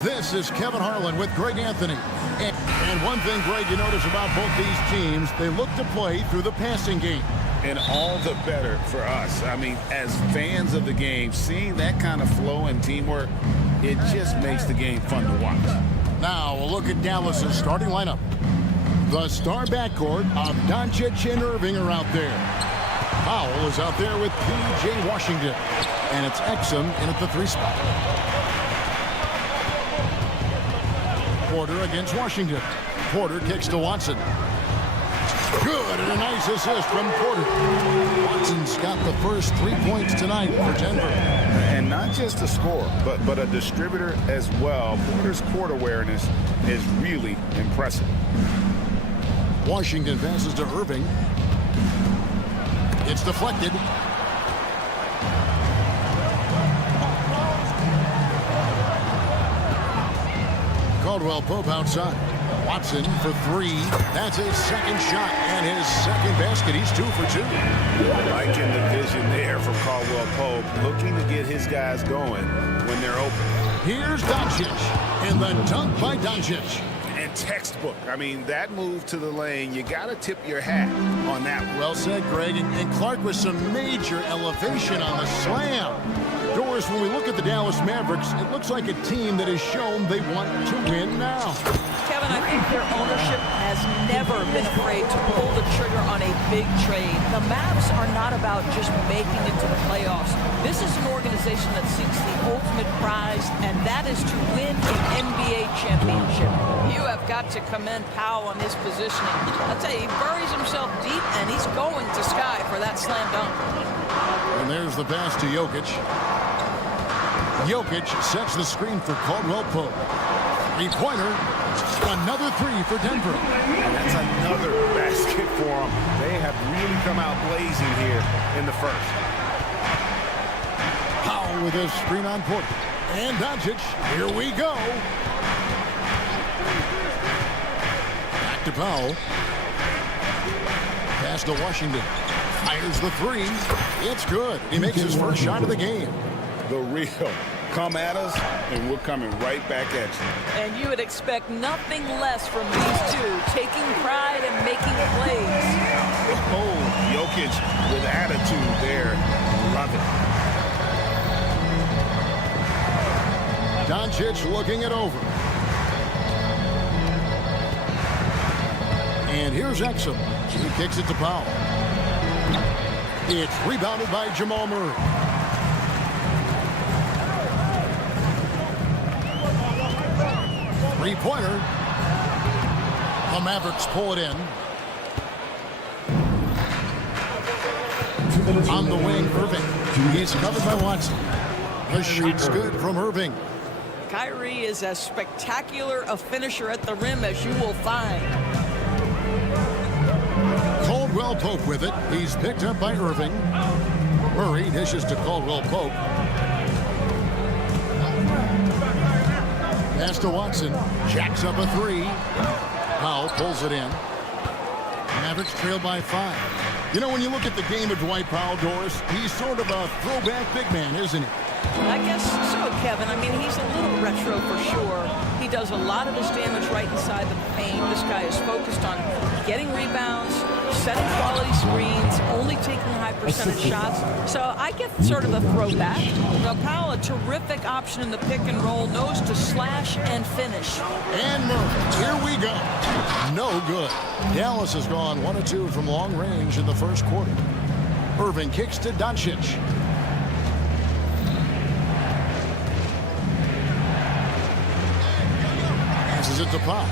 This is Kevin Harlan with Greg Anthony. And one thing, Greg, you notice about both these teams, they look to play through the passing game. And all the better for us. I mean, as fans of the game, seeing that kind of flow and teamwork, it just makes the game fun to watch. Now, we'll look at Dallas's starting lineup. The star backcourt of Doncic and Irving are out there. Powell is out there with P.J. Washington. And it's Exum in at the 3 spot. Porter against Washington. Porter kicks to Watson. Good, and a nice assist from Porter. Watson's got the first 3 points tonight for Denver. And not just a scorer, but a distributor as well. Porter's court awareness is really impressive. Washington passes to Irving. It's deflected. Caldwell Pope outside. Watson for 3. That's his second shot and his second basket. He's 2 for 2. Liking the vision there from Caldwell Pope, looking to get his guys going when they're open. Here's Doncic, and the dunk by Doncic. And textbook. I mean, that move to the lane, you got to tip your hat on that one. Well said, Greg. And Clark with some major elevation on the slam. Doris, when we look at the Dallas Mavericks, it looks like a team that has shown they want to win now. Kevin, I think their ownership has never been afraid to pull the trigger on a big trade. The Mavs are not about just making it to the playoffs. This is an organization that seeks the ultimate prize, and that is to win an NBA championship. You have got to commend Powell on his positioning. I'll tell you, he buries himself deep, and he's going to sky for that slam dunk. And there's the pass to Jokic. Jokic sets the screen for Caldwell Pope. 3-pointer. Another 3 for Denver. And that's another basket for them. They have really come out blazing here in the first. Powell with his screen on Porter. And Doncic. Here we go. Back to Powell. Pass to Washington. Fires the 3. It's good. He makes his first shot of the game. The real. Come at us, and we're coming right back at you. And you would expect nothing less from these two, taking pride and making plays. Oh, Jokic with attitude there. Love it. Doncic looking it over. And here's Exum. He kicks it to Powell. It's rebounded by Jamal Murray. Three-pointer. The Mavericks pull it in. On the wing, Irving. He's covered by Watson. The shot's good from Irving. Kyrie is as spectacular a finisher at the rim as you will find. Caldwell Pope with it. He's picked up by Irving. Murray dishes to Caldwell Pope. Pass to Watson. Jacks up a 3. Powell pulls it in. Mavericks trail by 5. You know, when you look at the game of Dwight Powell, Doris, he's sort of a throwback big man, isn't he? I guess so, Kevin. I mean, he's a little retro for sure. He does a lot of his damage right inside the paint. This guy is focused on getting rebounds, setting quality screens, only taking high percentage shots. So I get sort of a throwback. Now, Powell, a terrific option in the pick and roll, knows to slash and finish. And Murray, here we go. No good. Dallas has gone 1 of 2 from long range in the first quarter. Irving kicks to Doncic. Passes it to Powell.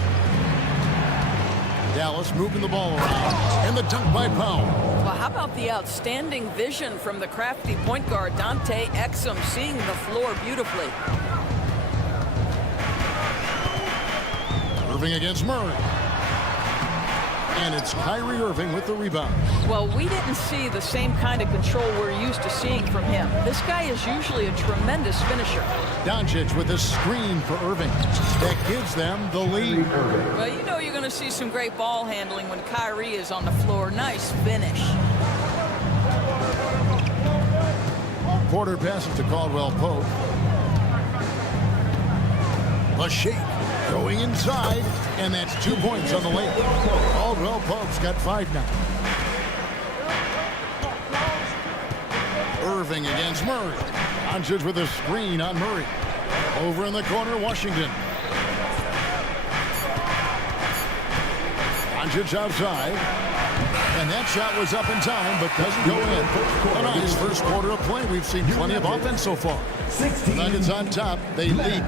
Dallas moving the ball around. And the dunk by Powell. Well, how about the outstanding vision from the crafty point guard, Dante Exum, seeing the floor beautifully. Irving against Murray. And it's Kyrie Irving with the rebound. Well, we didn't see the same kind of control we're used to seeing from him. This guy is usually a tremendous finisher. Doncic with a screen for Irving. That gives them the lead. Well, you know you're going to see some great ball handling when Kyrie is on the floor. Nice finish. Porter passes to Caldwell Pope. A shake going inside, and that's 2 points on the layup. Caldwell Pope's got 5 now. Irving against Murray. Doncic with a screen on Murray. Over in the corner, Washington. Doncic outside. And that shot was up in time, but doesn't go in. A nice first quarter of play. We've seen plenty of offense so far. Nuggets on top. They lead.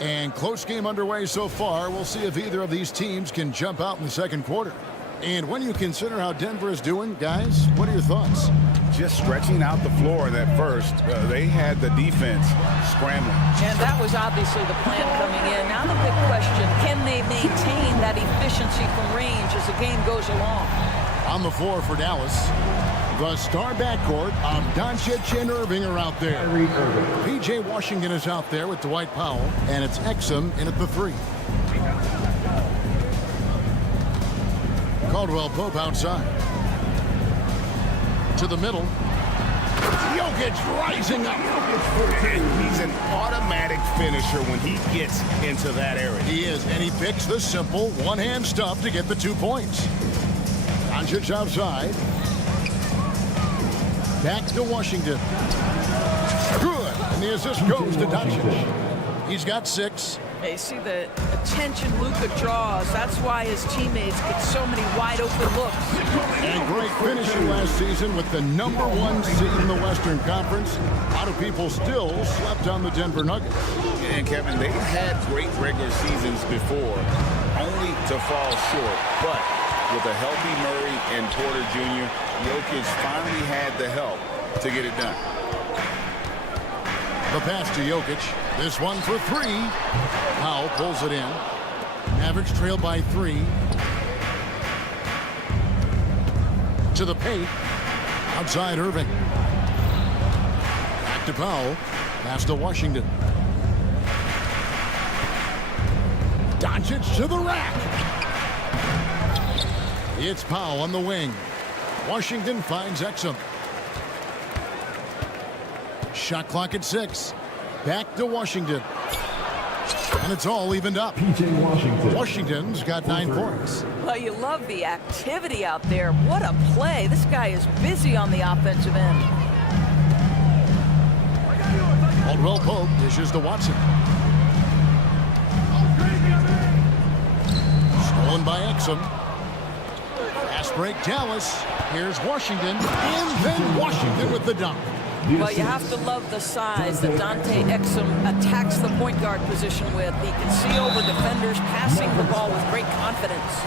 And close game underway so far. We'll see if either of these teams can jump out in the second quarter. And when you consider how Denver is doing, guys, what are your thoughts? Just stretching out the floor in that first. They had the defense scrambling. And that was obviously the plan coming in. Now the big question, can they maintain that efficiency from range as the game goes along? On the floor for Dallas, the star backcourt of Doncic and Irving are out there. P.J. Washington is out there with Dwight Powell, and it's Exum in at the 3. Caldwell Pope outside. To the middle. Jokic rising up. And he's an automatic finisher when he gets into that area. He is, and he picks the simple one-hand stuff to get the 2 points. Doncic outside. Back to Washington. Good, and the assist goes to Doncic. He's got 6. They see the attention Luka draws. That's why his teammates get so many wide-open looks. And great finishing last season with the #1 seed in the Western Conference. A lot of people still slept on the Denver Nuggets. And Kevin, they've had great regular seasons before, only to fall short. But with a healthy Murray and Porter Jr., Jokic finally had the help to get it done. The pass to Jokic. This one for 3. Powell pulls it in. Mavericks trail by 3. To the paint. Outside Irving. Back to Powell. Pass to Washington. Doncic to the rack. It's Powell on the wing. Washington finds Exum. Shot clock at 6. Back to Washington. And it's all evened up. Washington's got 9 points. Well, you love the activity out there. What a play. This guy is busy on the offensive end. Caldwell Pope dishes to Watson. Stolen by Exum. Fast break Dallas. Here's Washington. And then Washington with the dunk. Well, you have to love the size that Dante Exum attacks the point guard position with. He can see over defenders, passing the ball with great confidence.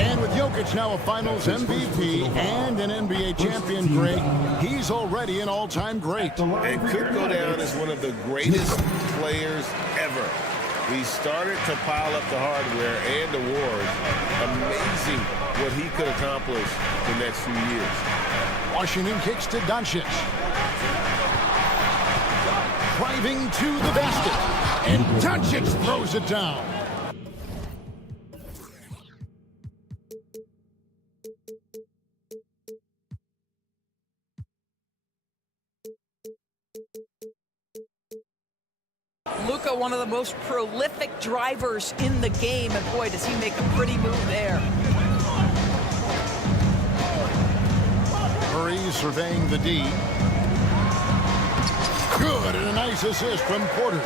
And with Jokic now a Finals MVP and an NBA champion great, he's already an all-time great. And could go down as one of the greatest players ever. He started to pile up the hardware and awards. Amazing what he could accomplish the next few years. Washington kicks to Doncic. Driving to the basket. And Doncic throws it down. Luka, one of the most prolific drivers in the game, and boy, does he make a pretty move there. Murray surveying the D. Good, and a nice assist from Porter.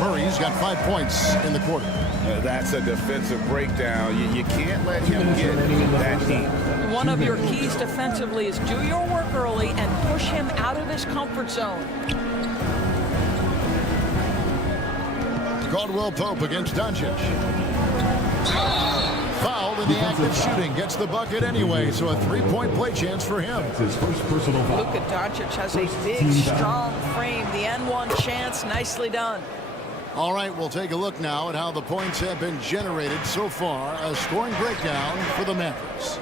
Murray's got 5 points in the quarter. That's a defensive breakdown. You can't let him get that deep. One of your keys defensively is do your work early and push him out of his comfort zone. Caldwell Pope against Doncic. Fouled in the act of shooting. Gets the bucket anyway, so a 3-point play chance for him. His first personal foul. Luka Doncic has a big, strong frame. The N1 chance, nicely done. All right, we'll take a look now at how the points have been generated so far. A scoring breakdown for the Mavericks.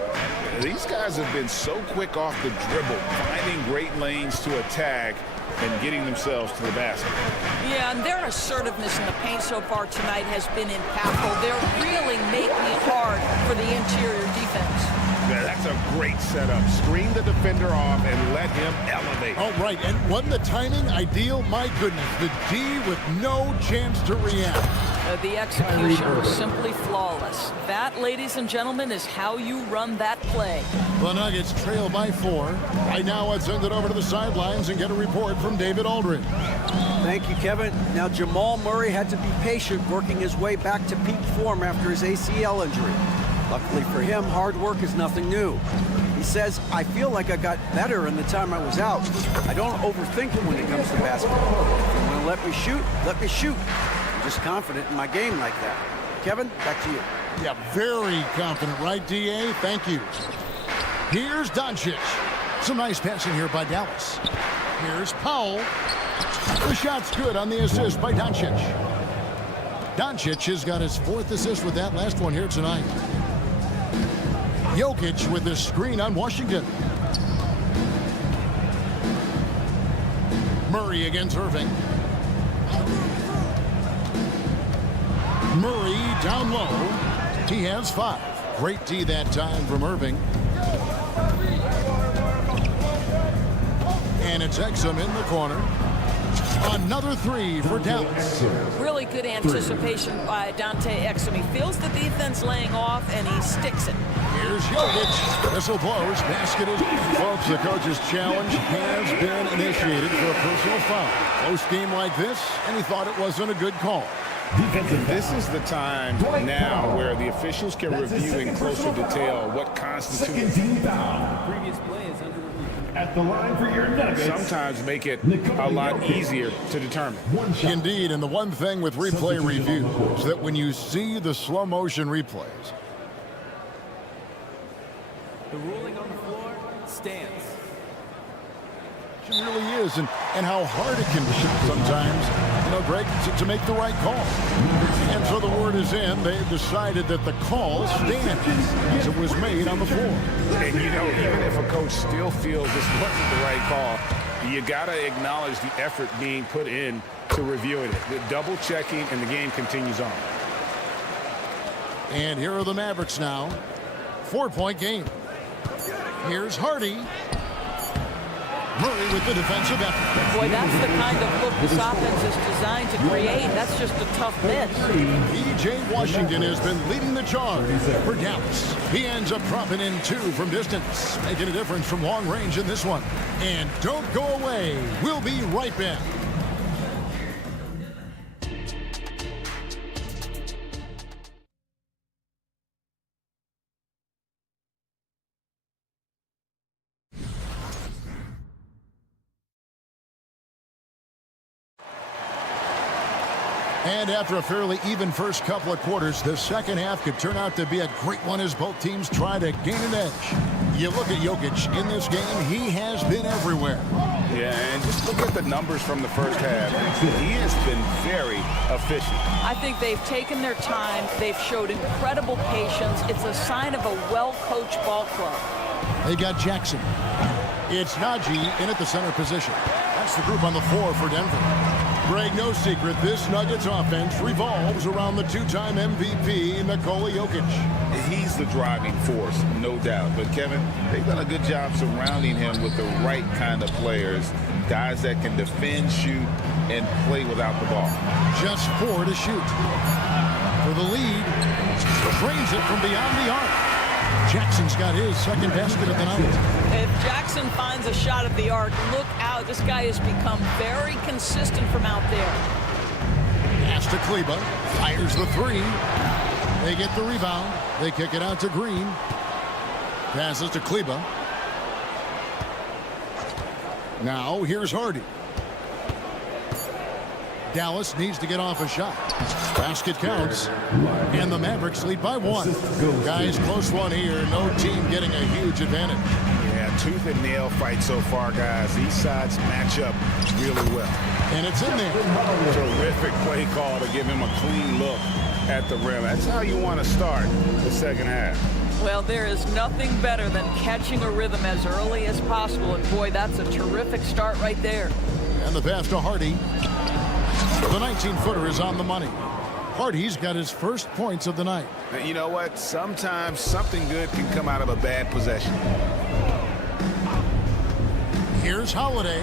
These guys have been so quick off the dribble, finding great lanes to attack and getting themselves to the basket. Yeah, and their assertiveness in the paint so far tonight has been impactful. They're really making it hard for the interior defense. Yeah, that's a great setup. Screen the defender off and let him elevate. Oh, right, and wasn't the timing ideal? My goodness, the D with no chance to react. The execution was simply flawless. That, ladies and gentlemen, is how you run that play. The Nuggets trail by 4. Right now, let's send it over to the sidelines and get a report from David Aldridge. Thank you, Kevin. Now, Jamal Murray had to be patient working his way back to peak form after his ACL injury. Luckily for him, hard work is nothing new. He says, I feel like I got better in the time I was out. I don't overthink it when it comes to basketball. If you want to let me shoot, let me shoot. I'm just confident in my game like that. Kevin, back to you. Yeah, very confident, right, D.A.? Thank you. Here's Doncic. Some nice passing here by Dallas. Here's Powell. The shot's good on the assist by Doncic. Doncic has got his 4th assist with that last one here tonight. Jokic with the screen on Washington. Murray against Irving. Murray down low. He has 5. Great D that time from Irving. And it's Exum in the corner. Another 3 for Dallas. Really good anticipation by Dante Exum. He feels the defense laying off, and he sticks it. Here's Jokic. Whistle blows. Basket is in. Folks, the coach's challenge has been initiated for a personal foul. Close game like this, and he thought it wasn't a good call. This is the time now where the officials can review in closer detail what constitutes. Previous play is under review. At the line for your Nuggets. Sometimes make it a lot easier to determine. Indeed, and the one thing with replay review is that when you see the slow motion replays, The ruling on the floor stands. it really is, and how hard it can be sometimes, you know, Greg, to make the right call. And so the word is in. They've decided that the call stands as it was made on the floor. And, you know, even if a coach still feels this wasn't the right call, you got to acknowledge the effort being put in to reviewing it. The double checking, and the game continues on. And here are the Mavericks now. 4-point game. Here's Hardy. Murray with the defensive effort. Boy, that's the kind of look this offense is designed to create. That's just a tough miss. P.J. Washington has been leading the charge for Dallas. He ends up dropping in 2 from distance, making a difference from long range in this one. And don't go away. We'll be right back. And after a fairly even first couple of quarters, the second half could turn out to be a great one as both teams try to gain an edge. You look at Jokic in this game, he has been everywhere. Yeah, and just look at the numbers from the first half. He has been very efficient. I think they've taken their time. They've showed incredible patience. It's a sign of a well-coached ball club. They got Jackson. It's Najee in at the center position. That's the group on the floor for Denver. Greg, no secret, this Nuggets offense revolves around the 2-time MVP, Nikola Jokic. He's the driving force, no doubt. But, Kevin, they've done a good job surrounding him with the right kind of players, guys that can defend, shoot, and play without the ball. Just 4 to shoot. For the lead, drains it from beyond the arc. Jackson's got his second basket of the night. If Jackson finds a shot at the arc, look out. This guy has become very consistent from out there. Pass to Kleba. Fires the 3. They get the rebound. They kick it out to Green. Passes to Kleba. Now here's Hardy. Dallas needs to get off a shot. Basket counts. And the Mavericks lead by 1. Guys, close one here. No team getting a huge advantage. Yeah, tooth and nail fight so far, guys. These sides match up really well. And it's in there. Terrific play call to give him a clean look at the rim. That's how you want to start the second half. Well, there is nothing better than catching a rhythm as early as possible. And boy, that's a terrific start right there. And the pass to Hardy. The 19-footer is on the money. Hardy's got his first points of the night. You know what? Sometimes something good can come out of a bad possession. Here's Holiday.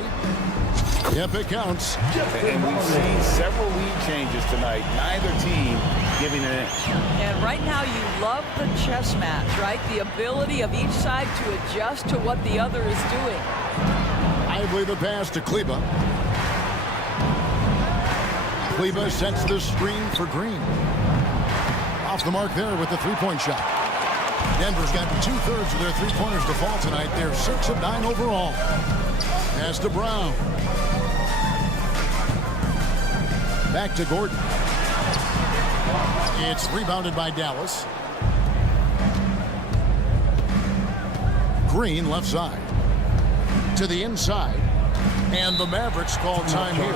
Yep, it counts. And we've seen several lead changes tonight. Neither team giving an inch. And right now you love the chess match, right? The ability of each side to adjust to what the other is doing. Lively the pass to Kleba. Kleba sets the screen for Green. Off the mark there with the three-point shot. Denver's got 2/3 of their three-pointers to fall tonight. They're 6 of 9 overall. Pass to Brown. Back to Gordon. It's rebounded by Dallas. Green left side. To the inside. And the Mavericks call time here.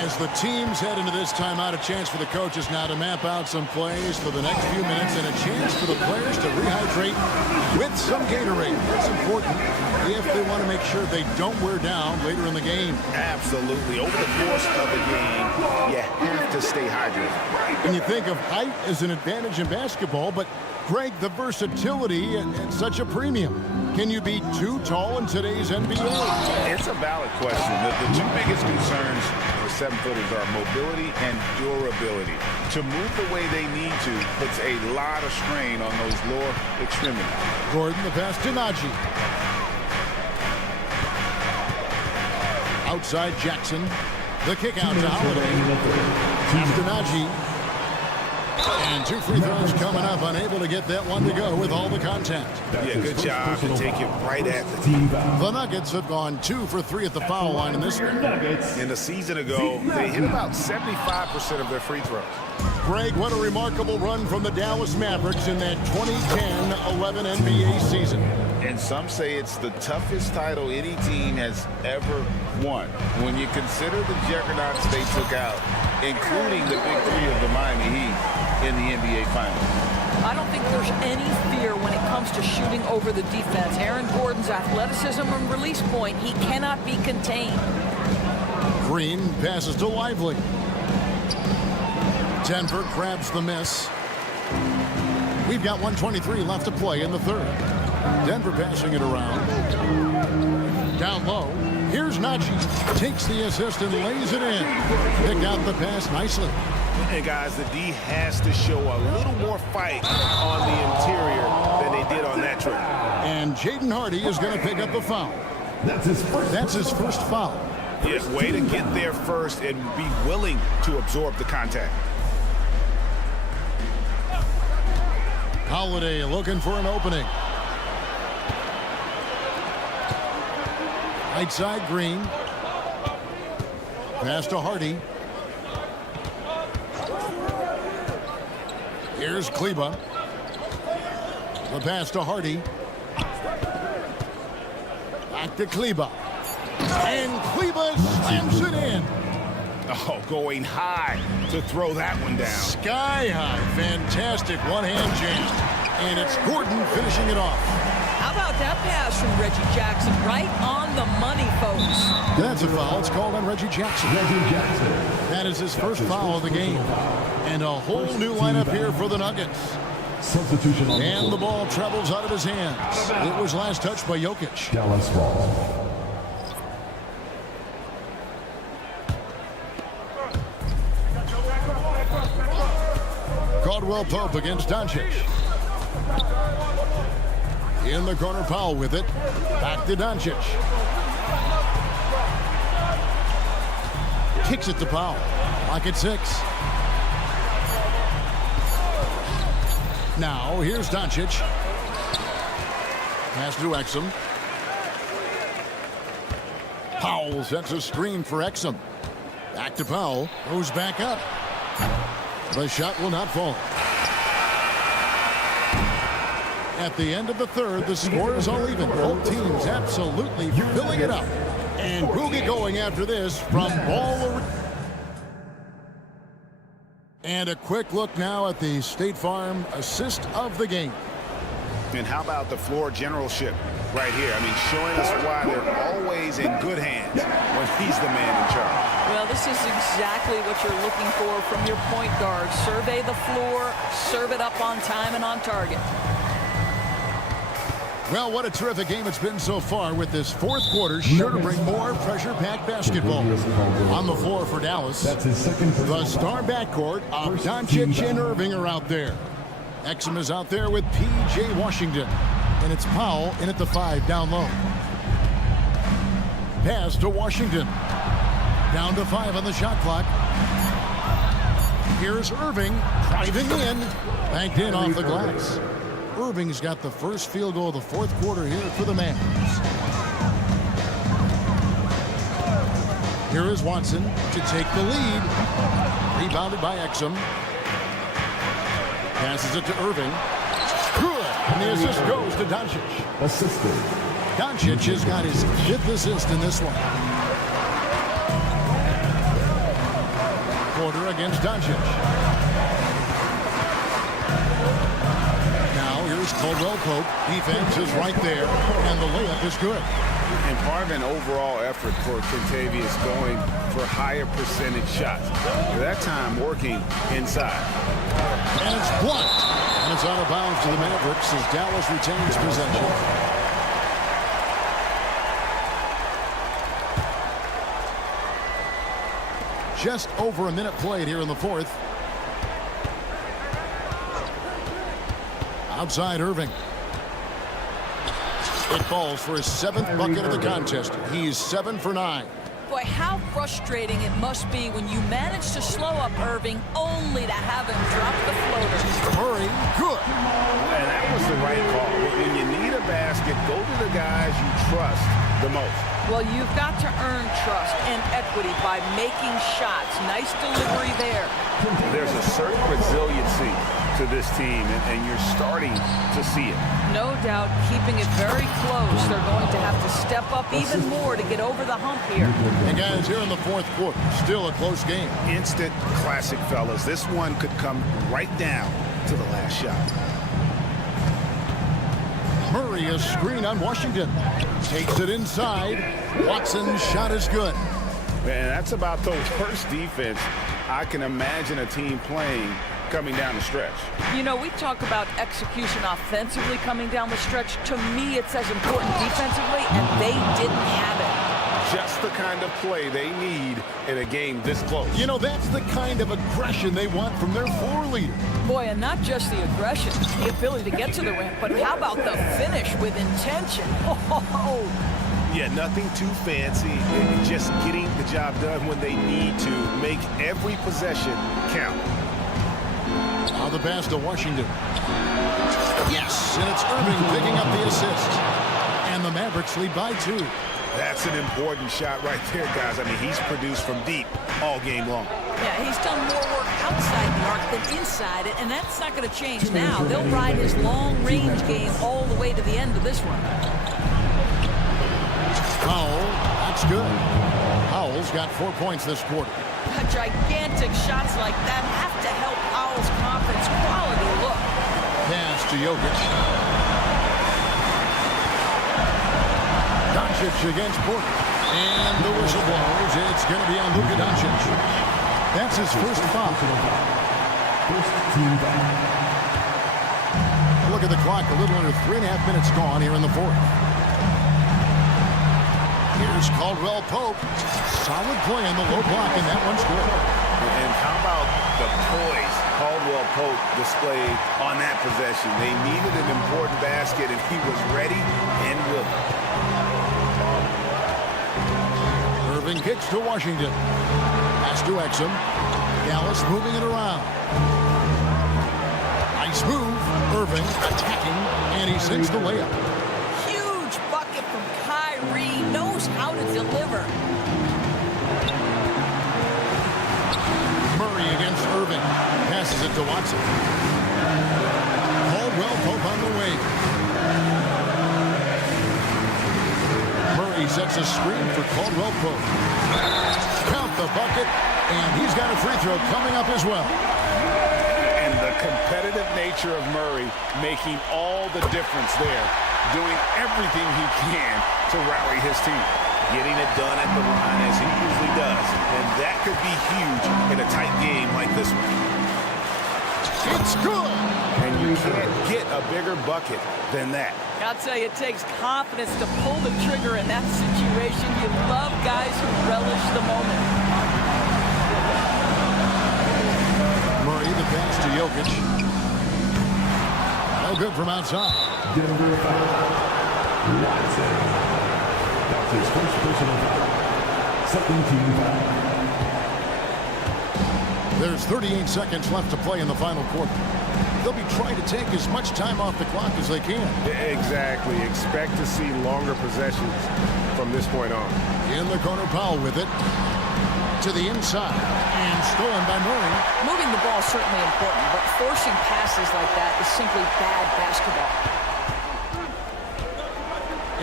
As the teams head into this timeout, a chance for the coaches now to map out some plays for the next few minutes and a chance for the players to rehydrate with some Gatorade. That's important if they want to make sure they don't wear down later in the game. Absolutely. Over the course of the game, you have to stay hydrated. And you think of height as an advantage in basketball, but Greg, the versatility at such a premium. Can you be too tall in today's NBA? It's a valid question. The two biggest concerns for 7-footers are mobility and durability. To move the way they need to puts a lot of strain on those lower extremities. Gordon, the pass to Najee. Outside Jackson. The kick out to Holiday. After Najee. And 2 free throws coming up. Unable to get that one to go with all the contact. Yeah, good job to take it right at the tee. The Nuggets have gone 2 for 3 at the foul line in this one. In the season ago, they hit about 75% of their free throws. Greg, what a remarkable run from the Dallas Mavericks in that 2010-11 NBA season. And some say it's the toughest title any team has ever won. When you consider the juggernauts they took out, including the big three of the Miami Heat in the NBA Finals. I don't think there's any fear when it comes to shooting over the defense. Aaron Gordon's athleticism and release point, he cannot be contained. Green passes to Lively. Denver grabs the miss. We've got 1:23 left to play in the third. Denver passing it around. Down low. Here's Najee. Takes the assist and lays it in. Picked out the pass nicely. And guys, the D has to show a little more fight on the interior than they did on that trip. And Jaden Hardy is going to pick up a foul. That's his first foul. Yeah, way to get there first and be willing to absorb the contact. Holiday looking for an opening. Right side Green. Pass to Hardy. Here's Kleba. The pass to Hardy. Back to Kleba. And Kleba slams it in. Oh, going high to throw that one down. Sky high. Fantastic one-hand jam. And it's Gordon finishing it off. How about that pass from Reggie Jackson? Right on the money, folks. That's a foul. It's called on Reggie Jackson. That is his first foul of the game. And a whole new lineup here for the Nuggets. Substitution on And the ball travels out of his hands. It was last touched by Jokic. Dallas ball. Caldwell Pope against Doncic. In the corner, Powell with it. Back to Doncic. Kicks it to Powell. Lock at 6. Now, here's Doncic. Pass to Exum. Powell sets a screen for Exum. Back to Powell. Goes back up. The shot will not fall. At the end of the third, the score is all even. Both teams absolutely filling it up. And we'll get going after this from Ball. And a quick look now at the State Farm assist of the game. And how about the floor generalship right here? I mean, showing us why they're always in good hands when he's the man in charge. Well, this is exactly what you're looking for from your point guard. Survey the floor, serve it up on time and on target. Well, what a terrific game it's been so far, with this fourth quarter sure to bring more pressure-packed basketball. On the floor for Dallas, the star backcourt of Doncic and Irving are out there. Exum is out there with P.J. Washington. And it's Powell in at the 5 down low. Pass to Washington. Down to 5 on the shot clock. Here's Irving driving in. Banked in off the glass. Irving's got the first field goal of the fourth quarter here for the Mavericks. Here is Watson to take the lead. Rebounded by Exum. Passes it to Irving. Good. And the assist goes to Doncic. Assisted. Doncic has got his 5th assist in this one. Quarter against Doncic. Caldwell Pope. Defense is right there, and the layup is good. And part of an overall effort for Kentavious going for higher percentage shots. At that time, working inside. And it's blocked. And it's out of bounds to the Mavericks as Dallas retains possession. Just over a minute played here in the fourth. Outside Irving. It falls for his 7th bucket of the contest. He's 7 for 9. Boy, how frustrating it must be when you manage to slow up Irving only to have him drop the floater. Murray, good. And that was the right call. When you need a basket, go to the guys you trust the most. Well, you've got to earn trust and equity by making shots. Nice delivery there. There's a certain resiliency to this team, and you're starting to see it. No doubt, keeping it very close. They're going to have to step up even more to get over the hump here. And guys, here in the fourth quarter, still a close game. Instant classic, fellas. This one could come right down to the last shot. Murray is screen on Washington. Takes it inside. Watson's shot is good. And that's about the worst defense I can imagine a team playing coming down the stretch. You know, we talk about execution offensively coming down the stretch. To me, it's as important defensively, and they didn't have it. Just the kind of play they need in a game this close. You know, that's the kind of aggression they want from their floor leader. Boy, and not just the aggression, the ability to get to the rim, but how about the finish with intention? Oh. Yeah, nothing too fancy. Just getting the job done when they need to. Make every possession count. Now the pass to Washington. Yes, and it's Irving picking up the assist. And the Mavericks lead by 2. That's an important shot right there, guys. I mean, he's produced from deep all game long. Yeah, he's done more work outside the arc than inside it, and that's not going to change now. They'll ride his long-range game all the way to the end of this one. Powell, that's good. Powell's got 4 points this quarter. Gigantic shots like that have to help Powell's confidence. Quality look. Pass to Jokic. Doncic against Porter. And the whistle blows. It's going to be on Luka Doncic. That's his first foul. Look at the clock. A little under 3.5 minutes gone here in the fourth. Here's Caldwell Pope. Solid play in the low block, and that one's good. And how about the poise Caldwell Pope displayed on that possession? They needed an important basket, and he was ready and willing. Irving kicks to Washington. Pass to Exum. Dallas moving it around. Nice move. Irving attacking, and he sinks the layup. Huge bucket from Kyrie. Knows how to deliver. Murray against Irving. Passes it to Watson. Caldwell Pope on the wing. Murray sets a screen for Caldwell Pope. Count the bucket, and he's got a free throw coming up as well. And the competitive nature of Murray making all the difference there, doing everything he can to rally his team. Getting it done at the line as he usually does. And that could be huge in a tight game like this one. It's good. And you can't get a bigger bucket than that. I'll tell you, it takes confidence to pull the trigger in that situation. You love guys who relish the moment. Murray, the pass to Jokic. No good from outside. Denver foul. Watson. That's his first personal foul. Second team foul. There's 38 seconds left to play in the final quarter. They'll be trying to take as much time off the clock as they can. Exactly. Expect to see longer possessions from this point on. In the corner, Powell with it. To the inside. And stolen by Murray. Moving the ball is certainly important, but forcing passes like that is simply bad basketball.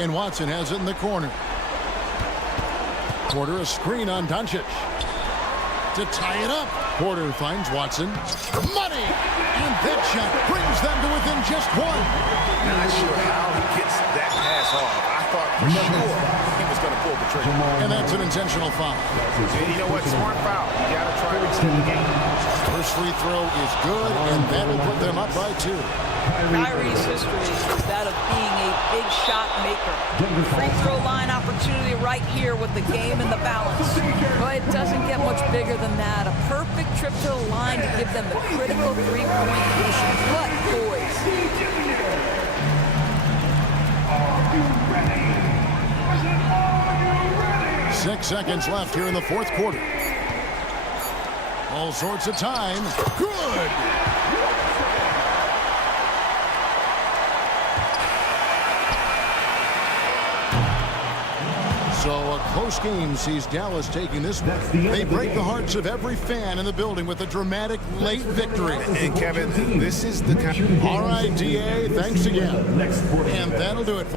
And Watson has it in the corner. Porter, a screen on Doncic. To tie it up. Porter finds Watson. Money! And that shot brings them to within just one. Not sure how he gets that pass off. I thought for sure he was going to pull the trigger. And that's an intentional foul. And you know what? Smart foul. You got to try to extend the game. First free throw is good, and that'll put them up by 2. Kyrie's history is that of being a big shot maker. Free throw line opportunity right here with the game and the balance. But it doesn't get much bigger than that. A perfect trip to the line to give them the critical three-point position. What poise. 6 seconds left here in the fourth quarter. All sorts of time. Good! So a close game sees Dallas taking this one. They break the hearts of every fan in the building with a dramatic late victory. And Kevin, this is the kind. All right, DA, thanks again. And that'll do it.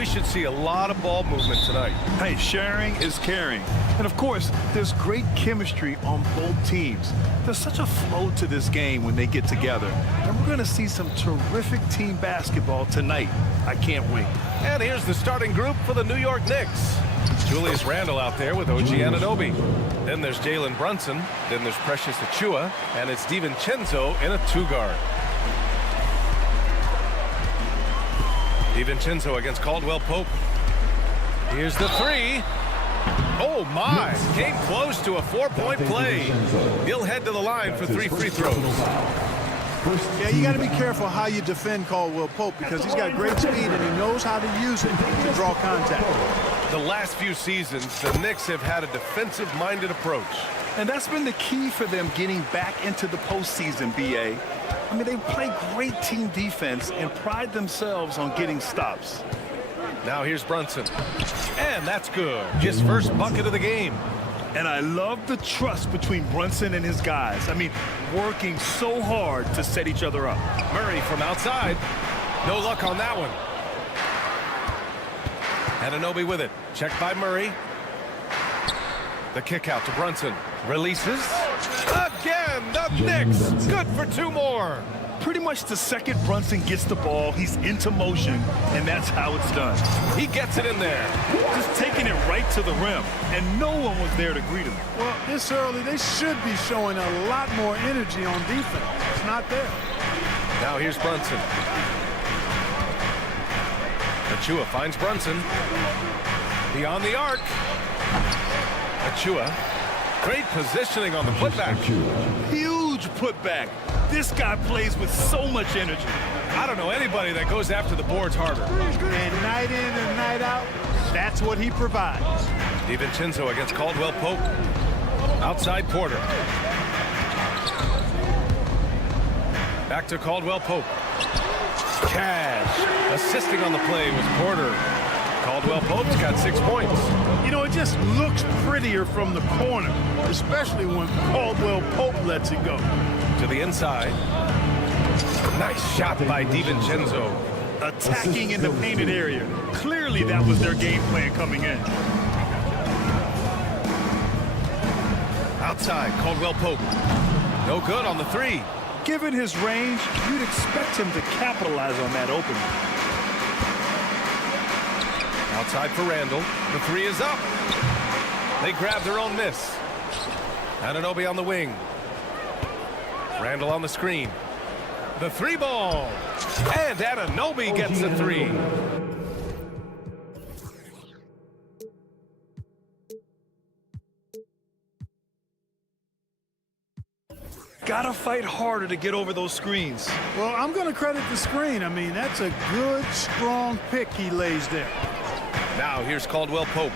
We should see a lot of ball movement tonight. Hey, sharing is caring. And of course, there's great chemistry on both teams. There's such a flow to this game when they get together. And we're going to see some terrific team basketball tonight. I can't wait. And here's the starting group for the New York Knicks. Julius Randle out there with OG Anunoby. Then there's Jalen Brunson. Then there's Precious Achiuwa. And it's DiVincenzo in a 2-guard. DiVincenzo against Caldwell Pope. Here's the 3. Oh, my. Came close to a 4-point play. He'll head to the line for 3 free throws. Yeah, you got to be careful how you defend Caldwell Pope because he's got great speed and he knows how to use it to draw contact. The last few seasons, the Knicks have had a defensive-minded approach. And that's been the key for them getting back into the postseason, B.A. I mean, they play great team defense and pride themselves on getting stops. Now here's Brunson. And that's good. His first bucket of the game. And I love the trust between Brunson and his guys. I mean, working so hard to set each other up. Murray from outside. No luck on that one. Anunoby with it. Checked by Murray. The kick out to Brunson. Releases. Again, the Knicks. Good for 2 more. Pretty much the second Brunson gets the ball, he's into motion, and that's how it's done. He gets it in there. Just taking it right to the rim, and no one was there to greet him. Well, this early, they should be showing a lot more energy on defense. It's not there. Now here's Brunson. Achiuwa finds Brunson. Beyond the arc. Achiuwa. Great positioning on the putback. Huge putback. This guy plays with so much energy. I don't know anybody that goes after the boards harder. And night in and night out, that's what he provides. DiVincenzo against Caldwell Pope. Outside Porter. Back to Caldwell Pope. Cash. Assisting on the play was Porter. Caldwell Pope's got 6 points. You know, it just looks prettier from the corner, especially when Caldwell Pope lets it go. To the inside. Nice shot by DiVincenzo. Attacking in the painted area. Clearly that was their game plan coming in. Outside, Caldwell Pope. No good on the 3. Given his range, you'd expect him to capitalize on that opening. Outside for Randle. The 3 is up. They grab their own miss. Anunoby on the wing. Randle on the screen. The 3 ball. And Anunoby gets the 3. Gotta fight harder to get over those screens. Well, I'm going to credit the screen. I mean, that's a good, strong pick he lays there. Now here's Caldwell Pope.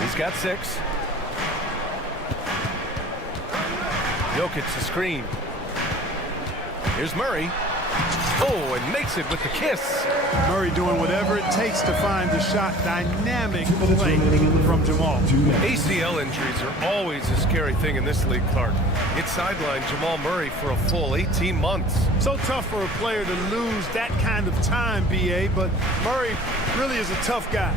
He's got 6. Jokic the screen. Here's Murray. Oh, and makes it with the kiss. Murray doing whatever it takes to find the shot. Dynamic play from Jamal. ACL injuries are always a scary thing in this league, Clark. It sidelined Jamal Murray for a full 18 months. So tough for a player to lose that kind of time, B.A., but Murray really is a tough guy.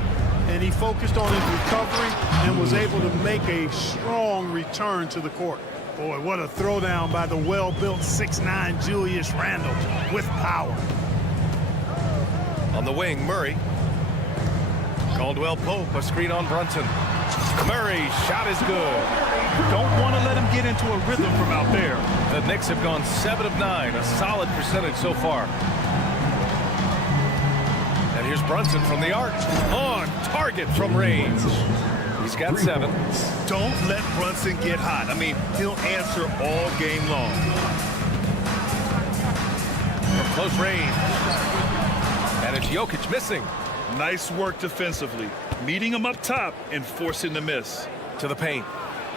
And he focused on his recovery and was able to make a strong return to the court. Boy, what a throwdown by the well-built 6'9" Julius Randle with power. On the wing, Murray. Caldwell Pope, a screen on Brunson. Murray, shot is good. Don't want to let him get into a rhythm from out there. The Knicks have gone 7 of 9, a solid percentage so far. And here's Brunson from the arc. On target from range. He's got 7. Don't let Brunson get hot. I mean, he'll answer all game long. From close range. And it's Jokic missing. Nice work defensively. Meeting him up top and forcing the miss. To the paint.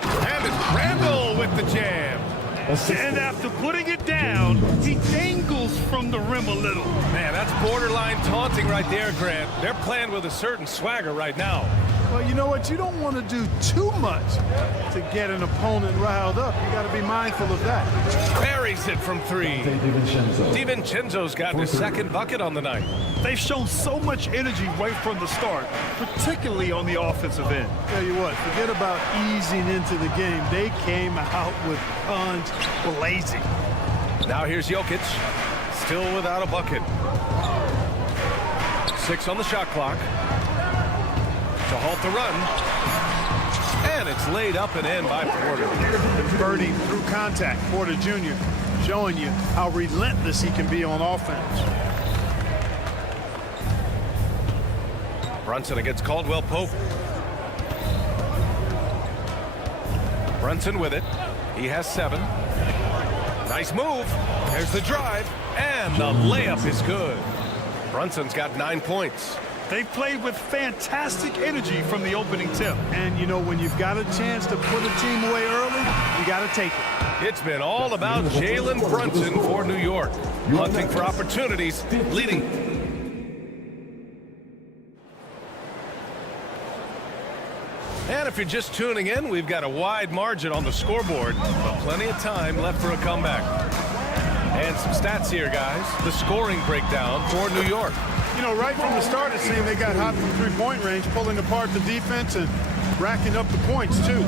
And it's Randle with the jam. And after putting it down, he dangles from the rim a little. Man, that's borderline taunting right there, Grant. They're playing with a certain swagger right now. Well, you know what? You don't want to do too much to get an opponent riled up. You got to be mindful of that. Buries it from three. DiVincenzo's gotten his second bucket on the night. They've shown so much energy right from the start, particularly on the offensive end. Tell you what, forget about easing into the game. They came out with guns blazing. Now here's Jokic, still without a bucket. 6 on the shot clock to halt the run. And it's laid up and in by Porter. Birdie through contact. Porter Jr. showing you how relentless he can be on offense. Brunson against Caldwell Pope. Brunson with it. He has 7. Nice move. There's the drive. And the layup is good. Brunson's got 9 points. They've played with fantastic energy from the opening tip. And, you know, when you've got a chance to put a team away early, you got to take it. It's been all about Jalen Brunson for New York. Hunting for opportunities, leading. And if you're just tuning in, we've got a wide margin on the scoreboard, but plenty of time left for a comeback. And some stats here, guys. The scoring breakdown for New York. You know, right from the start, it seemed they got hot from three-point range, pulling apart the defense and racking up the points, too.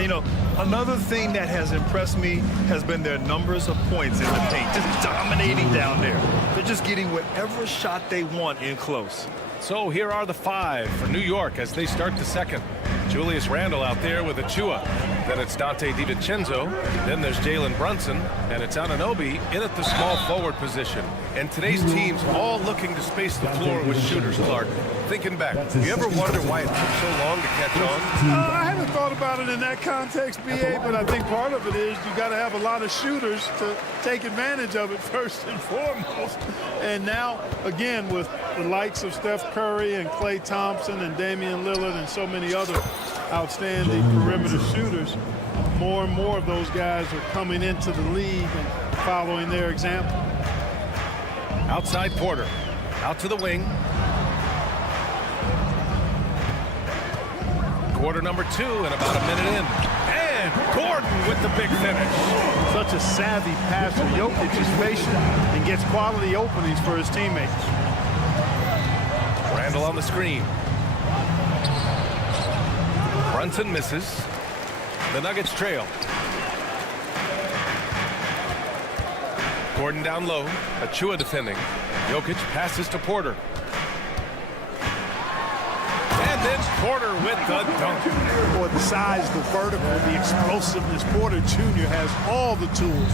You know, another thing that has impressed me has been their numbers of points in the paint, just dominating down there. They're just getting whatever shot they want in close. So here are the 5 for New York as they start the second. Julius Randle out there with Achua. Then it's Dante DiVincenzo. Then there's Jalen Brunson. And it's Anunoby in at the small forward position. And today's team's all looking to space the floor with shooters, Clark. Thinking back, do you ever wonder why it took so long to catch on? I haven't thought about it in that context, BA, but I think part of it is you got to have a lot of shooters to take advantage of it first and foremost. And now, again, with the likes of Steph Curry and Klay Thompson and Damian Lillard and so many other outstanding perimeter shooters, more and more of those guys are coming into the league and following their example. Outside Porter, out to the wing. Quarter number 2 and about a minute in. And Gordon with the big finish. Such a savvy passer. Jokic is patient and gets quality openings for his teammates. Randle on the screen. Brunson misses. The Nuggets trail. Gordon down low. Achua defending. Jokic passes to Porter. And then Porter with the dunk. Boy, the size, the vertical, the explosiveness. Porter Jr. has all the tools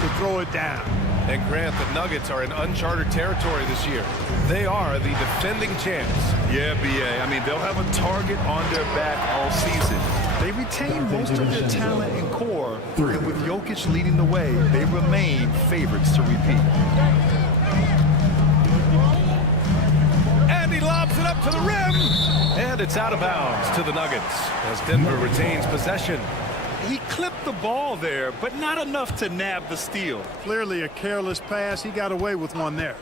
to throw it down. And Grant, the Nuggets are in uncharted territory this year. They are the defending champs. Yeah, BA. I mean, they'll have a target on their back all season. They retain most of their talent and core, and with Jokic leading the way, they remain favorites to repeat. And he lobs it up to the rim. And it's out of bounds to the Nuggets as Denver retains possession. He clipped the ball there, but not enough to nab the steal. Clearly a careless pass. He got away with one there.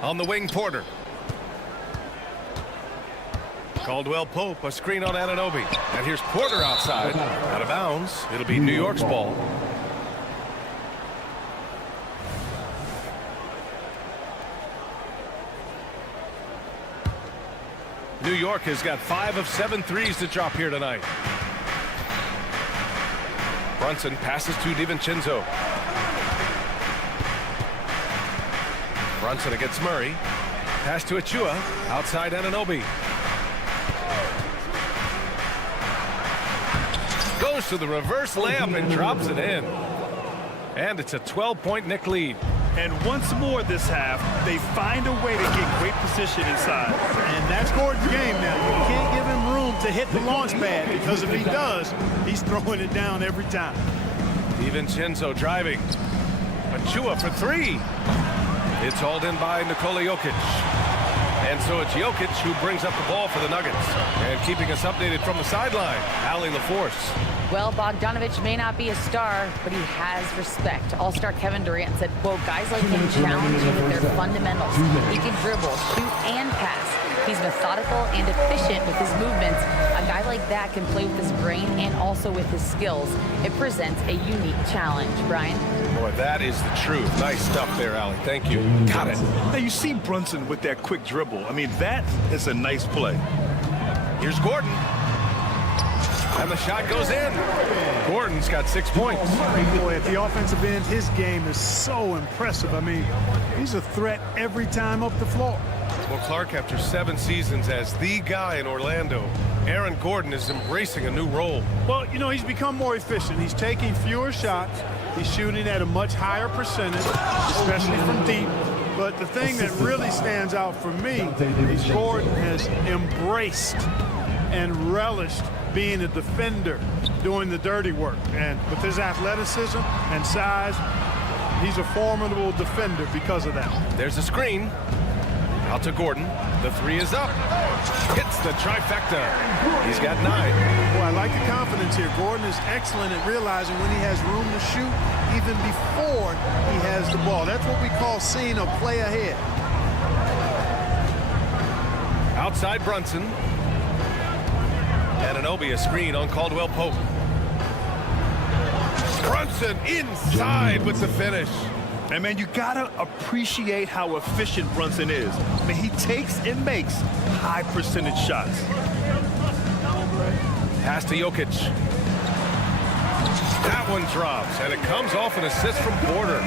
On the wing, Porter. Caldwell Pope, a screen on Anunoby. And here's Porter outside. Out of bounds. It'll be New York's ball. New York has got 5 of 7 threes to drop here tonight. Brunson passes to DiVincenzo. Brunson against Murray. Pass to Achua. Outside Anunoby. Goes to the reverse layup and drops it in. And it's a 12-point Knick lead. And once more this half, they find a way to get great position inside. And that's Gordon's game now. You can't give him room to hit the launch pad because if he does, he's throwing it down every time. DiVincenzo driving. Achua for 3. It's hauled in by Nikola Jokic. And so it's Jokic who brings up the ball for the Nuggets. And keeping us updated from the sideline, Allie LaForce. Well, Bogdanovich may not be a star, but he has respect. All-star Kevin Durant said, quote, guys like him challenge you with their fundamentals. He can dribble, shoot, and pass. He's methodical and efficient with his movements. A guy like that can play with his brain and also with his skills. It presents a unique challenge. Brian? Boy, that is the truth. Nice stuff there, Allie. Thank you. Got it. Now, you see Brunson with that quick dribble. I mean, that is a nice play. Here's Gordon. And the shot goes in. Gordon's got 6 points. Boy, at the offensive end, his game is so impressive. I mean, he's a threat every time up the floor. Well, Clark, after 7 seasons as the guy in Orlando, Aaron Gordon is embracing a new role. Well, you know, he's become more efficient. He's taking fewer shots. He's shooting at a much higher percentage, especially from deep. But the thing that really stands out for me is Gordon has embraced and relished being a defender, doing the dirty work. And with his athleticism and size, he's a formidable defender because of that. There's a screen. Out to Gordon. The 3 is up. Hits the trifecta. He's got 9. Boy, I like the confidence here. Gordon is excellent at realizing when he has room to shoot even before he has the ball. That's what we call seeing a play ahead. Outside Brunson. Anunoby, a screen on Caldwell Pope. Brunson inside with the finish. And, man, you got to appreciate how efficient Brunson is. I mean, he takes and makes high-percentage shots. Pass to Jokic. That one drops, and it comes off an assist from Porter.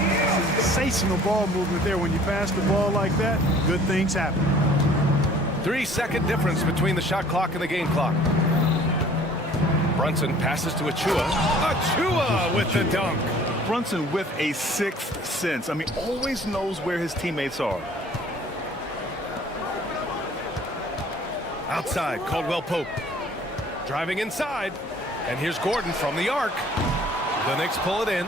Sensational ball movement there. When you pass the ball like that, good things happen. 3-second difference between the shot clock and the game clock. Brunson passes to Achua. Achua with the dunk. Brunson with a 6th sense. I mean, always knows where his teammates are. Outside, Caldwell Pope. Driving inside. And here's Gordon from the arc. The Knicks pull it in.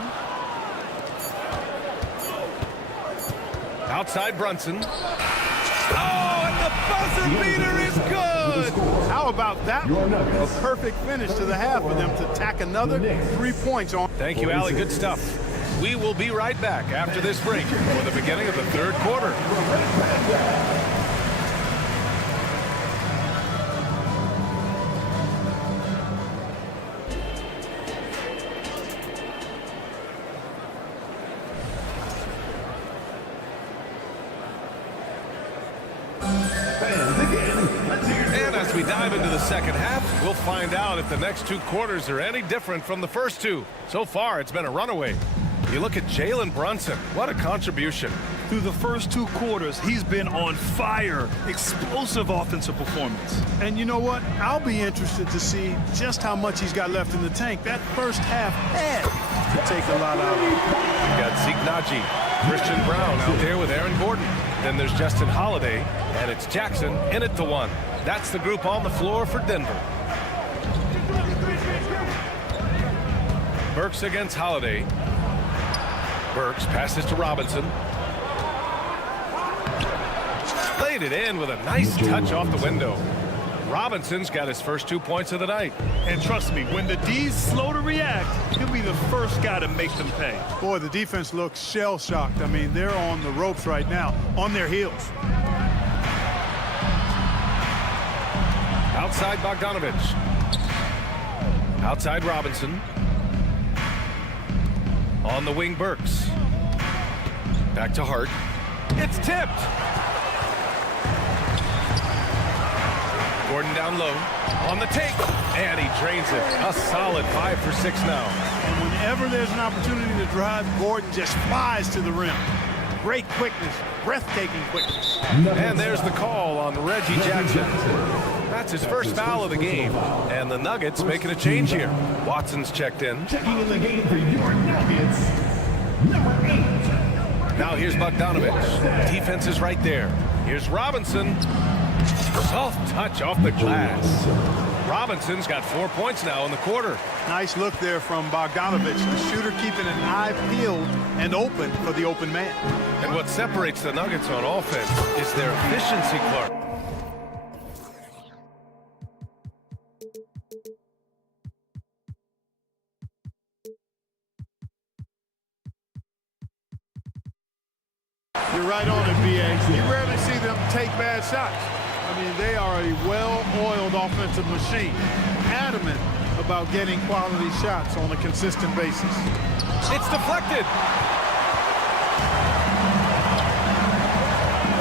Outside Brunson. Oh, and the buzzer beater is good! How about that? A perfect finish to the half for them to tack another 3 points on. Thank you, Allie. Good stuff. We will be right back after this break for the beginning of the 3rd quarter. And as we dive into the second half, we'll find out if the next 2 quarters are any different from the first 2. So far, it's been a runaway. You look at Jalen Brunson. What a contribution. Through the first 2 quarters, he's been on fire. Explosive offensive performance. And you know what? I'll be interested to see just how much he's got left in the tank. That first half had to take a lot out of him. You got Zeke Naji, Christian Brown out there with Aaron Gordon. Then there's Justin Holiday, and it's Jackson in it to 1. That's the group on the floor for Denver. Burks against Holiday. Burks passes to Robinson. Laid it in with a nice touch off the window. Robinson's got his first 2 points of the night. And trust me, when the D's slow to react, he'll be the first guy to make them pay. Boy, the defense looks shell-shocked. I mean, they're on the ropes right now, on their heels. Outside Bogdanovich. Outside Robinson. On the wing, Burks. Back to Hart. It's tipped. Gordon down low. On the take. And he drains it. A solid 5 for 6 now. And whenever there's an opportunity to drive, Gordon just flies to the rim. Great quickness. Breathtaking quickness. And there's the call on Reggie Jackson. That's his first foul of the game. And the Nuggets making a change here. Watson's checked in. Checking in the game for your Nuggets, number 8. Now here's Bogdanovich. Defense is right there. Here's Robinson. Soft touch off the glass. Robinson's got 4 points now in the quarter. Nice look there from Bogdanovich. The shooter keeping an eye peeled and open for the open man. And what separates the Nuggets on offense is their efficiency, Clark. You're right on it, B.A. You rarely see them take bad shots. I mean, they are a well-oiled offensive machine, adamant about getting quality shots on a consistent basis. It's deflected.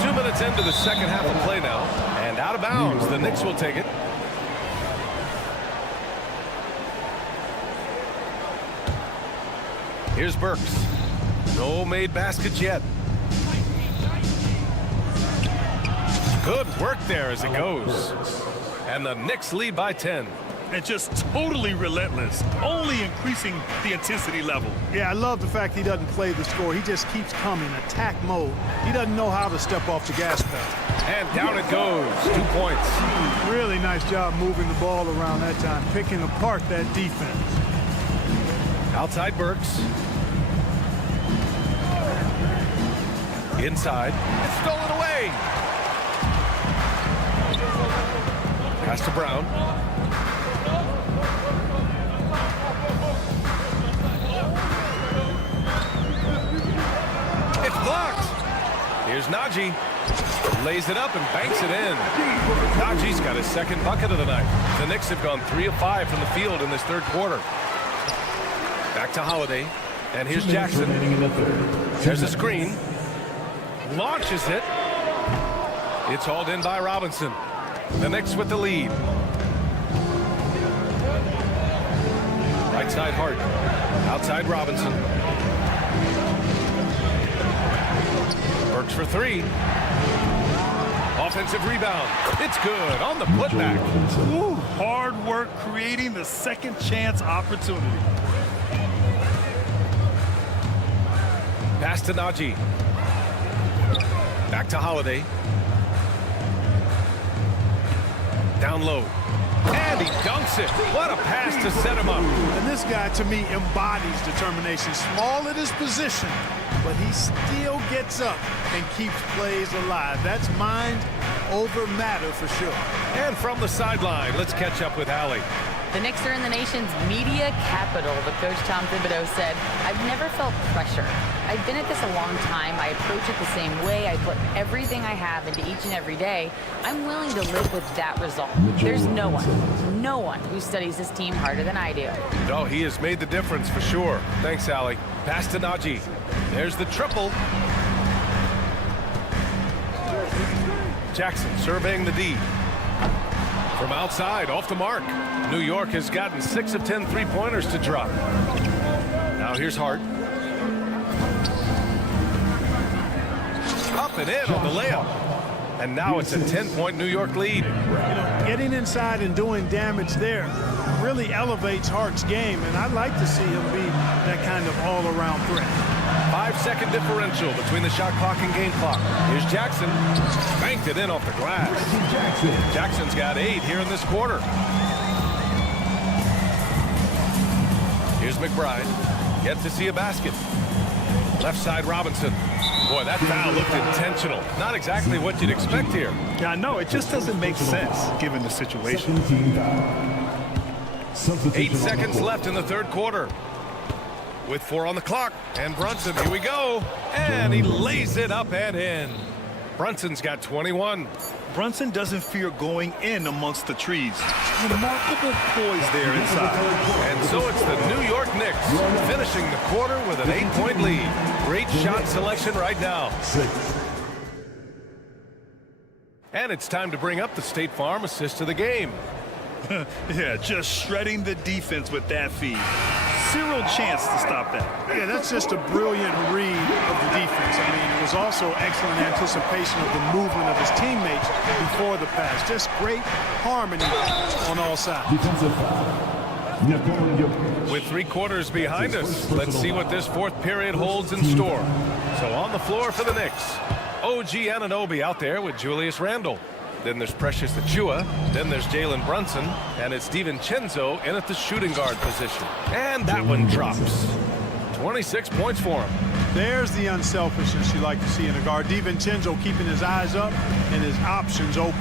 2 minutes into the second half of play now, and out of bounds. The Knicks will take it. Here's Burks. No made baskets yet. Good work there as it goes. And the Knicks lead by 10. And just totally relentless, only increasing the intensity level. Yeah, I love the fact he doesn't play the score. He just keeps coming, attack mode. He doesn't know how to step off the gas pedal. And down it goes. 2 points. Really nice job moving the ball around that time, picking apart that defense. Outside Burks. Inside. It's stolen away. Pass to Brown. It's blocked. Here's Najee. Lays it up and banks it in. Najee's got his second bucket of the night. The Knicks have gone 3 of 5 from the field in this third quarter. Back to Holiday. And here's Jackson. There's a screen. Launches it. It's hauled in by Robinson. The Knicks with the lead. Right side Hart. Outside Robinson. Burks for 3. Offensive rebound. It's good on the putback. Ooh, hard work creating the second chance opportunity. Pass to Najee. Back to Holiday. Down low. And he dunks it. What a pass to set him up. And this guy, to me, embodies determination. Small at his position, but he still gets up and keeps plays alive. That's mind over matter for sure. And from the sideline, let's catch up with Allie. The Knicks are in the nation's media capital, but Coach Tom Thibodeau said, "I've never felt pressure. I've been at this a long time. I approach it the same way. I put everything I have into each and every day. I'm willing to live with that result. There's no one who studies this team harder than I do." No, he has made the difference for sure. Thanks, Allie. Pass to Najee. There's the triple. Jackson surveying the D. From outside, off the mark. New York has gotten 6 of 10 three-pointers to drop. Now here's Hart. Up and in on the layup. And now it's a 10-point New York lead. Getting inside and doing damage there really elevates Hart's game, and I'd like to see him be that kind of all-around threat. 5-second differential between the shot clock and game clock. Here's Jackson. Banked it in off the glass. Jackson's got 8 here in this quarter. Here's McBride. Yet to see a basket. Left side Robinson. Boy, that foul looked intentional. Not exactly what you'd expect here. Yeah, I know. It just doesn't make sense given the situation. 8 seconds left in the third quarter. With 4 on the clock. And Brunson, here we go. And he lays it up and in. Brunson's got 21. Brunson doesn't fear going in amongst the trees. Remarkable poise there inside. And so it's the New York Knicks finishing the quarter with an 8-point lead. Great shot selection right now. And it's time to bring up the State Farm assist of the game. Yeah, just shredding the defense with that feed. Zero chance to stop that. Yeah, that's just a brilliant read of the defense. I mean, it was also excellent anticipation of the movement of his teammates before the pass. Just great harmony on all sides. With 3 quarters behind us, let's see what this fourth period holds in store. So on the floor for the Knicks, OG Anunoby out there with Julius Randle. Then there's Precious Achiuwa. Then there's Jalen Brunson. And it's DiVincenzo in at the shooting guard position. And that one drops. 26 points for him. There's the unselfishness you like to see in a guard. DiVincenzo keeping his eyes up and his options open.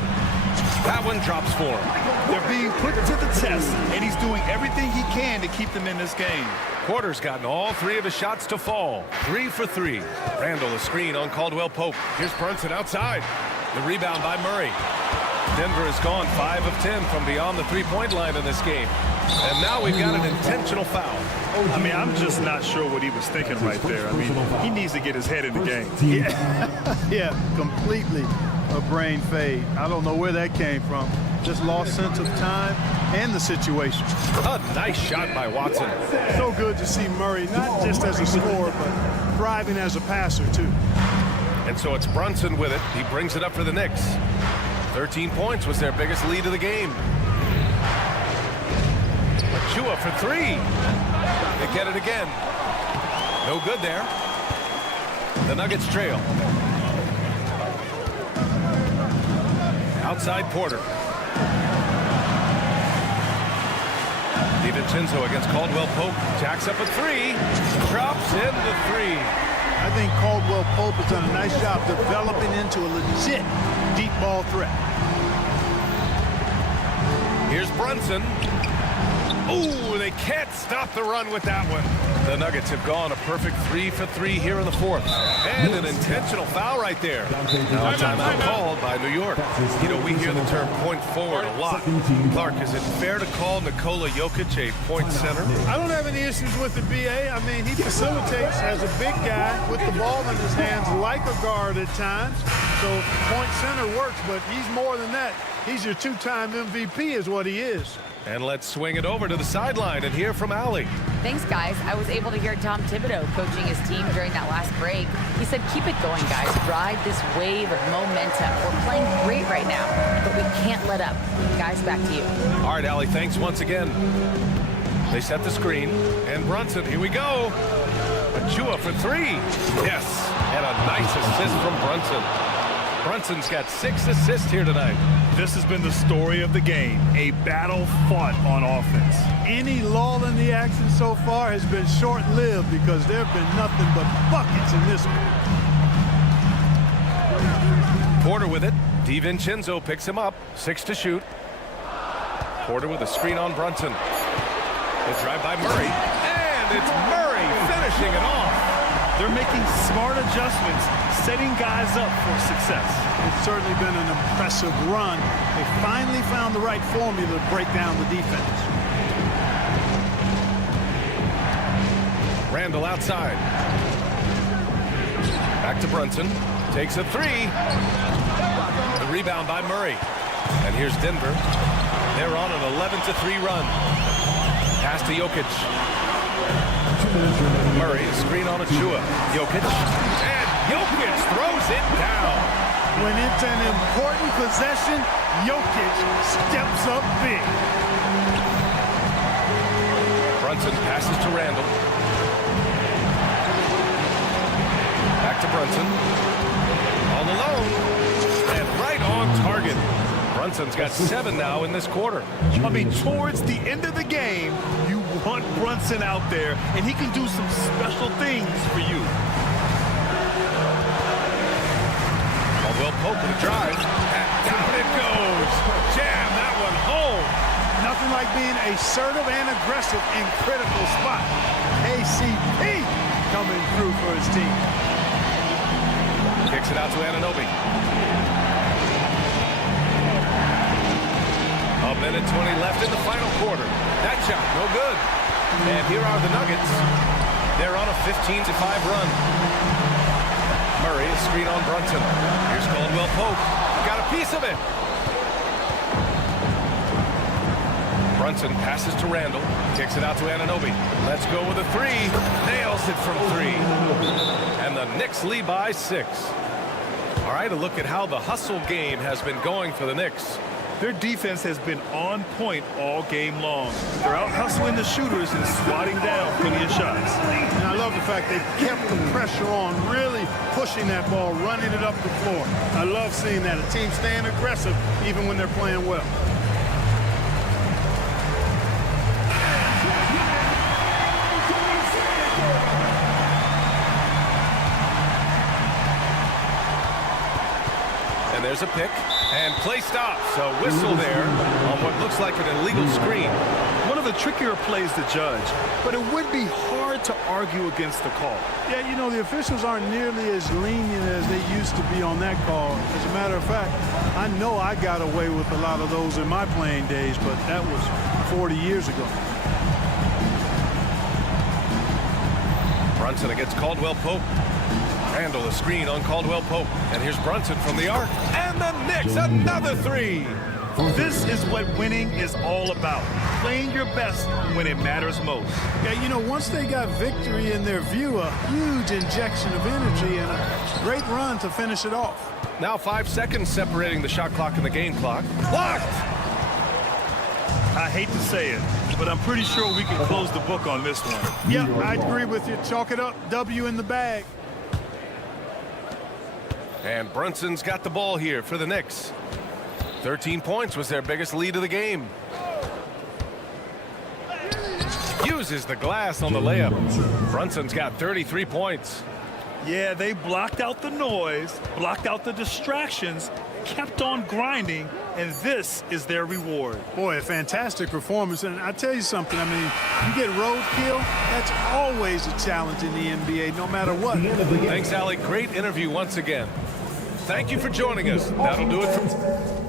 That one drops for him. They're being put to the test, and he's doing everything he can to keep them in this game. Porter's gotten all 3 of his shots to fall. 3 for 3. Randle a screen on Caldwell Pope. Here's Brunson outside. The rebound by Murray. Denver has gone 5 of 10 from beyond the three-point line in this game. And now we've got an intentional foul. I mean, I'm just not sure what he was thinking right there. I mean, he needs to get his head in the game. Yeah, completely a brain fade. I don't know where that came from. Just lost sense of time and the situation. A nice shot by Watson. So good to see Murray, not just as a scorer, but thriving as a passer, too. And so it's Brunson with it. He brings it up for the Knicks. 13 points was their biggest lead of the game. Chua for three. They get it again. No good there. The Nuggets trail. Outside Porter. DiVincenzo against Caldwell Pope. Jacks up a three. Drops in the three. I think Caldwell Pope has done a nice job developing into a legit deep ball threat. Here's Brunson. Ooh, they can't stop the run with that one. The Nuggets have gone a perfect 3 for 3 here in the fourth. And an intentional foul right there. Now a timeout called by New York. You know, we hear the term point forward a lot. Clark, is it fair to call Nikola Jokic a point center? I don't have any issues with the BA. I mean, he facilitates as a big guy with the ball in his hands like a guard at times. So point center works, but he's more than that. He's your two-time MVP is what he is. And let's swing it over to the sideline and hear from Allie. Thanks, guys. I was able to hear Tom Thibodeau coaching his team during that last break. He said, keep it going, guys. Ride this wave of momentum. We're playing great right now, but we can't let up. Guys, back to you. All right, Allie, thanks once again. They set the screen. And Brunson, here we go. Achua for three. Yes, and a nice assist from Brunson. Brunson's got 6 assists here tonight. This has been the story of the game, a battle fought on offense. Any lull in the action so far has been short-lived because there have been nothing but buckets in this one. Porter with it. DiVincenzo picks him up. 6 to shoot. Porter with a screen on Brunson. The drive by Murray. And it's Murray finishing it off. They're making smart adjustments, setting guys up for success. It's certainly been an impressive run. They finally found the right formula to break down the defense. Randall outside. Back to Brunson. Takes a three. The rebound by Murray. And here's Denver. They're on an 11-3 run. Pass to Jokic. Murray, screen on Achua. Jokic. And Jokic throws it down. When it's an important possession, Jokic steps up big. Brunson passes to Randall. Back to Brunson. All alone. And right on target. Brunson's got 7 now in this quarter. I mean, towards the end of the game, you want Brunson out there, and he can do some special things for you. Caldwell Pope with a drive. And down it goes. Jam that one home. Nothing like being assertive and aggressive in critical spots. KCP coming through for his team. Kicks it out to Anunoby. A minute 20 left in the final quarter. That shot, no good. And here are the Nuggets. They're on a 15-5 run. Murray, a screen on Brunson. Here's Caldwell Pope. Got a piece of it. Brunson passes to Randall. Kicks it out to Anunoby. Let's go with a three. Nails it from 3. And the Knicks lead by 6. All right, a look at how the hustle game has been going for the Knicks. Their defense has been on point all game long. They're out hustling the shooters and swatting down plenty of shots. And I love the fact they kept the pressure on, really pushing that ball, running it up the floor. I love seeing that. A team staying aggressive even when they're playing well. And there's a pick. And play stops. A whistle there on what looks like an illegal screen. One of of the trickier plays to judge, but it would be hard to argue against the call. Yeah, you know, the officials aren't nearly as lenient as they used to be on that call. As a matter of fact, I know I got away with a lot of those in my playing days, but that was 40 years ago. Brunson against Caldwell Pope. Randall a screen on Caldwell Pope. And here's Brunson from the arc. And the Knicks, another three. This is what winning is all about. Playing your best when it matters most. Yeah, you know, once they got victory in their view, a huge injection of energy and a great run to finish it off. Now 5 seconds separating the shot clock and the game clock. Blocked! I hate to say it, but I'm pretty sure we can close the book on this one. Yeah, I agree with you. Chalk it up. W in the bag. And Brunson's got the ball here for the Knicks. 13 points was their biggest lead of the game. Uses the glass on the layup. Brunson's got 33 points. Yeah, they blocked out the noise, blocked out the distractions, kept on grinding, and this is their reward. Boy, a fantastic performance. And I tell you something, I mean, you get roadkill, that's always a challenge in the NBA, no matter what. Thanks, Allie. Great interview once again. Thank you for joining us. That'll do it for...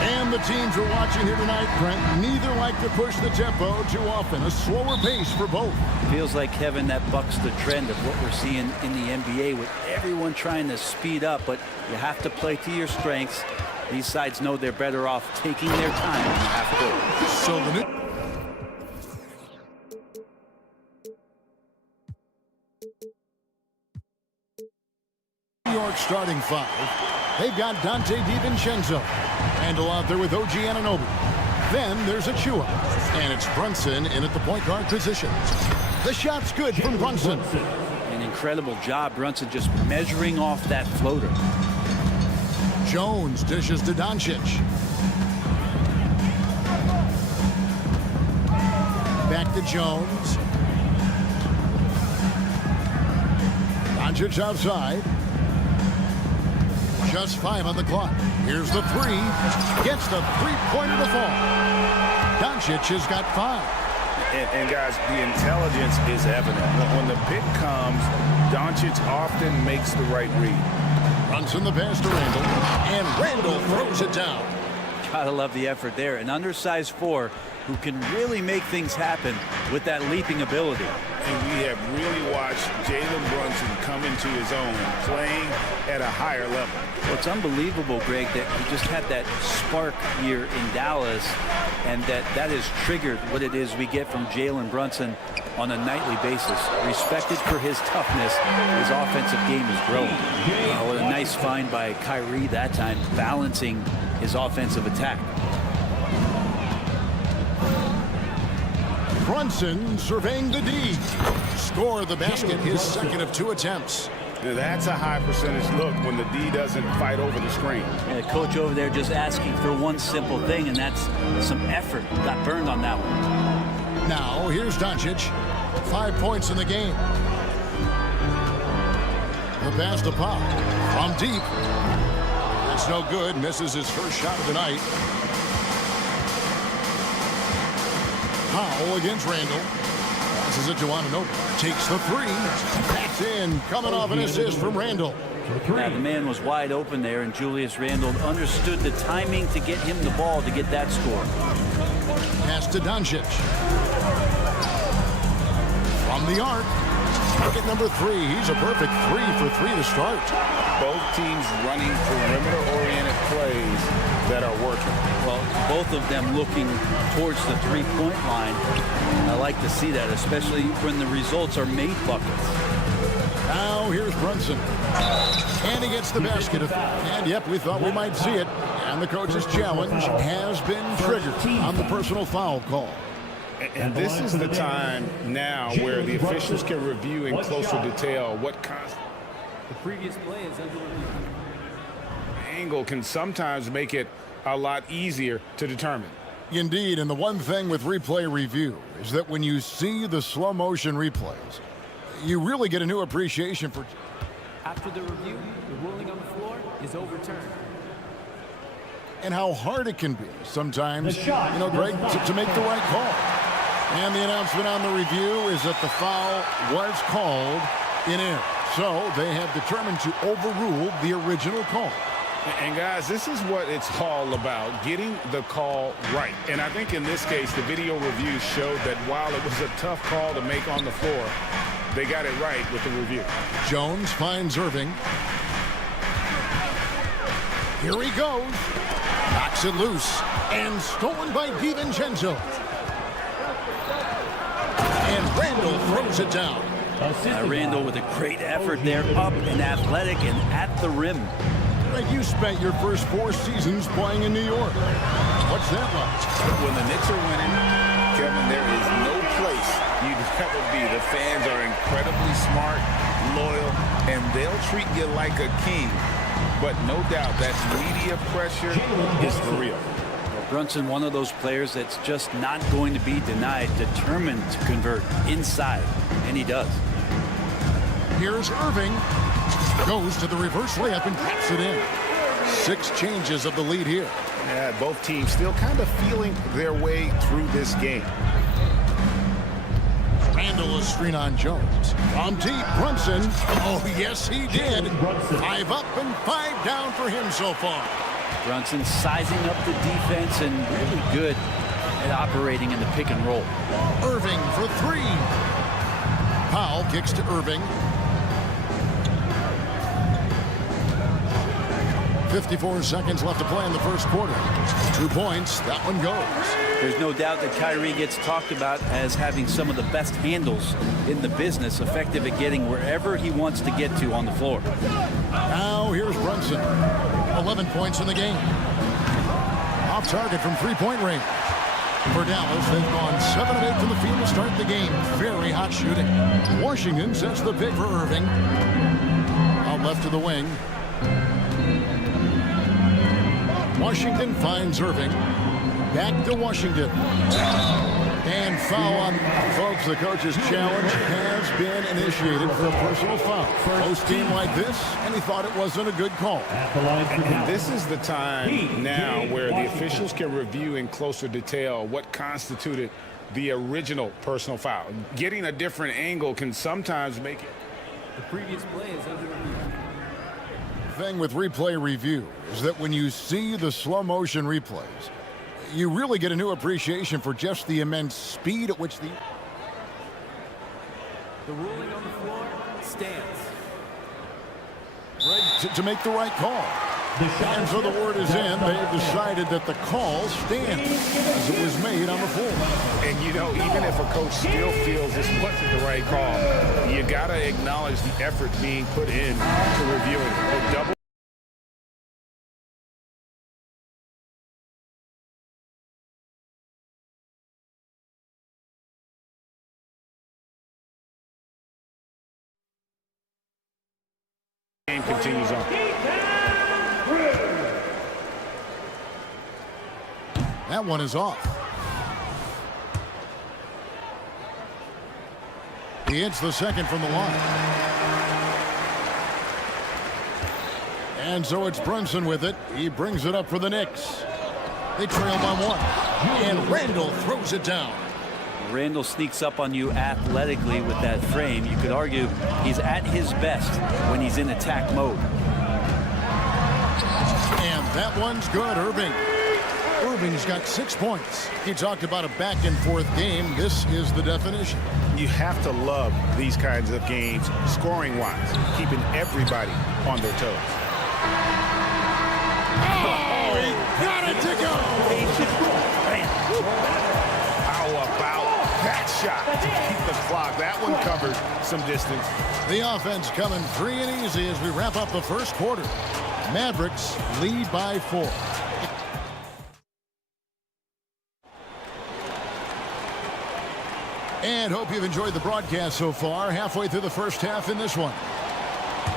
And the teams we're watching here tonight, Brent, neither like to push the tempo too often. A slower pace for both. Feels like, Kevin, that bucks the trend of what we're seeing in the NBA with everyone trying to speed up, but you have to play to your strengths. These sides know they're better off taking their time in the half court. So the New York starting five. They've got Dante DiVincenzo. Randall out there with OG Anunoby. Then there's Achua. And it's Brunson in at the point guard position. The shot's good from Brunson. An incredible job, Brunson, just measuring off that floater. Jones dishes to Doncic. Back to Jones. Doncic outside. Just 5 on the clock. Here's the three. Gets the three-pointer to fall. Doncic has got 5. And guys, the intelligence is evident. When the pick comes, Doncic often makes the right read. Brunson the pass to Randall. And Randall throws it down. Gotta love the effort there. An undersized 4 who can really make things happen with that leaping ability. And we have really watched Jalen Brunson come into his own, playing at a higher level. Well, it's unbelievable, Greg, that he just had that spark here in Dallas, and that has triggered what it is we get from Jalen Brunson on a nightly basis. Respected for his toughness, his offensive game is growing. What a nice find by Kyrie that time, balancing his offensive attack. Brunson surveying the D. Score the basket, his second of 2 attempts. That's a high percentage look when the D doesn't fight over the screen. And the coach over there just asking for one simple thing, and that's some effort. Got burned on that one. Now, here's Doncic. 5 points in the game. The pass to Pop. From deep. That's no good. Misses his first shot of the night. Powell against Randall. Passes it to Anunoby. Takes the three. That's in. Coming off an assist from Randall. Now, the man was wide open there, and Julius Randle understood the timing to get him the ball to get that score. Pass to Doncic. From the arc. Bucket number 3. He's a perfect 3 for 3 to start. Both teams running perimeter-oriented plays that are working. Well, both of them looking towards the three-point line. I like to see that, especially when the results are made buckets. Now here's Brunson. And he gets the basket. And yep, we thought we might see it. And the coach's challenge has been triggered on the personal foul call. And this is the time now where the officials can review in closer detail what the previous play is under review. Angle can sometimes make it a lot easier to determine. Indeed, and the one thing with replay review is that when you see the slow motion replays, you really get a new appreciation for. After the review, the ruling on the floor is overturned. And how hard it can be sometimes, Greg, to make the right call. And the announcement on the review is that the foul was called in error. So they have determined to overrule the original call. And guys, this is what it's all about, getting the call right. And I think in this case, the video review showed that while it was a tough call to make on the floor, they got it right with the review. Jones finds Irving. Here he goes. Knocks it loose. And stolen by DiVincenzo. And Randall throws it down. Randall with a great effort there, up and athletic and at the rim. Greg, you spent your first 4 seasons playing in New York. What's that like? When the Knicks are winning, Kevin, there is no place you'd rather be. The fans are incredibly smart, loyal, and they'll treat you like a king. But no doubt that media pressure is for real. Brunson, one of those players that's just not going to be denied, determined to convert inside, and he does. Here's Irving. Goes to the reverse layup and taps it in. 6 changes of the lead here. Yeah, both teams still kind of feeling their way through this game. Randall a screen on Jones. From deep, Brunson. Oh, yes, he did. 5 up and 5 down for him so far. Brunson sizing up the defense and really good at operating in the pick and roll. Irving for 3. Powell kicks to Irving. 54 seconds left to play in the first quarter. 2 points. That one goes. There's no doubt that Kyrie gets talked about as having some of the best handles in the business, effective at getting wherever he wants to get to on the floor. Now here's Brunson. 11 points in the game. Off target from 3-point range. For Dallas, they've gone 7 of 8 from the field to start the game. Very hot shooting. Washington sets the pick for Irving. Out left to the wing. Washington finds Irving. Back to Washington. And foul on, folks, the coach's challenge has been initiated for a personal foul. Close game like this, and he thought it wasn't a good call. And this is the time now where the officials can review in closer detail what constituted the original personal foul. Getting a different angle can sometimes make it. The previous play is under review. Thing with replay review is that when you see the slow motion replays, you really get a new appreciation for just the immense speed at which the ruling on the floor stands. Right to make the right call. And so the word is in. They've decided that the call stands as it was made on the floor. And, you know, even if a coach still feels this wasn't the right call, you got to acknowledge the effort being put in to reviewing the double. Game continues on. That one is off. He hits the second from the line. And so it's Brunson with it. He brings it up for the Knicks. They trail by 1. And Randall throws it down. Randall sneaks up on you athletically with that frame. You could argue he's at his best when he's in attack mode. And that one's good, Irving. Irving's got 6 points. He talked about a back-and-forth game. This is the definition. You have to love these kinds of games, scoring-wise, keeping everybody on their toes. Oh, he got it to go! How about that shot to keep the clock? That one covered some distance. The offense coming free and easy as we wrap up the first quarter. Mavericks lead by 4. And hope you've enjoyed the broadcast so far. Halfway through the first half in this one.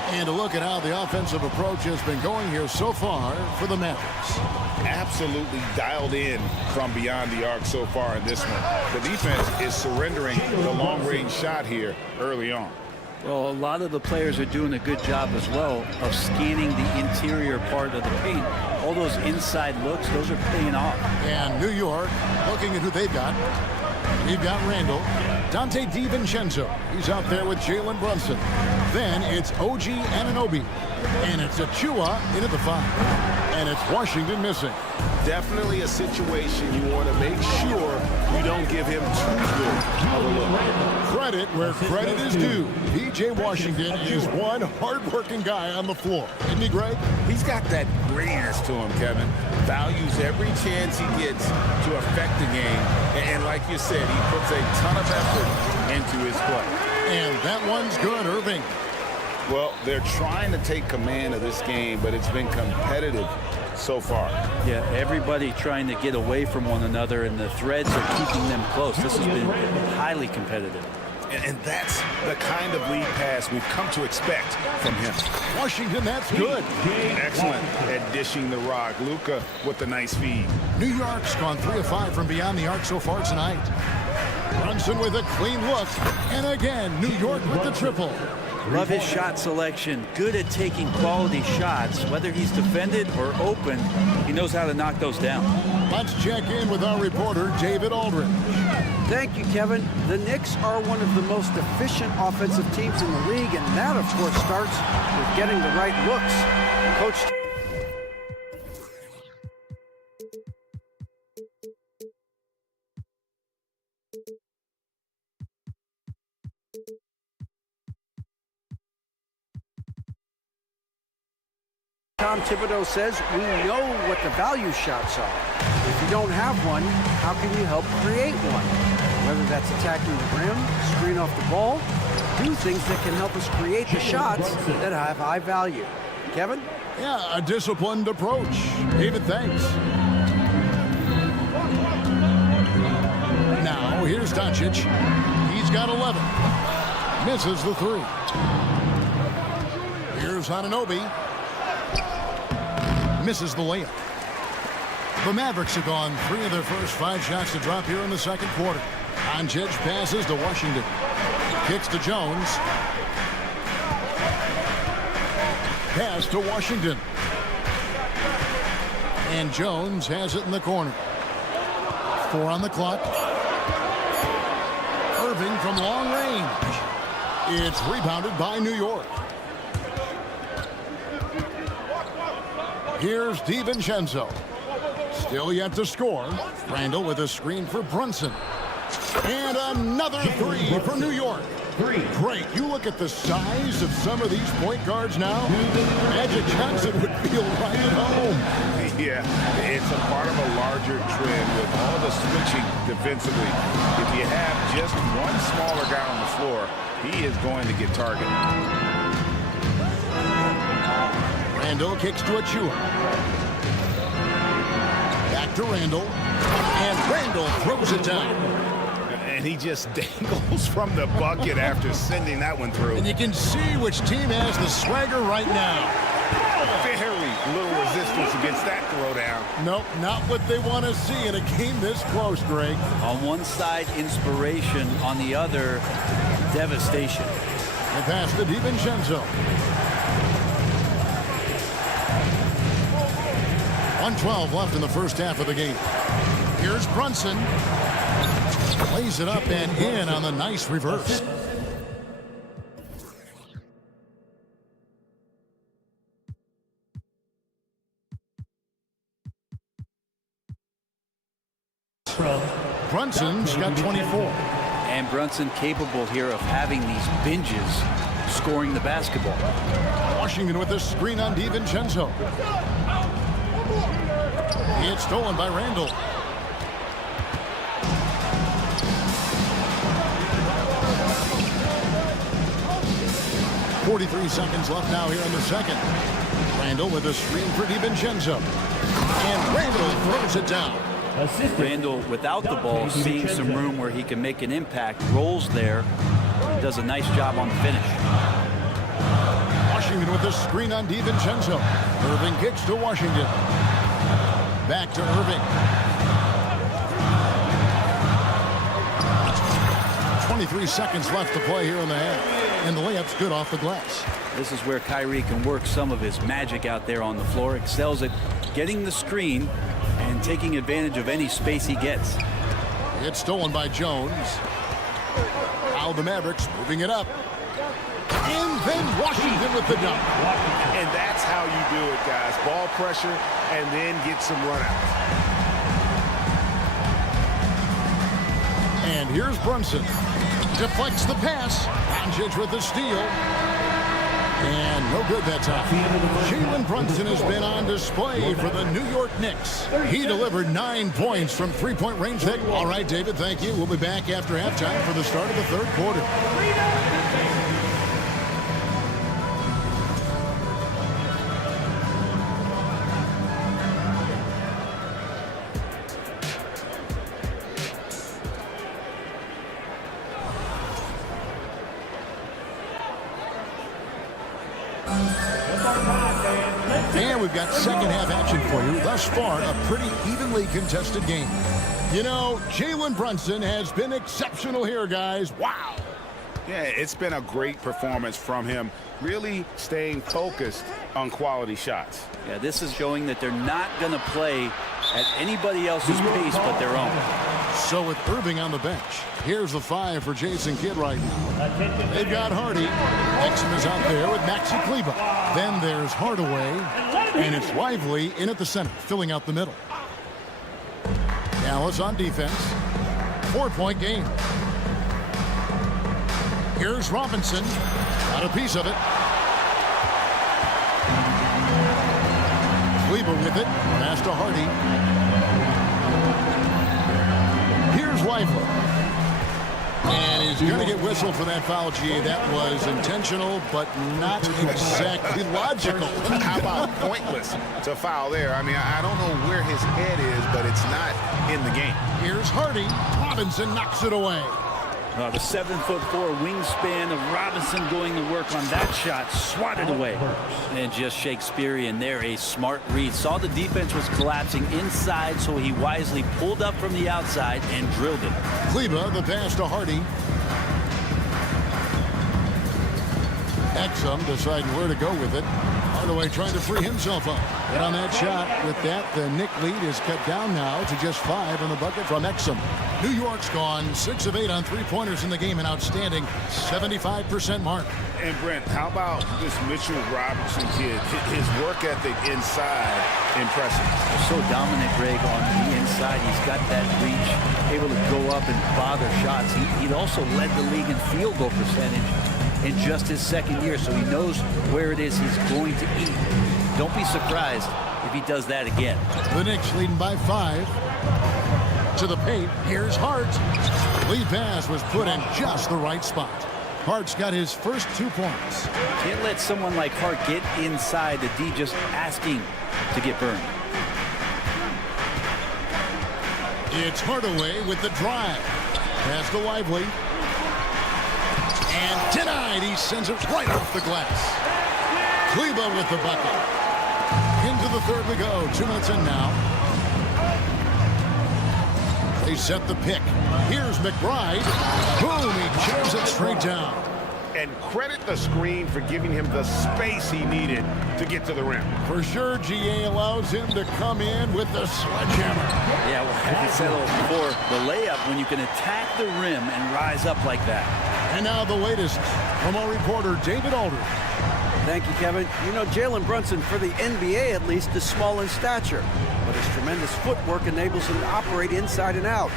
And a look at how the offensive approach has been going here so far for the Mavericks. Absolutely dialed in from beyond the arc so far in this one. The defense is surrendering the long-range shot here early on. Well, a lot of the players are doing a good job as well of scanning the interior part of the paint. All those inside looks, those are paying off. And New York, looking at who they've got. We've got Randall, Dante DiVincenzo. He's out there with Jalen Brunson. Then it's OG Anunoby. And it's Achua into the 5. And it's Washington missing. Definitely a situation you want to make sure you don't give him too good of a look. Credit where credit is due. P.J. Washington is one hard-working guy on the floor. Isn't he, Greg? He's got that grittiness to him, Kevin. Values every chance he gets to affect the game. And like you said, he puts a ton of effort into his play. And that one's good, Irving. Well, they're trying to take command of this game, but it's been competitive so far. Yeah, everybody trying to get away from one another, and the threads are keeping them close. This has been highly competitive. And that's the kind of lead pass we've come to expect from him. Washington, that's good. Excellent at dishing the rock. Luka with the nice feed. New York's gone 3 of 5 from beyond the arc so far tonight. Brunson with a clean look. And again, New York with the triple. Love his shot selection. Good at taking quality shots. Whether he's defended or open, he knows how to knock those down. Let's check in with our reporter, David Aldridge. Thank you, Kevin. The Knicks are one of the most efficient offensive teams in the league, and that, of course, starts with getting the right looks. Coach Tom Thibodeau says we know what the value shots are. If you don't have one, how can you help create one? Whether that's attacking the rim, screen off the ball, do things that can help us create the shots that have high value. Kevin? Yeah, a disciplined approach. David, thanks. Now, here's Doncic. He's got 11. Misses the 3. Here's Anunoby. Misses the layup. The Mavericks have gone 3 of their first 5 shots to drop here in the second quarter. Doncic passes to Washington. Kicks to Jones. Pass to Washington. And Jones has it in the corner. 4 on the clock. Irving from long range. It's rebounded by New York. Here's DiVincenzo. Still yet to score. Randall with a screen for Brunson. And another 3 for New York. Great. You look at the size of some of these point guards now. Magic Johnson would feel right at home. Yeah, it's a part of a larger trend with all the switching defensively. If you have just one smaller guy on the floor, he is going to get targeted. Randall kicks to Achua. Back to Randall. And Randall throws it down. And he just dangles from the bucket after sending that one through. And you can see which team has the swagger right now. Very little resistance against that throwdown. Nope, not what they want to see in a game this close, Greg. On one side, inspiration. On the other, devastation. And pass to DiVincenzo. 1:12 left in the first half of the game. Here's Brunson. Lays it up and in on the nice reverse. Brunson's got 24. And Brunson capable here of having these binges scoring the basketball. Washington with the screen on DiVincenzo. It's stolen by Randall. .43 seconds left now here in the second. Randall with a screen for DiVincenzo. And Randall throws it down. Randall, without the ball, seeing some room where he can make an impact, rolls there, does a nice job on the finish. Washington with the screen on DiVincenzo. Irving kicks to Washington. Back to Irving. 23 seconds left to play here in the half. And the layup's good off the glass. This is where Kyrie can work some of his magic out there on the floor. Excels at getting the screen and taking advantage of any space he gets. It's stolen by Jones. Now the Mavericks moving it up. And then Washington with the dunk. And that's how you do it, guys. Ball pressure and then get some runouts. And here's Brunson. Deflects the pass. Doncic with the steal. And no good that time. Jalen Brunson has been on display for the New York Knicks. He delivered 9 points from three-point range. All right, David, thank you. We'll be back after halftime for the start of the third quarter. And we've got second half action for you. Thus far, a pretty evenly contested game. You know, Jalen Brunson has been exceptional here, guys. Wow. Yeah, it's been a great performance from him, really staying focused on quality shots. Yeah, this is showing that they're not going to play at anybody else's pace but their own. So with Irving on the bench, here's the 5 for Jason Kidd right now. They've got Hardy. Exum is out there with Maxi Kleber. Then there's Hardaway, and it's Lively in at the center, filling out the middle. Dallas on defense. 4-point game. Here's Robinson. Got a piece of it. Kleber with it. Pass to Hardy. Here's Lively. And he's going to get whistled for that foul, G. That was intentional, but not exactly logical. How about pointless to foul there? I mean, I don't know where his head is, but it's not in the game. Here's Hardy. Robinson knocks it away. The 7'4" wingspan of Robinson going to work on that shot, swatted away. And just Shakespearean there, a smart read. Saw the defense was collapsing inside, so he wisely pulled up from the outside and drilled it. Kleber, the pass to Hardy. Exum deciding where to go with it. Hardaway trying to free himself up. And on that shot, with that, the Knick lead is cut down now to just 5 on the bucket from Exum. New York's gone 6 of 8 on three-pointers in the game, an outstanding 75% mark. And Brent, how about this Mitchell Robinson kid? His work ethic inside, impressive. So dominant, Greg, on the inside. He's got that reach, able to go up and bother shots. He'd also led the league in field goal percentage in just his second year, so he knows where it is he's going to eat. Don't be surprised if he does that again. The Knicks leading by 5. To the paint, here's Hart. Lead pass was put in just the right spot. Hart's got his first 2 points. Can't let someone like Hart get inside the D just asking to get burned. It's Hardaway with the drive. Pass to Lively. And denied. He sends it right off the glass. Kleber with the bucket. Into the third we go. 2 minutes in now. They set the pick. Here's McBride. Boom, he chips it straight down. And credit the screen for giving him the space he needed to get to the rim. For sure, GA allows him to come in with the sledgehammer. Yeah, well, I settle for the layup when you can attack the rim and rise up like that. And now the latest from our reporter, David Aldridge. Thank you, Kevin. You know, Jalen Brunson, for the NBA at least, is small in stature, but his tremendous footwork enables him to operate inside and out.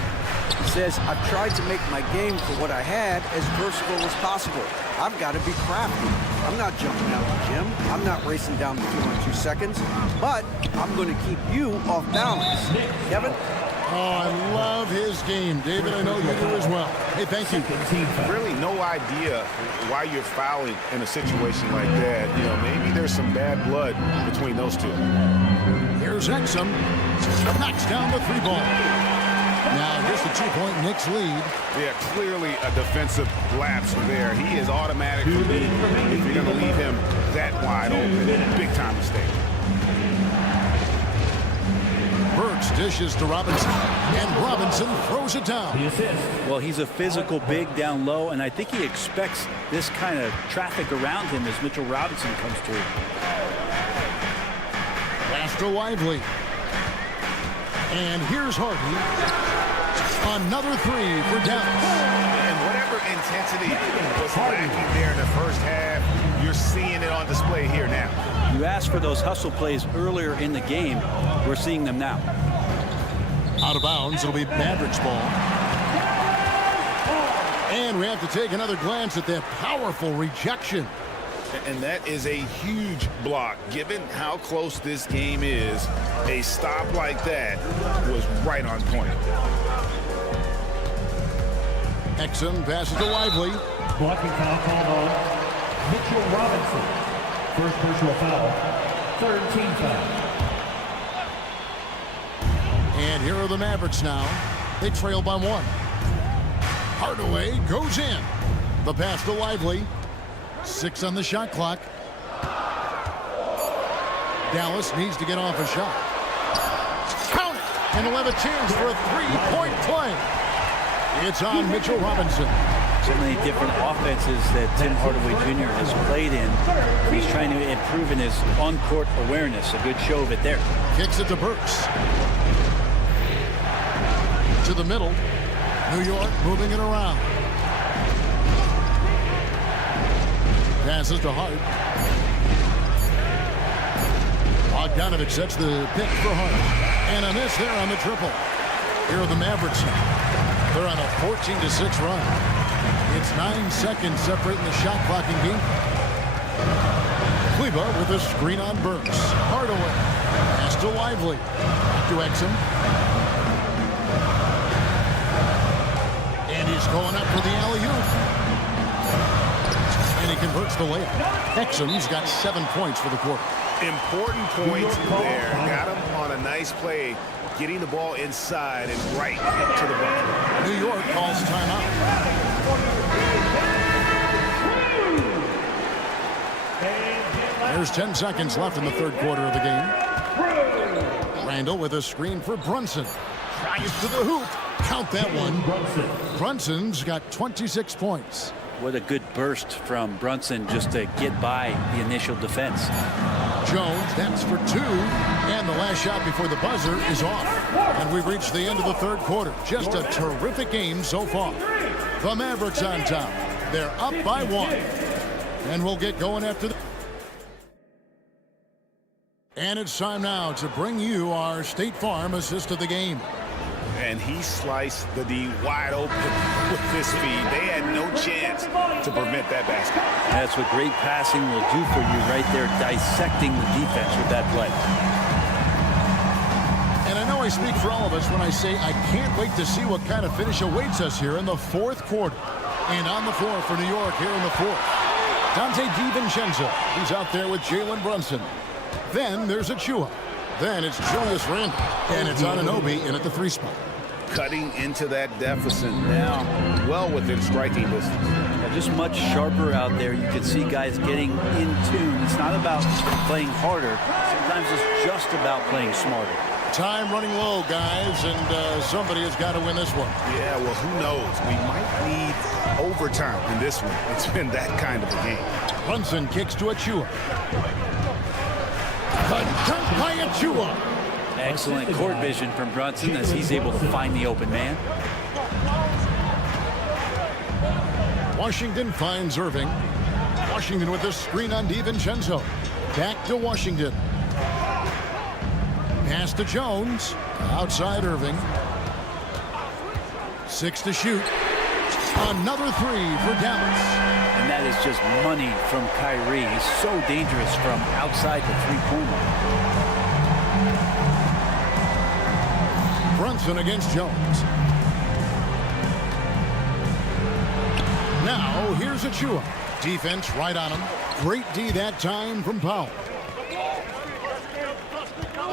He says, I've tried to make my game for what I had as versatile as possible. I've got to be crafty. I'm not jumping out the gym. I'm not racing down the field in 2 seconds, but I'm going to keep you off balance. Kevin? Oh, I love his game. David, I know you do as well. Hey, thank you. Really no idea why you're fouling in a situation like that. You know, maybe there's some bad blood between those two. Here's Exum. Knocks down the 3-ball. Now, just a 2-point Knicks lead. Yeah, clearly a defensive lapse there. He is automatic for me if you're going to leave him that wide open. Big time mistake. Burks dishes to Robinson, and Robinson throws it down. Well, he's a physical big down low, and I think he expects this kind of traffic around him as Mitchell Robinson comes through. Pass to Lively. And here's Hardy. Another 3 for Dallas. And whatever intensity was lacking there in the first half, you're seeing it on display here now. You asked for those hustle plays earlier in the game. We're seeing them now. Out of bounds, it'll be Mavericks ball. And we have to take another glance at that powerful rejection. And that is a huge block. Given how close this game is, a stop like that was right on point. Exum passes to Lively. Blocking foul called on Mitchell Robinson. First personal foul. Third team foul. And here are the Mavericks now. They trail by 1. Hardaway goes in. The pass to Lively. 6 on the shot clock. Dallas needs to get off a shot. Count it! And he'll have a chance for a 3-point play. It's on Mitchell Robinson. So many different offenses that Tim Hardaway Jr. has played in. He's trying to improve in his on-court awareness. A good show of it there. Kicks it to Burks. To the middle. New York moving it around. Passes to Hart. Bogdanovic sets the pick for Hart. And a miss there on the triple. Here are the Mavericks now. They're on a 14-6 run. It's 9 seconds separating the shot clock in game. Kleba with a screen on Burks. Hardaway. Pass to Lively. To Exum. And he's going up for the alley-oop. And he converts the layup. Exum's got 7 points for the quarter. Important points there. Got him on a nice play, getting the ball inside and right to the bucket. New York calls timeout. There's 10 seconds left in the third quarter of the game. Randall with a screen for Brunson. Drives to the hoop. Count that one. Brunson's got 26 points. What a good burst from Brunson just to get by the initial defense. Jones, that's for 2. And the last shot before the buzzer is off. And we've reached the end of the third quarter. Just a terrific game so far. The Mavericks on top. They're up by 1. And we'll get going after the... And it's time now to bring you our State Farm assist of the game. And he sliced the D wide open with this feed. They had no chance to prevent that basket. That's what great passing will do for you right there, dissecting the defense with that play. And I know I speak for all of us when I say I can't wait to see what kind of finish awaits us here in the fourth quarter. And on the floor for New York here in the fourth, Dante DiVincenzo. He's out there with Jalen Brunson. Then there's Achua. Then it's Julius Randle. And it's Anunoby in at the 3 spot. Cutting into that deficit now, well within striking distance. Just much sharper out there. You can see guys getting in tune. It's not about playing harder. Sometimes it's just about playing smarter. Time running low, guys, and somebody has got to win this one. Yeah, well, who knows? We might need overtime in this one. It's been that kind of a game. Brunson kicks to Achua. The dunk by Achua. Excellent court vision from Brunson as he's able to find the open man. Washington finds Irving. Washington with the screen on DiVincenzo. Back to Washington. Pass to Jones. Outside Irving. 6 to shoot. Another 3 for Dallas. And that is just money from Kyrie. He's so dangerous from outside the three-pointer. Brunson against Jones. Now, here's Achua. Defense right on him. Great D that time from Powell.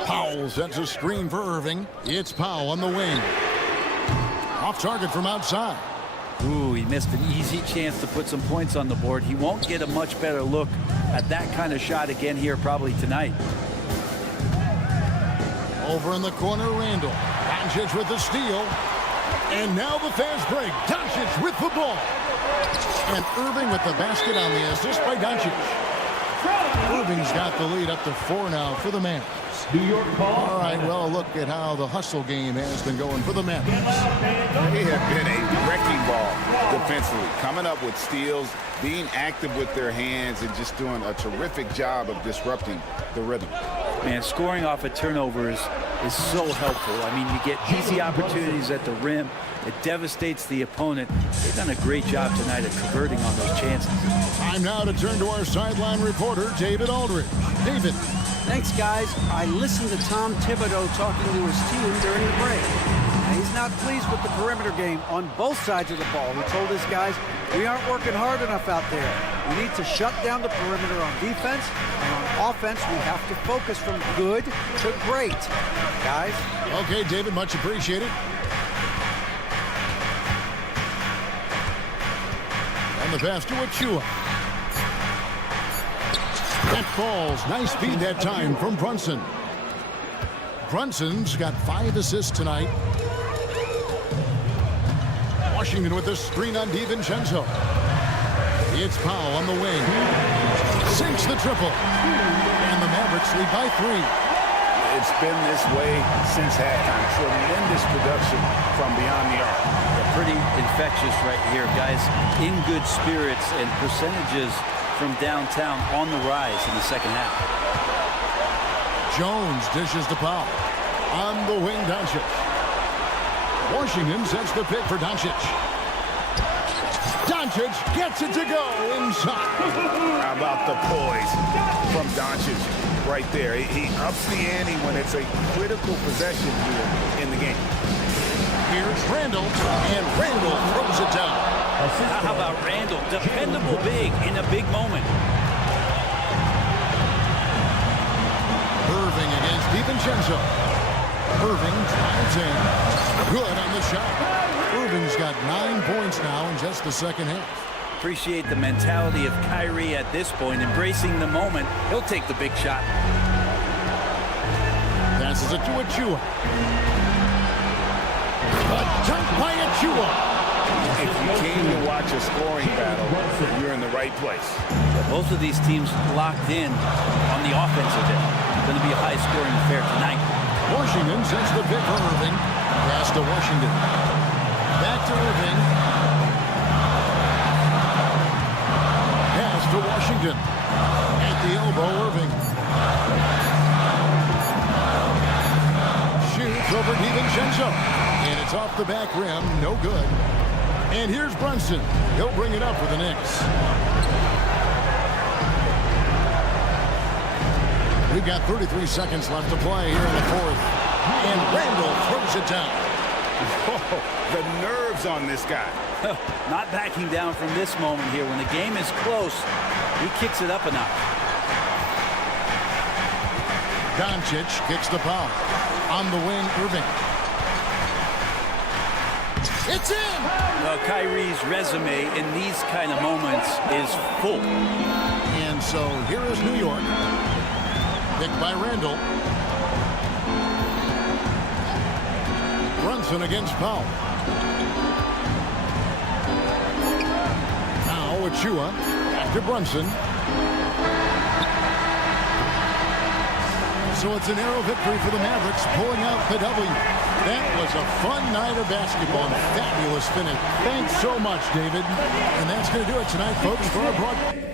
Powell sets a screen for Irving. It's Powell on the wing. Off target from outside. Ooh, he missed an easy chance to put some points on the board. He won't get a much better look at that kind of shot again here probably tonight. Over in the corner, Randall. Doncic with the steal. And now the fast break. Doncic with the ball. And Irving with the basket on the assist by Doncic. Irving's got the lead up to 4 now for the Mavericks. New York ball. All right, well, look at how the hustle game has been going for the Mavericks. They have been a wrecking ball defensively, coming up with steals, being active with their hands, and just doing a terrific job of disrupting the rhythm. Man, scoring off of turnovers is so helpful. I mean, you get easy opportunities at the rim. It devastates the opponent. They've done a great job tonight of converting on those chances. Time now to turn to our sideline reporter, David Aldridge. David. Thanks, guys. I listened to Tom Thibodeau talking to his team during the break. And he's not pleased with the perimeter game on both sides of the ball. He told his guys, we aren't working hard enough out there. We need to shut down the perimeter on defense, and on offense, we have to focus from good to great. Guys? Okay, David, much appreciated. And the pass to Achua. That falls. Nice feed that time from Brunson. Brunson's got 5 assists tonight. Washington with the screen on DiVincenzo. It's Powell on the wing. Sinks the triple. And the Mavericks lead by 3. It's been this way since halftime. Tremendous production from beyond the arc. Pretty infectious right here, guys. In good spirits and percentages from downtown on the rise in the second half. Jones dishes to Powell. On the wing, Doncic. Washington sets the pick for Doncic. Doncic gets it to go inside. How about the poise from Doncic right there? He ups the ante when it's a critical possession here in the game. Here's Randall, and Randall throws it down. How about Randall? Dependable big in a big moment. Irving against DiVincenzo. Irving drives in. Good on the shot. Irving's got 9 points now in just the second half. Appreciate the mentality of Kyrie at this point, embracing the moment. He'll take the big shot. Passes it to Achua. A dunk by Achua. If you came to watch a scoring battle, you're in the right place. Both of these teams locked in on the offensive end. It's going to be a high-scoring affair tonight. Washington sends the pick for Irving. Pass to Washington. Back to Irving. Pass to Washington. At the elbow, Irving. Shoots over DiVincenzo. And it's off the back rim. No good. And here's Brunson. He'll bring it up for the Knicks. We've got 33 seconds left to play here in the fourth. And Randall throws it down. Oh, the nerves on this guy. Not backing down from this moment here. When the game is close, he kicks it up a notch. Doncic kicks the foul. On the wing, Irving. It's in! Kyrie's resume in these kind of moments is full. And so here is New York. Picked by Randall. Brunson against Powell. Now Achua after Brunson. So it's a narrow victory for the Mavericks, pulling out the W. That was a fun night of basketball and a fabulous finish. Thanks so much, David. And that's going to do it tonight, folks, for our broadcast.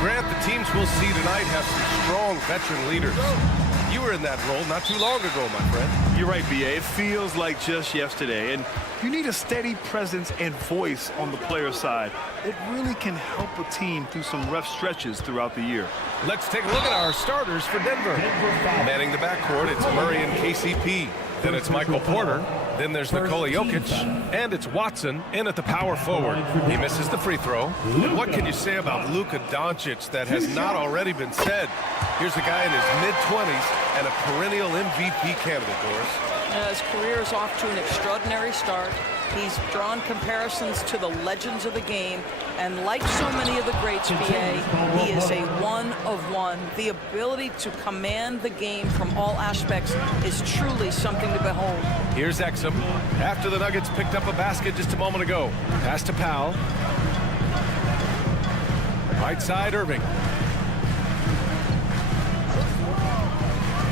Grant, the teams we'll see tonight have some strong veteran leaders. You were in that role not too long ago, my friend. You're right, B.A. It feels like just yesterday. And you need a steady presence and voice on the player side. It really can help a team through some rough stretches throughout the year. Let's take a look at our starters for Denver. Manning the backcourt, it's Murray and KCP. Then it's Michael Porter. Then there's Nikola Jokic. And it's Watson in at the power forward. He misses the free throw. And what can you say about Luka Doncic that has not already been said? Here's a guy in his mid-20s and a perennial MVP candidate, Doris. His career is off to an extraordinary start. He's drawn comparisons to the legends of the game, and like so many of the greats, BA, he is a one-of-one. The ability to command the game from all aspects is truly something to behold. Here's Exum after the Nuggets picked up a basket just a moment ago. Pass to Powell. Right side, Irving.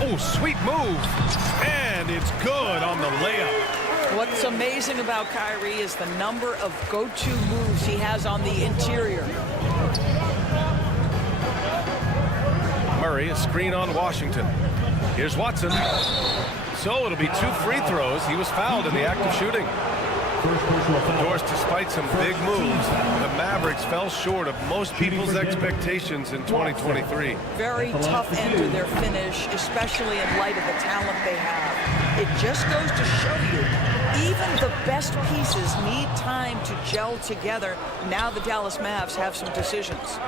Oh, sweet move. And it's good on the layup. What's amazing about Kyrie is the number of go-to moves he has on the interior. Murray, a screen on Washington. Here's Watson. So it'll be 2 free throws. He was fouled in the act of shooting. Doris, despite some big moves, the Mavericks fell short of most people's expectations in 2023. Very tough end to their finish, especially in light of the talent they have. It just goes to show you, even the best pieces need time to gel together. Now the Dallas Mavs have some decisions.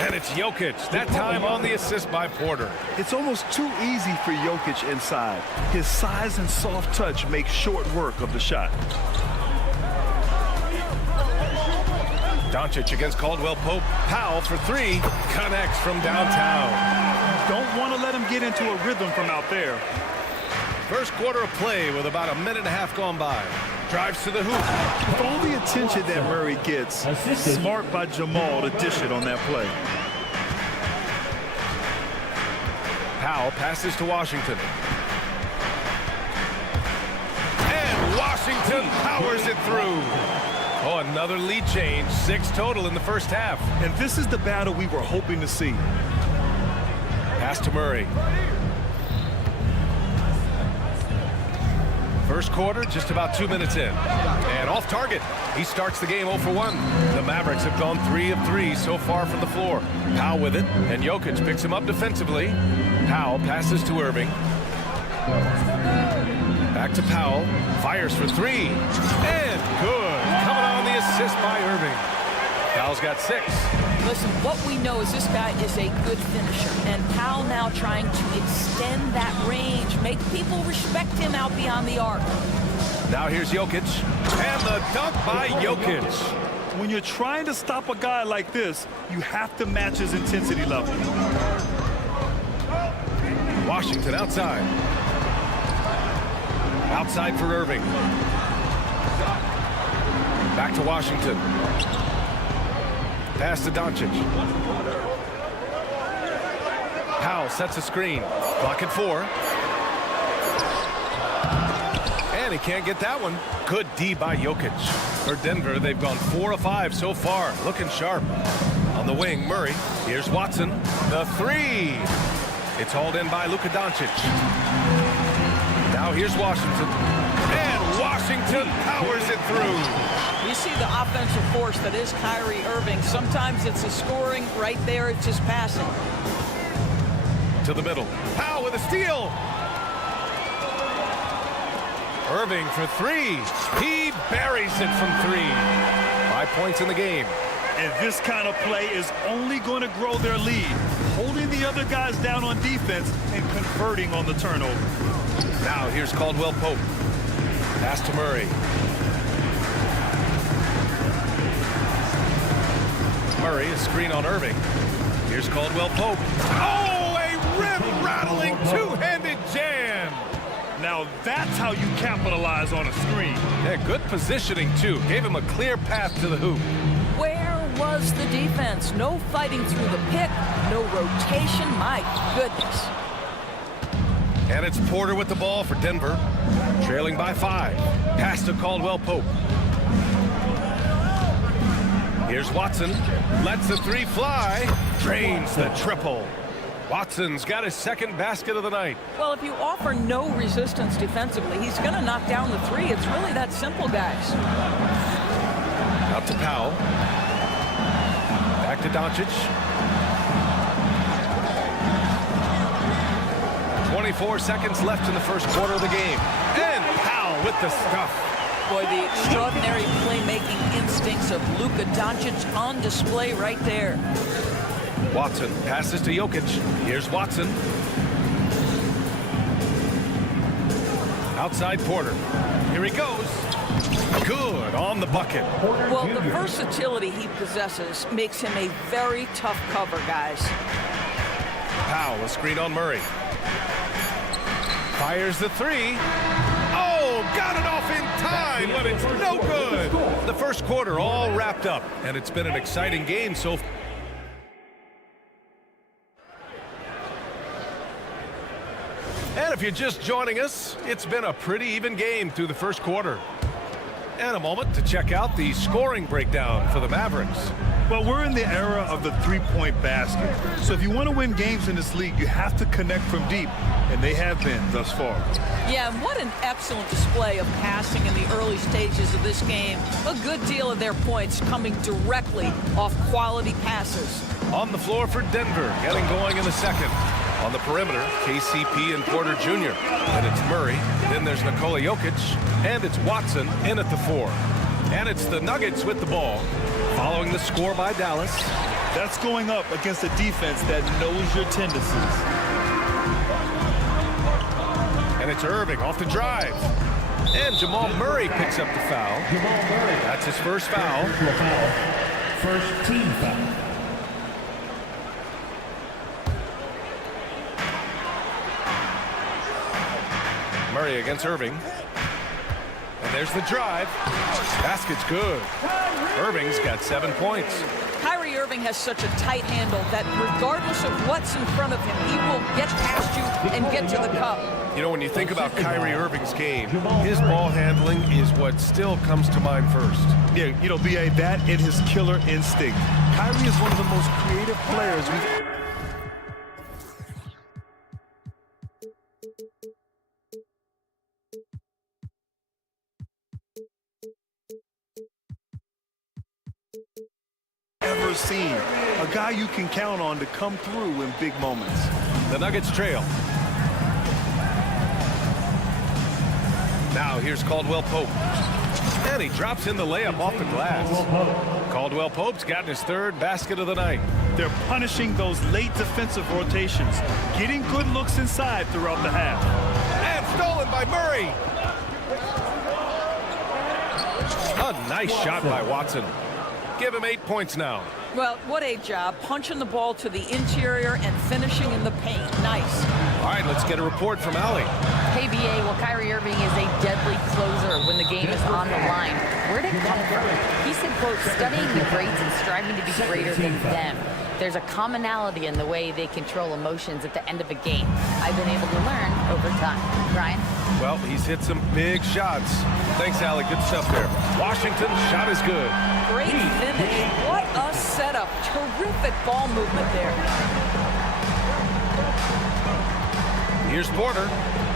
And it's Jokic, that time on the assist by Porter. It's almost too easy for Jokic inside. His size and soft touch make short work of the shot. Doncic against Caldwell Pope. Powell for 3. Connects from downtown. Don't want to let him get into a rhythm from out there. First quarter of play with about a minute and a half gone by. Drives to the hoop. With all the attention that Murray gets, smart by Jamal to dish it on that play. Powell passes to Washington. And Washington powers it through. Oh, another lead change. 6 total in the first half. And this is the battle we were hoping to see. Pass to Murray. First quarter, just about 2 minutes in. And off target. He starts the game 0 for 1. The Mavericks have gone 3 of 3 so far from the floor. Powell with it, and Jokic picks him up defensively. Powell passes to Irving. Back to Powell. Fires for 3. And good. Coming on the assist by Irving. Powell's got 6. Listen, what we know is this guy is a good finisher, and Powell now trying to extend that range, make people respect him out beyond the arc. Now here's Jokic, and the dunk by Jokic. When you're trying to stop a guy like this, you have to match his intensity level. Washington outside. Outside for Irving. Back to Washington. Pass to Doncic. Powell sets a screen. Clock at 4. And he can't get that one. Good D by Jokic. For Denver, they've gone 4 of 5 so far. Looking sharp. On the wing, Murray. Here's Watson. The 3. It's hauled in by Luka Doncic. Now here's Washington. And Washington powers it through. You see the offensive force that is Kyrie Irving. Sometimes it's a scoring. Right there, it's just passing. To the middle. Powell with a steal. Irving for three. He buries it from three. 5 points in the game. And this kind of play is only going to grow their lead, holding the other guys down on defense and converting on the turnover. Now here's Caldwell Pope. Pass to Murray. Murray, a screen on Irving. Here's Caldwell Pope. Oh, a rim-rattling two-handed jam. Now that's how you capitalize on a screen. Yeah, good positioning, too. Gave him a clear path to the hoop. Where was the defense? No fighting through the pick, no rotation. My goodness. And it's Porter with the ball for Denver. Trailing by 5. Pass to Caldwell Pope. Here's Watson. Lets the three fly. Drains the triple. Watson's got his second basket of the night. Well, if you offer no resistance defensively, he's going to knock down the three. It's really that simple, guys. Out to Powell. Back to Doncic. 24 seconds left in the first quarter of the game. And Powell with the stuff. Boy, the extraordinary playmaking instincts of Luka Doncic on display right there. Watson passes to Jokic. Here's Watson. Outside Porter. Here he goes. Good on the bucket. Well, the versatility he possesses makes him a very tough cover, guys. Powell, a screen on Murray. Fires the three. Oh, got it off in time, but it's no good. The first quarter all wrapped up, and it's been an exciting game so far. And if you're just joining us, it's been a pretty even game through the first quarter. And a moment to check out the scoring breakdown for the Mavericks. Well, we're in the era of the three-point basket. So if you want to win games in this league, you have to connect from deep, and they have been thus far. Yeah, and what an excellent display of passing in the early stages of this game. A good deal of their points coming directly off quality passes. On the floor for Denver, getting going in the second. On the perimeter, KCP and Porter Jr. And it's Murray. Then there's Nikola Jokic. And it's Watson in at the 4. And it's the Nuggets with the ball. Following the score by Dallas. That's going up against a defense that knows your tendencies. And it's Irving off the drive. And Jamal Murray picks up the foul. That's his first foul. First team foul. Murray against Irving. And there's the drive. Basket's good. Irving's got 7 points. Kyrie Irving has such a tight handle that regardless of what's in front of him, he will get past you and get to the cup. You know, when you think about Kyrie Irving's game, his ball handling is what still comes to mind first. Yeah, you know, B.A., that and his killer instinct. Kyrie is one of the most creative players we've ever seen. A guy you can count on to come through in big moments. The Nuggets trail. Now here's Caldwell Pope. And he drops in the layup off the glass. Caldwell Pope's gotten his third basket of the night. They're punishing those late defensive rotations, getting good looks inside throughout the half. And stolen by Murray. A nice shot by Watson. Give him 8 points now. Well, what a job. Punching the ball to the interior and finishing in the paint. Nice. All right, let's get a report from Allie. Hey, BA, well, Kyrie Irving is a deadly closer when the game is on the line. Where'd it come from? He said, quote, studying the greats and striving to be greater than them. There's a commonality in the way they control emotions at the end of a game. I've been able to learn over time. Brian? Well, he's hit some big shots. Thanks, Allie. Good stuff there. Washington, shot is good. Great finish. What a setup. Terrific ball movement there. Here's Porter.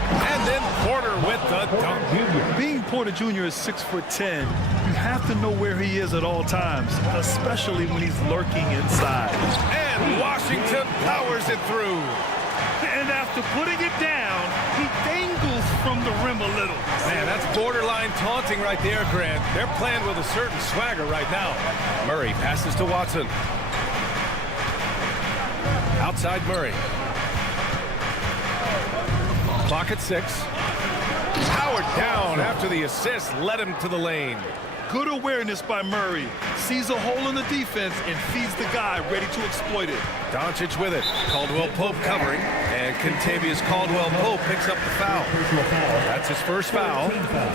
And then Porter with the dunk. Being Porter Jr. is 6'10", you have to know where he is at all times, especially when he's lurking inside. And Washington powers it through. And after putting it down, he dangles from the rim a little. Man, that's borderline taunting right there, Grant. They're playing with a certain swagger right now. Murray passes to Watson. Outside Murray. Clock at 6. Howard down after the assist led him to the lane. Good awareness by Murray. Sees a hole in the defense and feeds the guy ready to exploit it. Doncic with it. Caldwell Pope covering. And Kentavious Caldwell Pope picks up the foul. That's his first foul.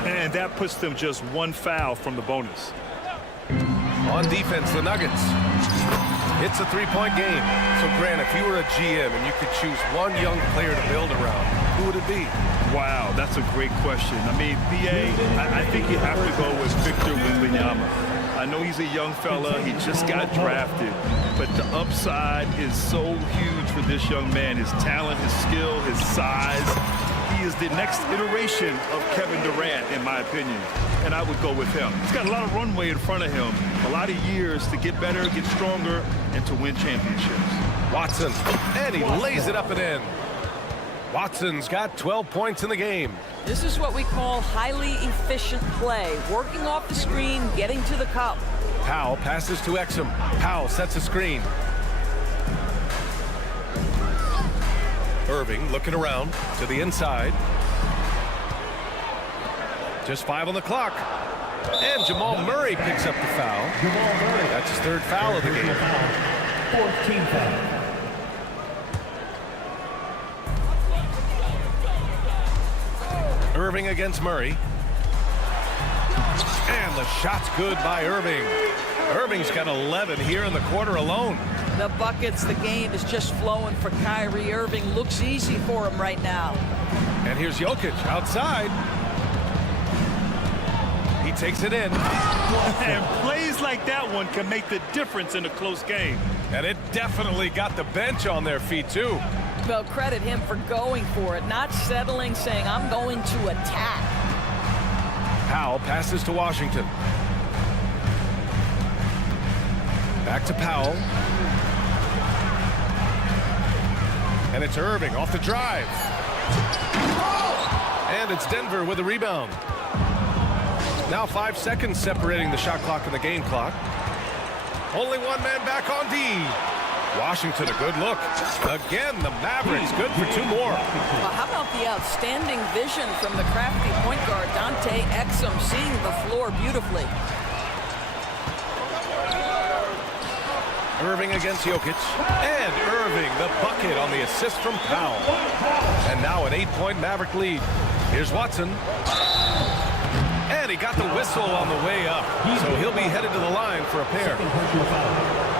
And that puts them just one foul from the bonus. On defense, the Nuggets. It's a three-point game. So, Grant, if you were a GM and you could choose one young player to build around, who would it be? Wow, that's a great question. I mean, B.A., I think you have to go with Victor Wembanyama. I know he's a young fella. He just got drafted. But the upside is so huge for this young man. His talent, his skill, his size. He is the next iteration of Kevin Durant, in my opinion. And I would go with him. He's got a lot of runway in front of him. A lot of years to get better, get stronger, and to win championships. Watson, and he lays it up and in. Watson's got 12 points in the game. This is what we call highly efficient play. Working off the screen, getting to the cup. Powell passes to Exum. Powell sets a screen. Irving looking around to the inside. Just 5 on the clock. And Jamal Murray picks up the foul. That's his third foul of the game. 14th foul. Irving against Murray. And the shot's good by Irving. Irving's got 11 here in the quarter alone. The buckets, the game is just flowing for Kyrie Irving. Looks easy for him right now. And here's Jokic outside. He takes it in. And plays like that one can make the difference in a close game. And it definitely got the bench on their feet, too. Well, credit him for going for it, not settling, saying, I'm going to attack. Powell passes to Washington. Back to Powell. And it's Irving off the drive. And it's Denver with a rebound. Now 5 seconds separating the shot clock and the game clock. Only one man back on D. Washington, a good look. Again, the Mavericks, good for 2 more. Well, how about the outstanding vision from the crafty point guard, Dante Exum, seeing the floor beautifully. Irving against Jokic. And Irving, the bucket on the assist from Powell. And now an 8-point Maverick lead. Here's Watson. And he got the whistle on the way up. So he'll be headed to the line for a pair.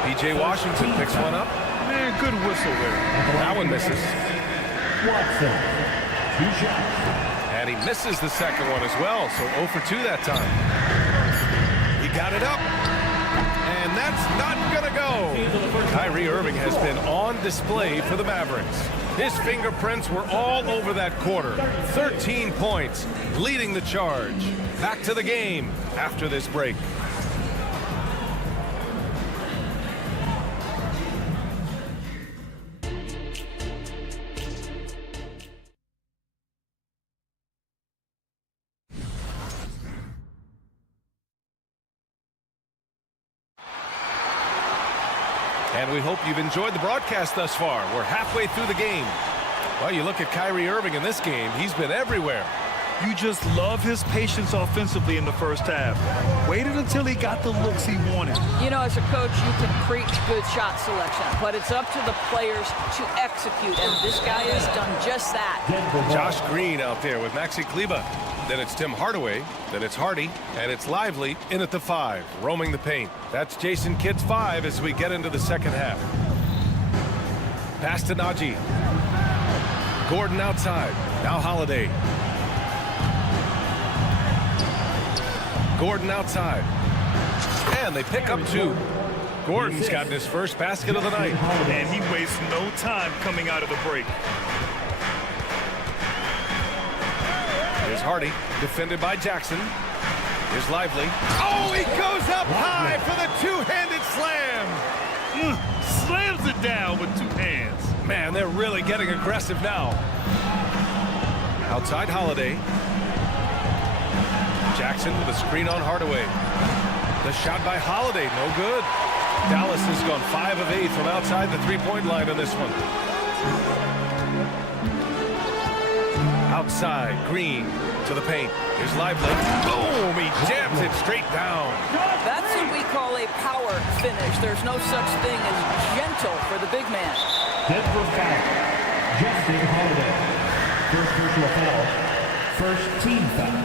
P.J. Washington picks one up. Man, good whistle there. That one misses. Watson, 2 shots. And he misses the second one as well. So 0 for 2 that time. He got it up. And that's not going to go. Kyrie Irving has been on display for the Mavericks. His fingerprints were all over that quarter. 13 points, leading the charge. Back to the game after this break. And we hope you've enjoyed the broadcast thus far. We're halfway through the game. Well, you look at Kyrie Irving in this game, he's been everywhere. You just love his patience offensively in the first half. Waited until he got the looks he wanted. You know, as a coach, you can preach good shot selection, but it's up to the players to execute, and this guy has done just that. Josh Green out there with Maxi Kleber. Then it's Tim Hardaway. Then it's Hardy. And it's Lively in at the 5, roaming the paint. That's Jason Kidd's 5 as we get into the second half. Pass to Najee. Gordon outside. Now Holiday. Gordon outside. And they pick up 2. Gordon's gotten his first basket of the night. And he wastes no time coming out of the break. Here's Hardy, defended by Jackson. Here's Lively. Oh, he goes up high for the two-handed slam. slams it down with 2 hands. Man, they're really getting aggressive now. Outside Holiday. Jackson with a screen on Hardaway. The shot by Holiday, no good. Dallas has gone 5 of 8 from outside the three-point line on this one. Outside, Green to the paint. Here's Lively. Boom! He jams it straight down. That's what we call a power finish. There's no such thing as gentle for the big man. Denver foul. Justin Holiday. First personal foul. First team foul.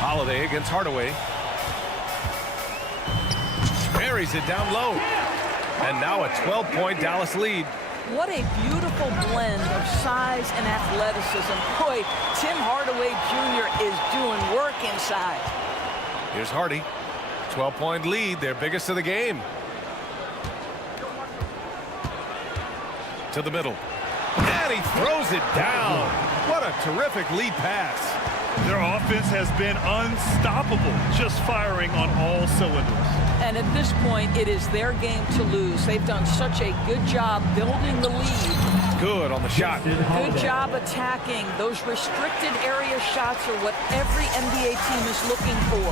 Holiday against Hardaway. Buries it down low. And now a 12-point Dallas lead. What a beautiful blend of size and athleticism. Boy, Tim Hardaway Jr. is doing work inside. Here's Hardy. 12-point lead, their biggest of the game. To the middle. And he throws it down. What a terrific lead pass. Their offense has been unstoppable, just firing on all cylinders. And at this point, it is their game to lose. They've done such a good job building the lead. Good on the shot. Good job attacking. Those restricted area shots are what every NBA team is looking for.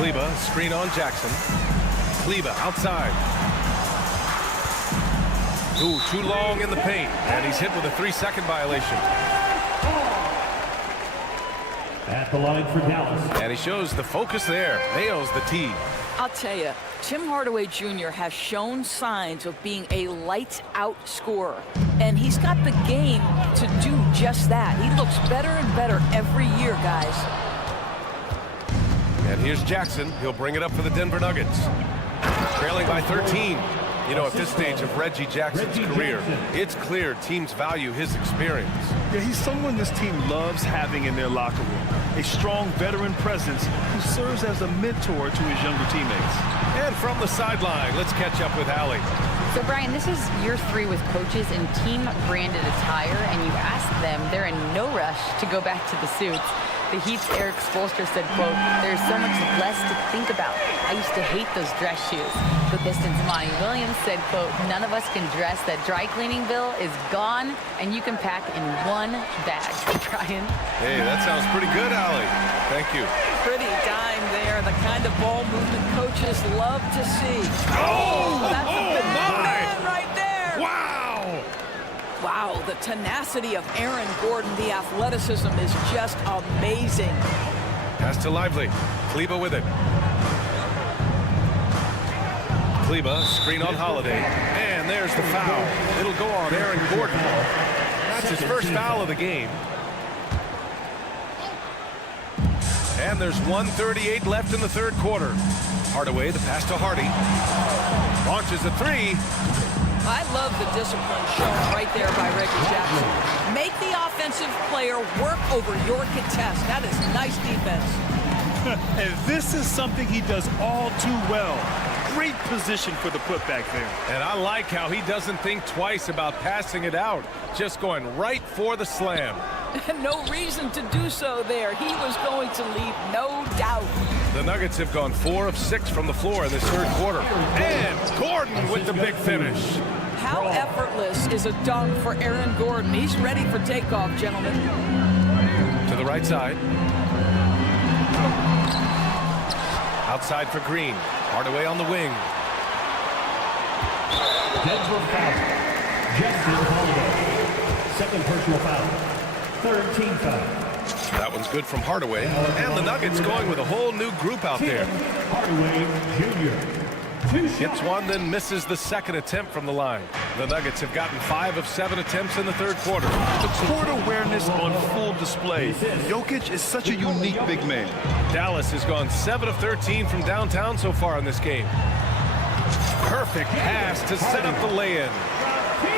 Kleba, screen on Jackson. Kleba outside. Ooh, too long in the paint. And he's hit with a 3-second violation. At the line for Dallas. And he shows the focus there. Nails the tee. I'll tell you, Tim Hardaway Jr. has shown signs of being a lights-out scorer. And he's got the game to do just that. He looks better and better every year, guys. And here's Jackson. He'll bring it up for the Denver Nuggets. Trailing by 13. You know, at this stage of Reggie Jackson's career, it's clear teams value his experience. Yeah, he's someone this team loves having in their locker room. A strong veteran presence who serves as a mentor to his younger teammates. And from the sideline, let's catch up with Allie. So, Brian, this is year 3 with coaches in team-branded attire, and you ask them, they're in no rush to go back to the suits. The Heat's Eric Spoelstra said, quote, "There's so much less to think about. I used to hate those dress shoes." The Pistons' Monty Williams said, quote, "None of us can dress. That dry cleaning bill is gone, and you can pack in one bag." Brian? Hey, that sounds pretty good, Allie. Thank you. Pretty dime there. The kind of ball movement coaches love to see. Oh, that's a big man right there. Wow. Wow, the tenacity of Aaron Gordon, the athleticism is just amazing. Pass to Lively. Kleba with it. Kleba, screen on Holiday. And there's the foul. It'll go on Aaron Gordon. That's his first foul of the game. And there's 1:38 left in the third quarter. Hardaway, the pass to Hardy. Launches a 3. I love the discipline shown right there by Reggie Jackson. Make the offensive player work over your contest. That is nice defense. And this is something he does all too well. Great position for the putback there. And I like how he doesn't think twice about passing it out. Just going right for the slam. No reason to do so there. He was going to leave, no doubt. The Nuggets have gone 4 of 6 from the floor in this third quarter. And Gordon with the big finish. How effortless is a dunk for Aaron Gordon? He's ready for takeoff, gentlemen. To the right side. Outside for Green. Hardaway on the wing. Denver foul. Justin Holiday. Second personal foul. Third team foul. That one's good from Hardaway. And the Nuggets going with a whole new group out there. Hardaway Jr. Hits one, then misses the second attempt from the line. The Nuggets have gotten 5 of 7 attempts in the third quarter. The court awareness on full display. Jokic is such a unique big man. Dallas has gone 7 of 13 from downtown so far in this game. Perfect pass to set up the lay-in.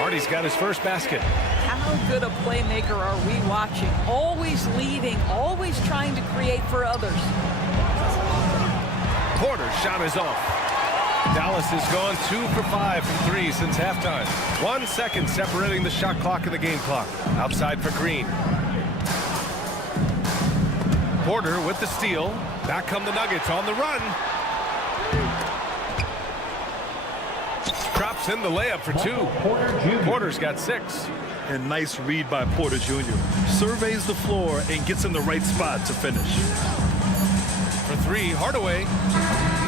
Hardy's got his first basket. How good a playmaker are we watching? Always leading, always trying to create for others. Porter's shot is off. Dallas has gone 2 for 5 from 3 since halftime. 1 second separating the shot clock and the game clock. Outside for Green. Porter with the steal. Back come the Nuggets on the run. Drops in the layup for 2. Porter's got 6. And nice read by Porter Jr. Surveys the floor and gets in the right spot to finish. For 3, Hardaway.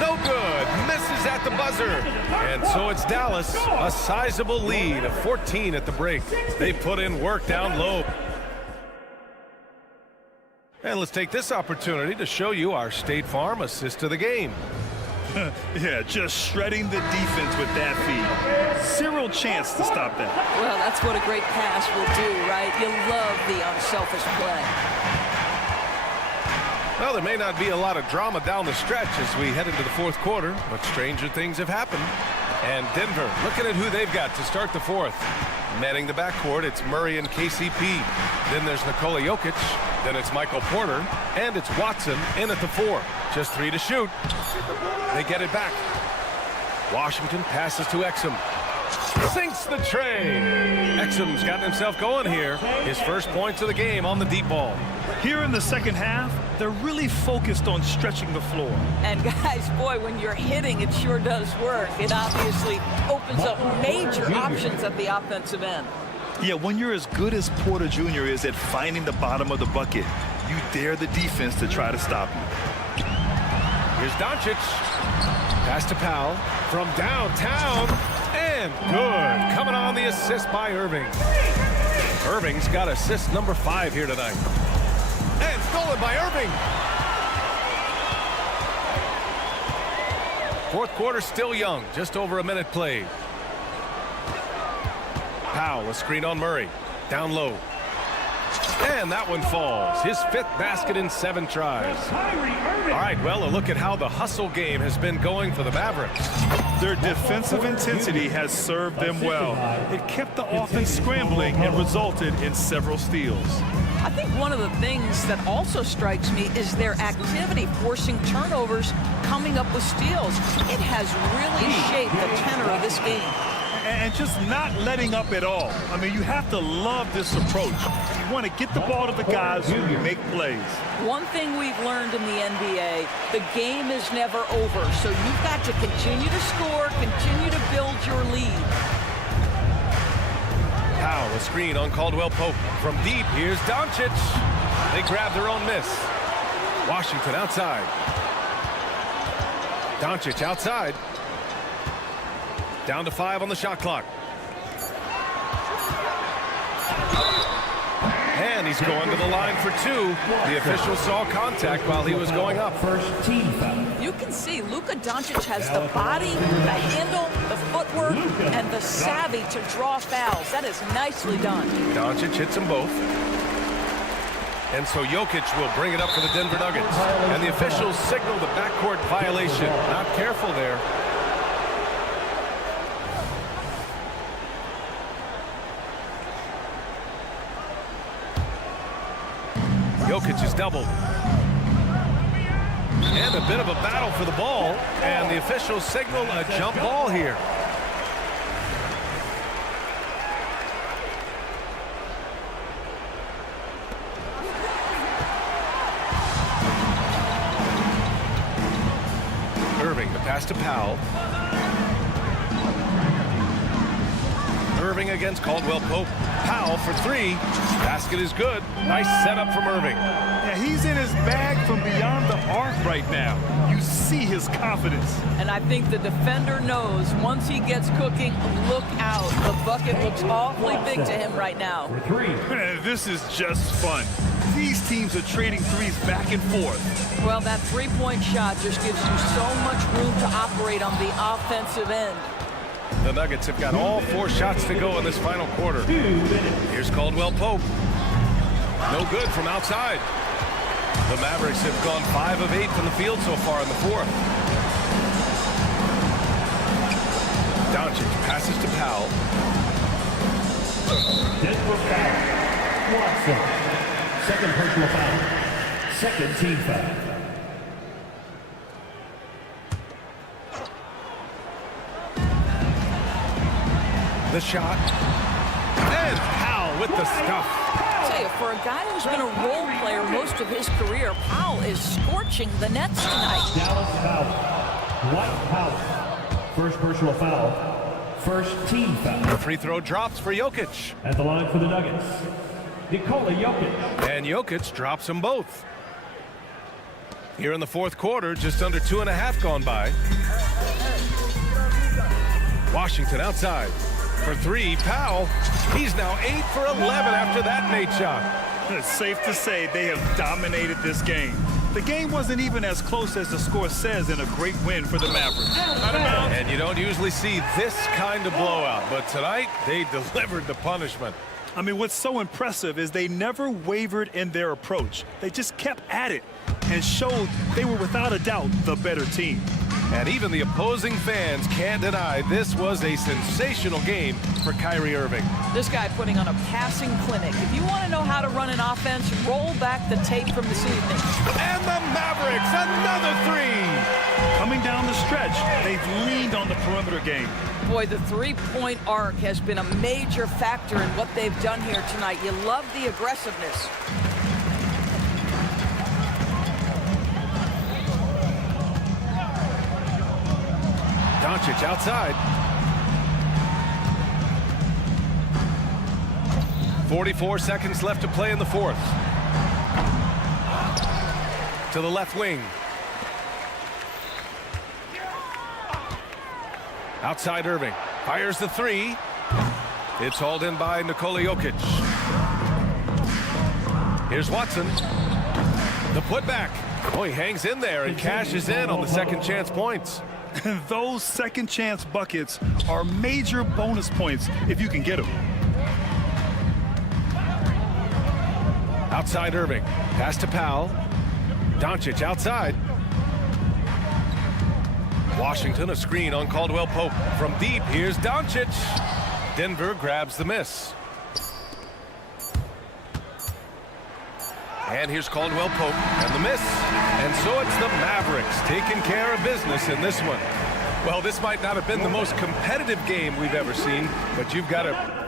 No good. Misses at the buzzer. And so it's Dallas. A sizable lead of 14 at the break. They put in work down low. And let's take this opportunity to show you our State Farm assist to the game. Yeah, just shredding the defense with that feed. Zero chance to stop that. Well, that's what a great pass will do, right? You love the unselfish play. Well, there may not be a lot of drama down the stretch as we head into the 4th quarter, but stranger things have happened. And Denver looking at who they've got to start the 4th. Manning the backcourt, it's Murray and KCP. Then there's Nikola Jokic. Then it's Michael Porter. And it's Watson in at the 4. Just 3 to shoot. They get it back. Washington passes to Exum. Sinks the tray. Exum's gotten himself going here. His first points of the game on the deep ball. Here in the second half, they're really focused on stretching the floor. And guys, boy, when you're hitting, it sure does work. It obviously opens up major options at the offensive end. Yeah, when you're as good as Porter Jr. is at finding the bottom of the bucket, you dare the defense to try to stop you. Here's Doncic. Pass to Powell from downtown. And good. Coming on the assist by Irving. Irving's got assist number 5 here tonight. And stolen by Irving. 4th quarter still young. Just over a minute played. Powell, a screen on Murray. Down low. And that one falls. His 5th basket in 7 tries. All right, well, a look at how the hustle game has been going for the Mavericks. Their defensive intensity has served them well. It kept the offense scrambling and resulted in several steals. I think one of the things that also strikes me is their activity forcing turnovers, coming up with steals. It has really shaped the tenor of this game. And just not letting up at all. I mean, you have to love this approach. You want to get the ball to the guys who make plays. One thing we've learned in the NBA, the game is never over. So you've got to continue to score, continue to build your lead. Powell, a screen on Caldwell Pope. From deep, here's Doncic. They grab their own miss. Washington outside. Doncic outside. Down to 5 on the shot clock. And he's going to the line for 2. The official saw contact while he was going up. First team foul. You can see Luka Doncic has the body, the handle, the footwork, and the savvy to draw fouls. That is nicely done. Doncic hits them both. And so Jokic will bring it up for the Denver Nuggets. And the officials signal the backcourt violation. Not careful there. Jokic is doubled. And a bit of a battle for the ball. And the officials signal a jump ball here. Irving, the pass to Powell. Irving against Caldwell Pope. Powell for 3. Basket is good. Nice setup from Irving. Yeah, he's in his bag from beyond the arc right now. You see his confidence. And I think the defender knows once he gets cooking, look out. The bucket looks awfully big to him right now. This is just fun. These teams are trading threes back and forth. Well, that three-point shot just gives you so much room to operate on the offensive end. The Nuggets have got all 4 shots to go in this final quarter. Here's Caldwell Pope. No good from outside. The Mavericks have gone 5 of 8 from the field so far in the 4th. Doncic passes to Powell. Denver foul. Watson. Second personal foul. Second team foul. The shot. And Powell with the stuff. tell you, for a guy who's been a role player most of his career, Powell is scorching the Nets tonight. Dallas foul. White Powell. First personal foul. First team foul. The free throw drops for Jokic. At the line for the Nuggets, Nikola Jokic. And Jokic drops them both. Here in the fourth quarter, just under 2.5 gone by. Washington outside. For three, Powell. He's now 8 for 11 after that Nate shot. It's safe to say they have dominated this game. The game wasn't even as close as the score says in a great win for the Mavericks. And you don't usually see this kind of blowout, but tonight they delivered the punishment. I mean, what's so impressive is they never wavered in their approach. They just kept at it and showed they were without a doubt the better team. And even the opposing fans can't deny this was a sensational game for Kyrie Irving. This guy putting on a passing clinic. If you want to know how to run an offense, roll back the tape from this evening. And the Mavericks, another three. Coming down the stretch, they've leaned on the perimeter game. Boy, the three-point arc has been a major factor in what they've done here tonight. You love the aggressiveness. Doncic outside. 44 seconds left to play in the fourth. To the left wing. Outside Irving. Fires the three. It's hauled in by Nikola Jokic. Here's Watson. The putback. Oh, he hangs in there and cashes in on the second chance points. Those second chance buckets are major bonus points if you can get them. Outside Irving. Pass to Powell. Doncic outside. Washington a screen on Caldwell Pope. From deep, here's Doncic. Denver grabs the miss. And here's Caldwell Pope and the miss. And so it's the Mavericks taking care of business in this one. Well, this might not have been the most competitive game we've ever seen, but you've got to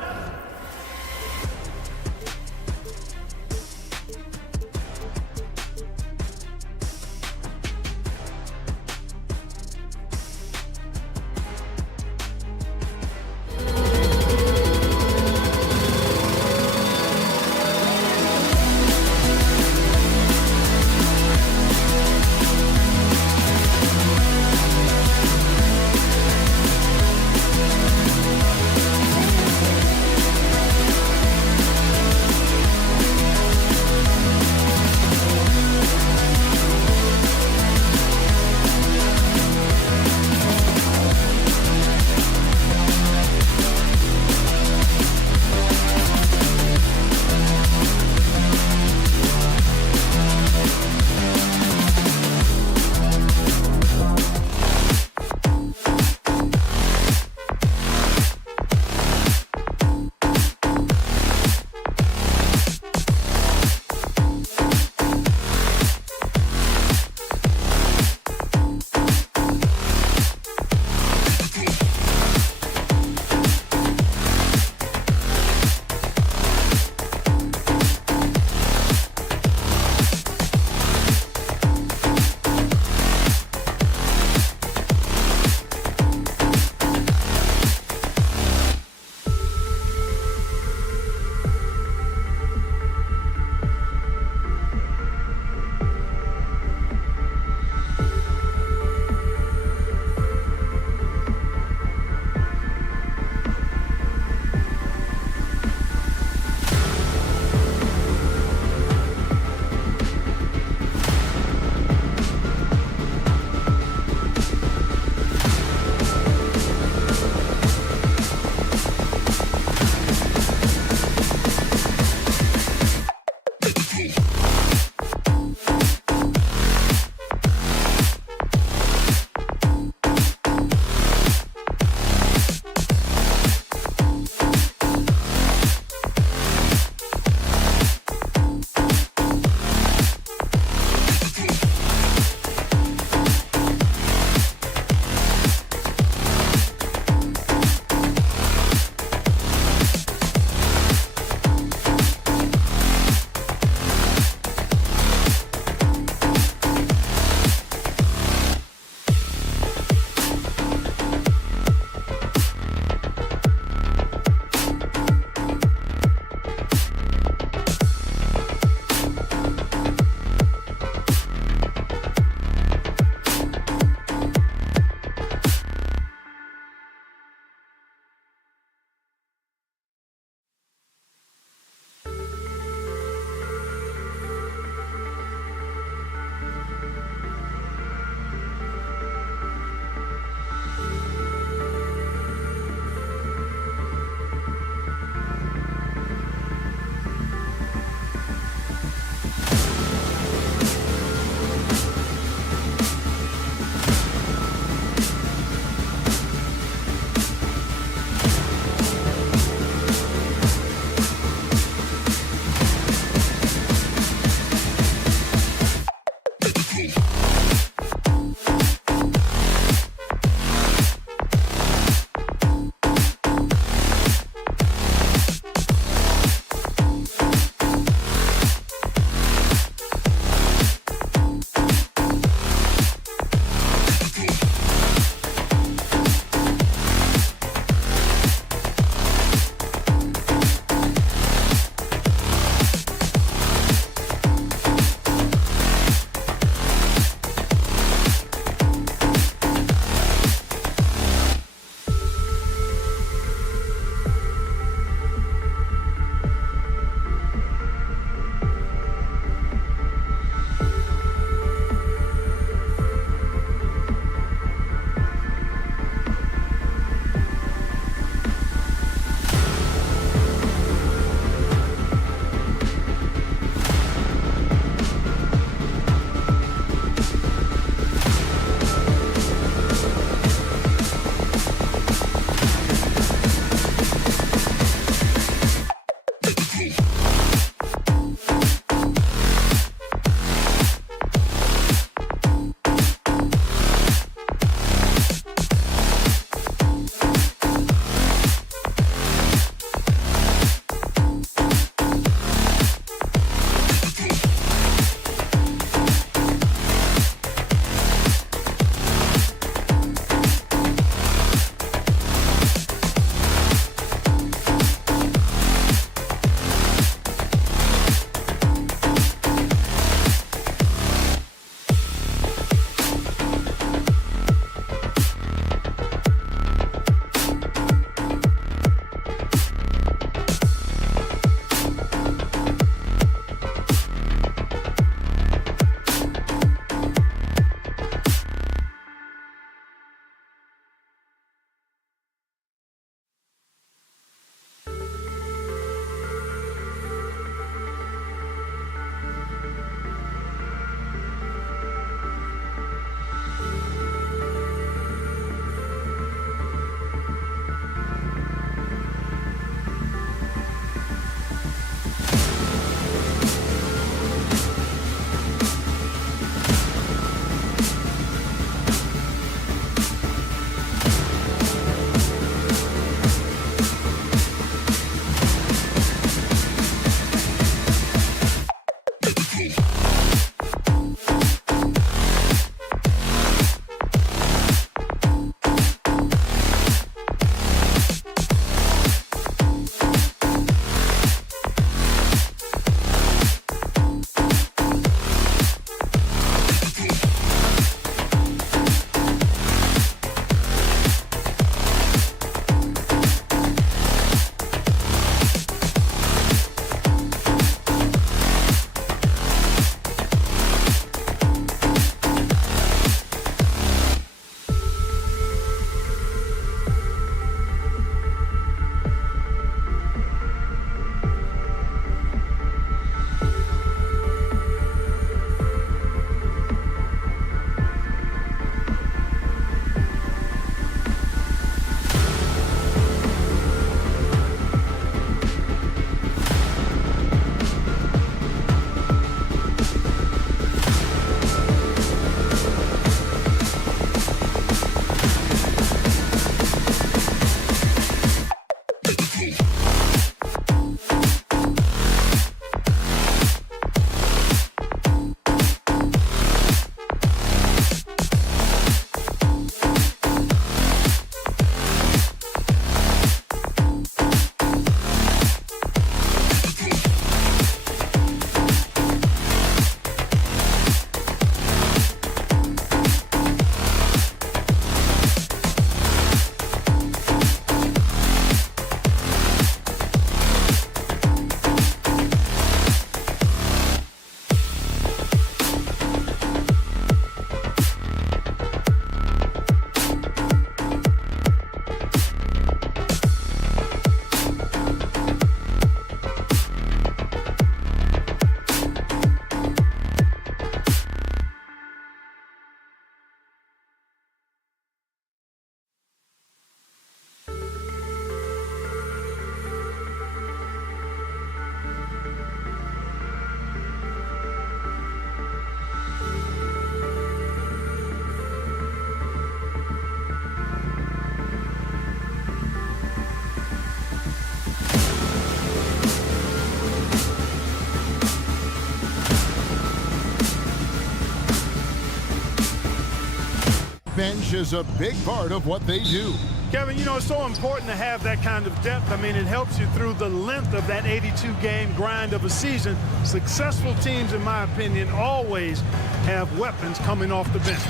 bench is a big part of what they do. Kevin, you know, it's so important to have that kind of depth. I mean, it helps you through the length of that 82-game grind of a season. Successful teams, in my opinion, always have weapons coming off the bench.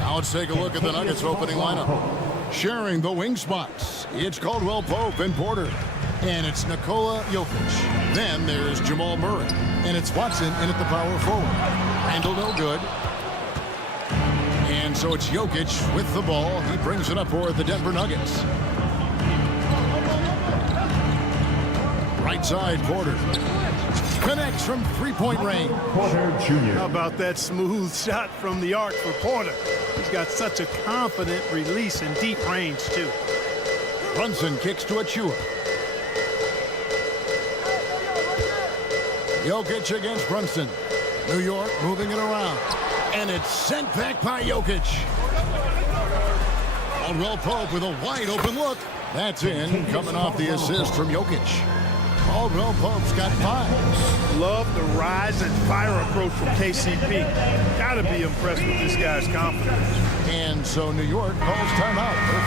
Now let's take a look at the Nuggets opening lineup. Sharing the wing spots, it's Caldwell Pope and Porter. And it's Nikola Jokic. Then there's Jamal Murray. And it's Watson in at the power forward. Randle no good. And so it's Jokic with the ball. He brings it up for the Denver Nuggets. Right side, Porter. Connects from three-point range. Porter Jr. How about that smooth shot from the arc for Porter? He's got such a confident release in deep range, too. Brunson kicks to Achua. Jokic against Brunson. New York moving it around. And it's sent back by Jokic. Caldwell Pope with a wide open look. That's in, coming off the assist from Jokic. Caldwell Pope's got 5. Love the rise and fire approach from KCP. Gotta be impressed with this guy's confidence. And so New York calls timeout for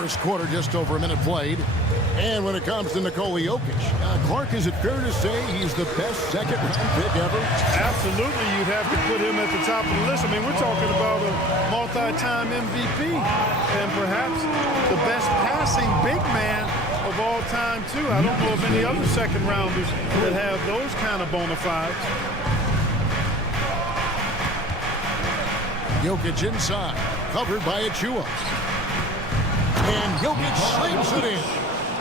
first quarter, just over a minute played. And when it comes to Nikola Jokic, Clark, is it fair to say he's the best second-round pick ever? Absolutely, you'd have to put him at the top of the list. I mean, we're talking about a multi-time MVP and perhaps the best passing big man of all time, too. I don't know of any other second-rounders that have those kind of bona fides. Jokic inside, covered by Achua. And Jokic slams it in.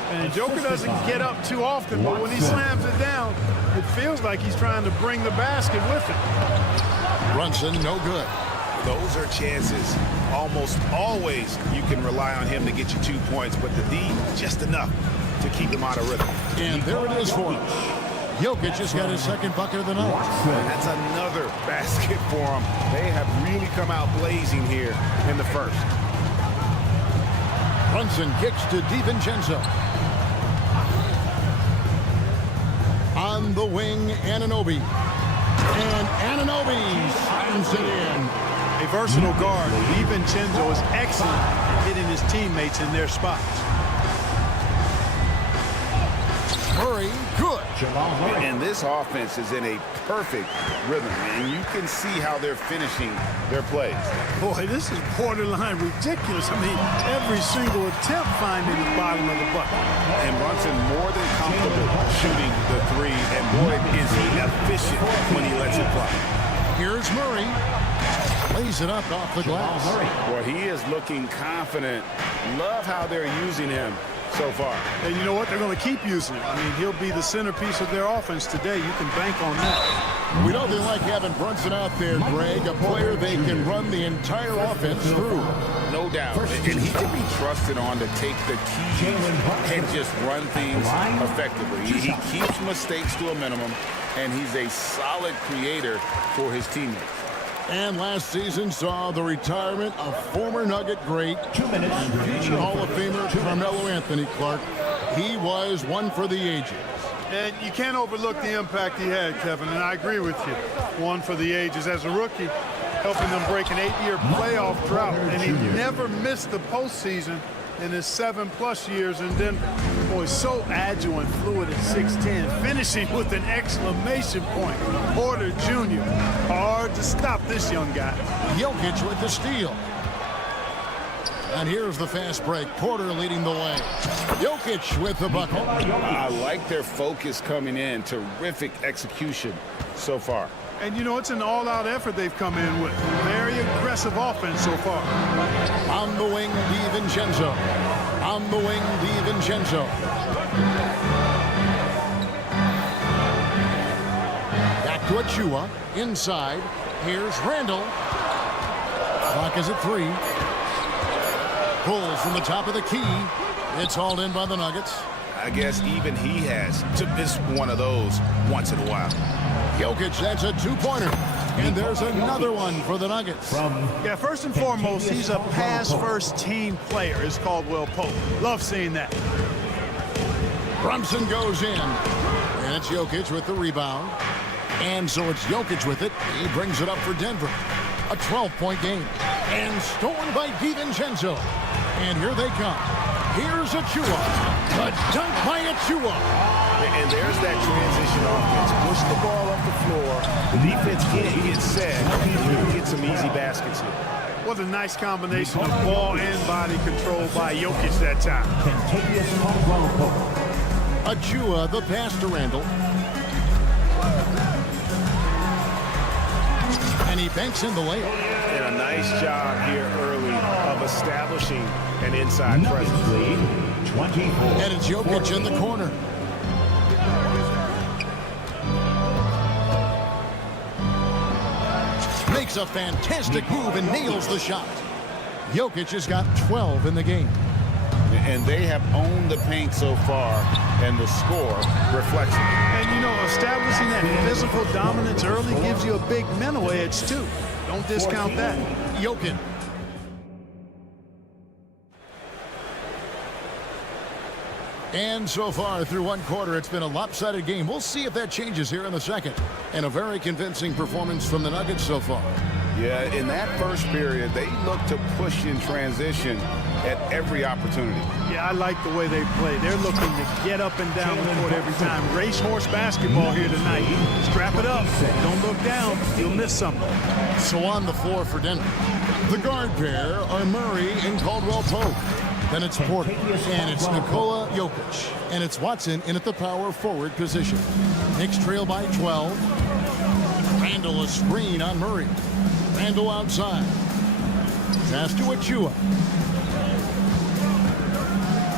And Joker doesn't get up too often, but when he slams it down, it feels like he's trying to bring the basket with him. Brunson, no good. Those are chances. Almost always you can rely on him to get you 2 points, but the D, just enough to keep him out of rhythm. And there it is for him. Jokic just got his second bucket of the night. That's another basket for him. They have really come out blazing here in the first. Brunson kicks to DiVincenzo. On the wing, Anunoby. And Anunoby slams it in. A versatile guard, DiVincenzo is excellent at hitting his teammates in their spots. Murray, good. And this offense is in a perfect rhythm, and you can see how they're finishing their plays. Boy, this is borderline ridiculous. I mean, every single attempt finding the bottom of the bucket. And Brunson more than comfortable shooting the three, and boy, is he efficient when he lets it fly. Here's Murray. Lays it up off the glass. Boy, he is looking confident. Love how they're using him so far. And you know what? They're going to keep using him. I mean, he'll be the centerpiece of their offense today. You can bank on that. We know they like having Brunson out there, Greg, a player they can run the entire offense through. No doubt. And he can be trusted on to take the keys and just run things effectively. He keeps mistakes to a minimum, and he's a solid creator for his teammates. And last season saw the retirement of former Nugget great, future Hall of Famer Carmelo Anthony, Clark. He was one for the ages. And you can't overlook the impact he had, Kevin, and I agree with you. One for the ages. As a rookie, helping them break an 8-year playoff drought, and he never missed the postseason in his 7+ years, and then, boy, so agile and fluid at 6'10", finishing with an exclamation point. Porter Jr., hard to stop this young guy. Jokic with the steal. And here's the fast break. Porter leading the way. Jokic with the bucket. I like their focus coming in. Terrific execution so far. And, you know, it's an all-out effort they've come in with. Very aggressive offense so far. On the wing, DiVincenzo. On the wing, DiVincenzo. Back to Achua. Inside. Here's Randle. Clock is at 3. Pulls from the top of the key. It's hauled in by the Nuggets. I guess even he has to miss one of those once in a while. Jokic, that's a 2-pointer. And there's another one for the Nuggets. Yeah, first and foremost, he's a pass-first team player, is Caldwell Pope. Love seeing that. Brunson goes in. And it's Jokic with the rebound. And so it's Jokic with it. He brings it up for Denver. A 12-point game. And stolen by DiVincenzo. And here they come. Here's Achua. A dunk by Achua. And there's that transition offense. Push the ball up the floor. The defense can't get set. And get some easy baskets here. What a nice combination of ball and body control by Jokic that time. Achua, the pass to Randall. And he banks in the layup. And a nice job here early of establishing an inside presence. And it's Jokic in the corner. Makes a fantastic move and nails the shot. Jokic has got 12 in the game. And they have owned the paint so far, and the score reflects it. And, you know, establishing that physical dominance early gives you a big mental edge, too. Don't discount that. Jokic. And so far through one quarter, it's been a lopsided game. We'll see if that changes here in the second. And a very convincing performance from the Nuggets so far. Yeah, in that first period, they looked to push in transition at every opportunity. Yeah, I like the way they play. They're looking to get up and down the court every time. Racehorse basketball here tonight. Strap it up. Don't look down. You'll miss something. So on the floor for Denver, the guard pair are Murray and Caldwell Pope. Then it's Porter, and it's Nikola Jokic, and it's Watson in at the power forward position. Knicks trail by 12. Randall a screen on Murray. Randall outside. Pass to Achua.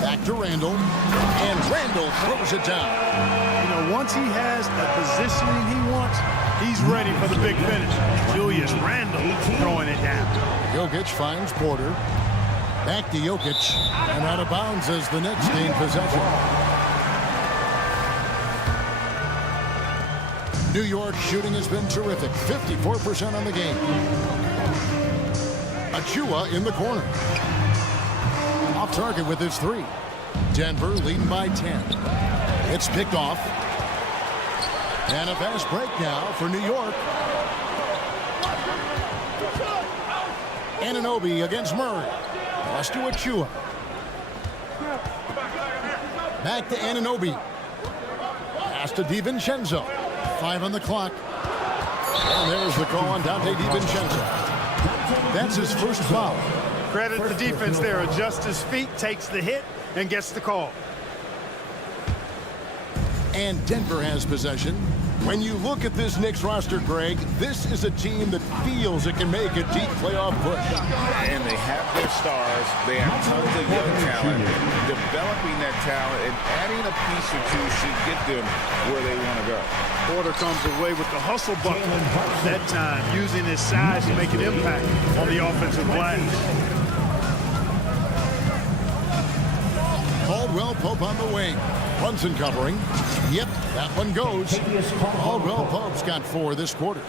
Back to Randall, and Randall throws it down. You know, once he has the positioning he wants, he's ready for the big finish. Julius Randall throwing it down. Jokic finds Porter. Back to Jokic, and out of bounds as the Knicks gain possession. New York shooting has been terrific, 54% on the game. Achua in the corner. Off target with his three. Denver leading by 10. It's picked off. And a fast break now for New York. Anunoby against Murray. Pass to Achua. Back to Anunoby. Pass to DiVincenzo. 5 on the clock. And there's the call on Dante DiVincenzo. That's his first foul. Credit the defense there. Adjusts his feet, takes the hit, and gets the call. And Denver has possession. When you look at this Knicks roster, Greg, this is a team that feels it can make a deep playoff push. And they have their stars. They have tons of young talent. Developing that talent and adding a piece or two should get them where they want to go. Porter comes away with the hustle bucket that time, using his size to make an impact on the offensive glass. Caldwell Pope on the wing. Brunson covering. Yep, that one goes. Caldwell Pope's got 4 this quarter.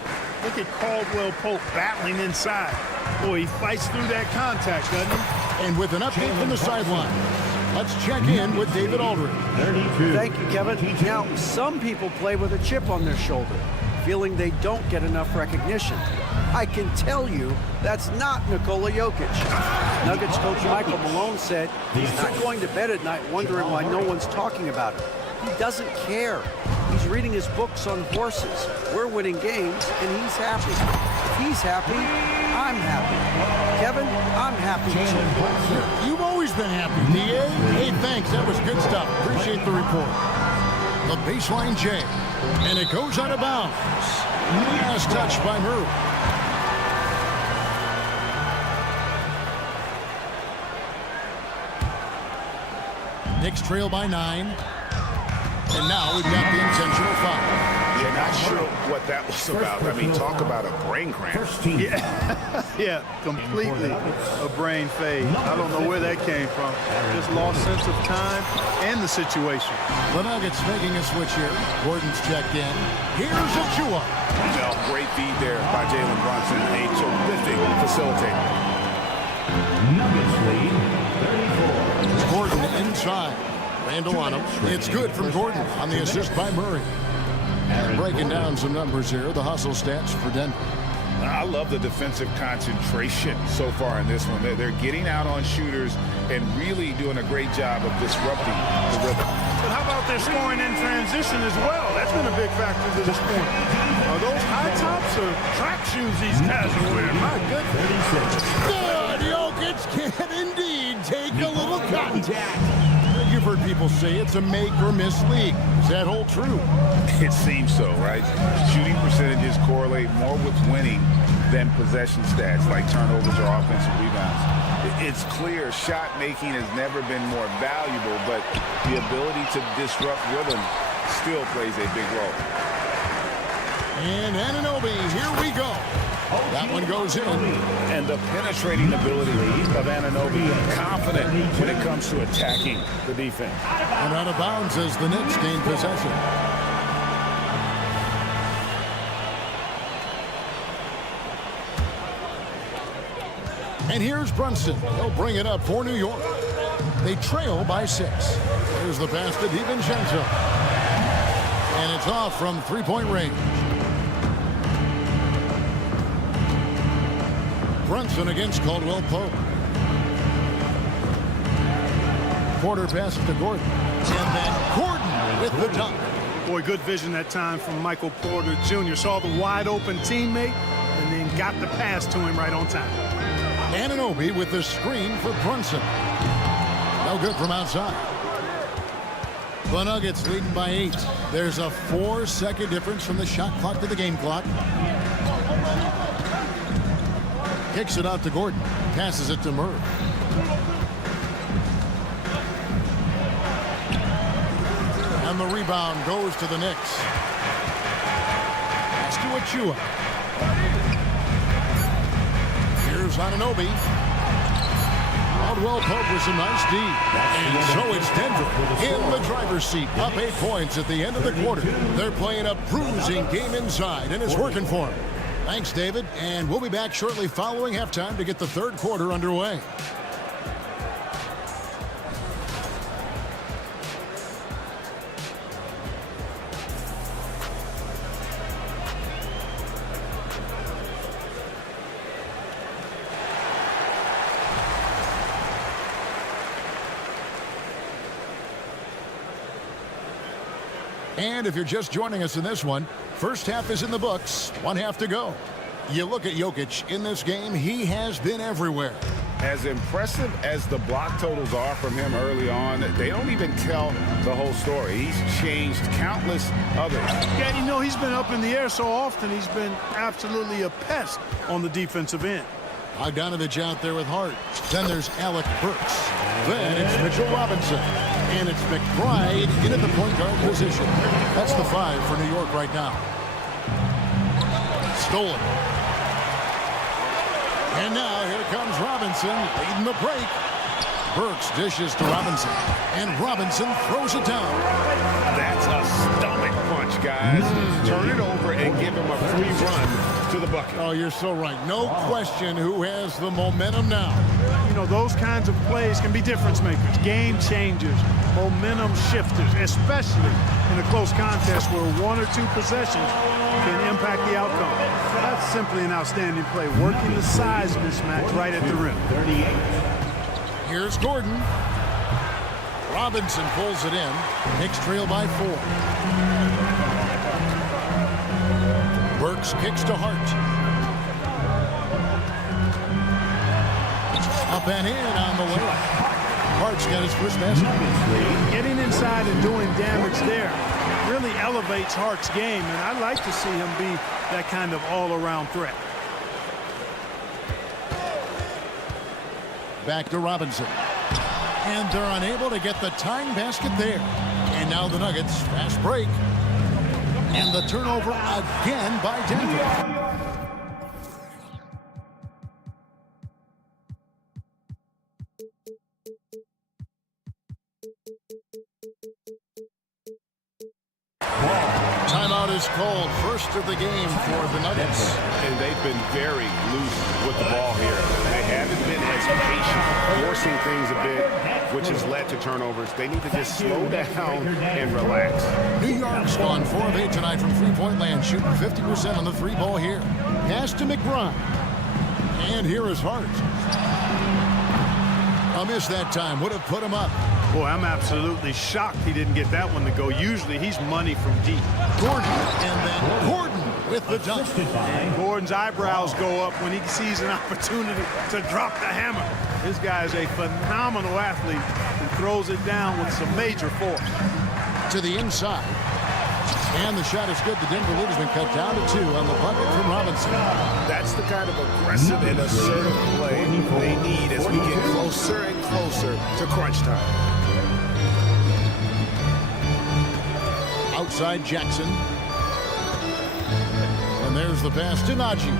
Look at Caldwell Pope battling inside. Boy, he fights through that contact, doesn't he? And with an update from the sideline, let's check in with David Aldridge. Thank you, Kevin. Now, some people play with a chip on their shoulder, feeling they don't get enough recognition. I can tell you that's not Nikola Jokic. Nuggets coach Michael Malone said he's not going to bed at night wondering why no one's talking about it. He doesn't care. He's reading his books on horses. We're winning games, and he's happy. If he's happy, I'm happy. Kevin, I'm happy too. You've always been happy, D.A. Hey, thanks. That was good stuff. Appreciate the report. The baseline J. And it goes out of bounds. Last touch by Murray. Knicks trail by 9. And now we've got the intentional foul. Yeah, not sure what that was about. I mean, talk about a brain cramp. Yeah, completely a brain fade. I don't know where that came from. Just lost sense of time and the situation. The Nuggets making a switch here. Gordon's checked in. Here's Achua. Well, great feed there by Jalen Brunson. A terrific facilitator. Nuggets lead 34. Gordon inside. Randall on him. It's good from Gordon on the assist by Murray. Breaking down some numbers here. The hustle stats for Denver. I love the defensive concentration so far in this one. They're getting out on shooters and really doing a great job of disrupting the rhythm. But how about their scoring in transition as well? That's been a big factor to this point. Are those high tops or track shoes these guys are wearing? My goodness. Good. Jokic can indeed take a little contact. You've heard people say it's a make or miss league. Does that hold true? It seems so, right? Shooting percentages correlate more with winning than possession stats like turnovers or offensive rebounds. It's clear shot making has never been more valuable, but the ability to disrupt rhythm still plays a big role. And Anunoby, here we go. That one goes in. And the penetrating ability of Anunoby, confident when it comes to attacking the defense. And out of bounds as the Knicks gain possession. And here's Brunson. He'll bring it up for New York. They trail by 6. Here's the pass to DiVincenzo. And it's off from three-point range. Brunson against Caldwell Pope. Porter passes to Gordon. And then Gordon with the dunk. Boy, good vision that time from Michael Porter Jr. Saw the wide open teammate and then got the pass to him right on time. Anunoby with the screen for Brunson. No good from outside. The Nuggets leading by 8. There's a 4-second difference from the shot clock to the game clock. Kicks it out to Gordon. Passes it to Murray. And the rebound goes to the Knicks. Pass to Achua. Here's Anunoby. Caldwell Pope with some nice D. And so it's Denver in the driver's seat. Up 8 points at the end of the quarter. They're playing a bruising game inside, and it's working for them. Thanks, David. And we'll be back shortly following halftime to get the third quarter underway. And if you're just joining us in this one, first half is in the books, 1 half to go. You look at Jokic in this game, he has been everywhere. As impressive as the block totals are from him early on, they don't even tell the whole story. He's changed countless others. Yeah, you know, he's been up in the air so often, he's been absolutely a pest on the defensive end. Bogdanovich out there with Hart. Then there's Alec Burks. Then it's Mitchell Robinson. And it's McBride in at the point guard position. That's the 5 for New York right now. Stolen. And now here comes Robinson leading the break. Burks dishes to Robinson. And Robinson throws it down. That's a stomach punch, guys. Turn it over and give him a free run to the bucket. Oh, you're so right. No question who has the momentum now. You know, those kinds of plays can be difference makers, game changers, momentum shifters, especially in a close contest where 1 or 2 possessions can impact the outcome. That's simply an outstanding play, working the size mismatch right at the rim. Here's Gordon. Robinson pulls it in. Knicks trail by 4. Burks kicks to Hart. Up and in on the way. Hart's got his first basket. Getting inside and doing damage there really elevates Hart's game, and I'd like to see him be that kind of all-around threat. Back to Robinson. And they're unable to get the tying basket there. And now the Nuggets fast break. And the turnover again by Denver. Timeout is called. First of the game for the Nuggets. And they've been very loose with the ball here. They haven't been as patient, forcing things a bit, which has led to turnovers. They need to just slow down and relax. New York's gone 4 of 8 tonight from three-point land, shooting 50% on the three ball here. Pass to McBride. And here is Hart. A miss that time. Would have put him up. Boy, I'm absolutely shocked he didn't get that one to go. Usually he's money from deep. Gordon, and then Gordon with the dunk. And Gordon's eyebrows go up when he sees an opportunity to drop the hammer. This guy is a phenomenal athlete and throws it down with some major force. To the inside. And the shot is good. The Denver lead has been cut down to 2 on the bucket from Robinson. That's the kind of aggressive and assertive play they need as we get closer and closer to crunch time. Outside Jackson. And there's the pass to Najee.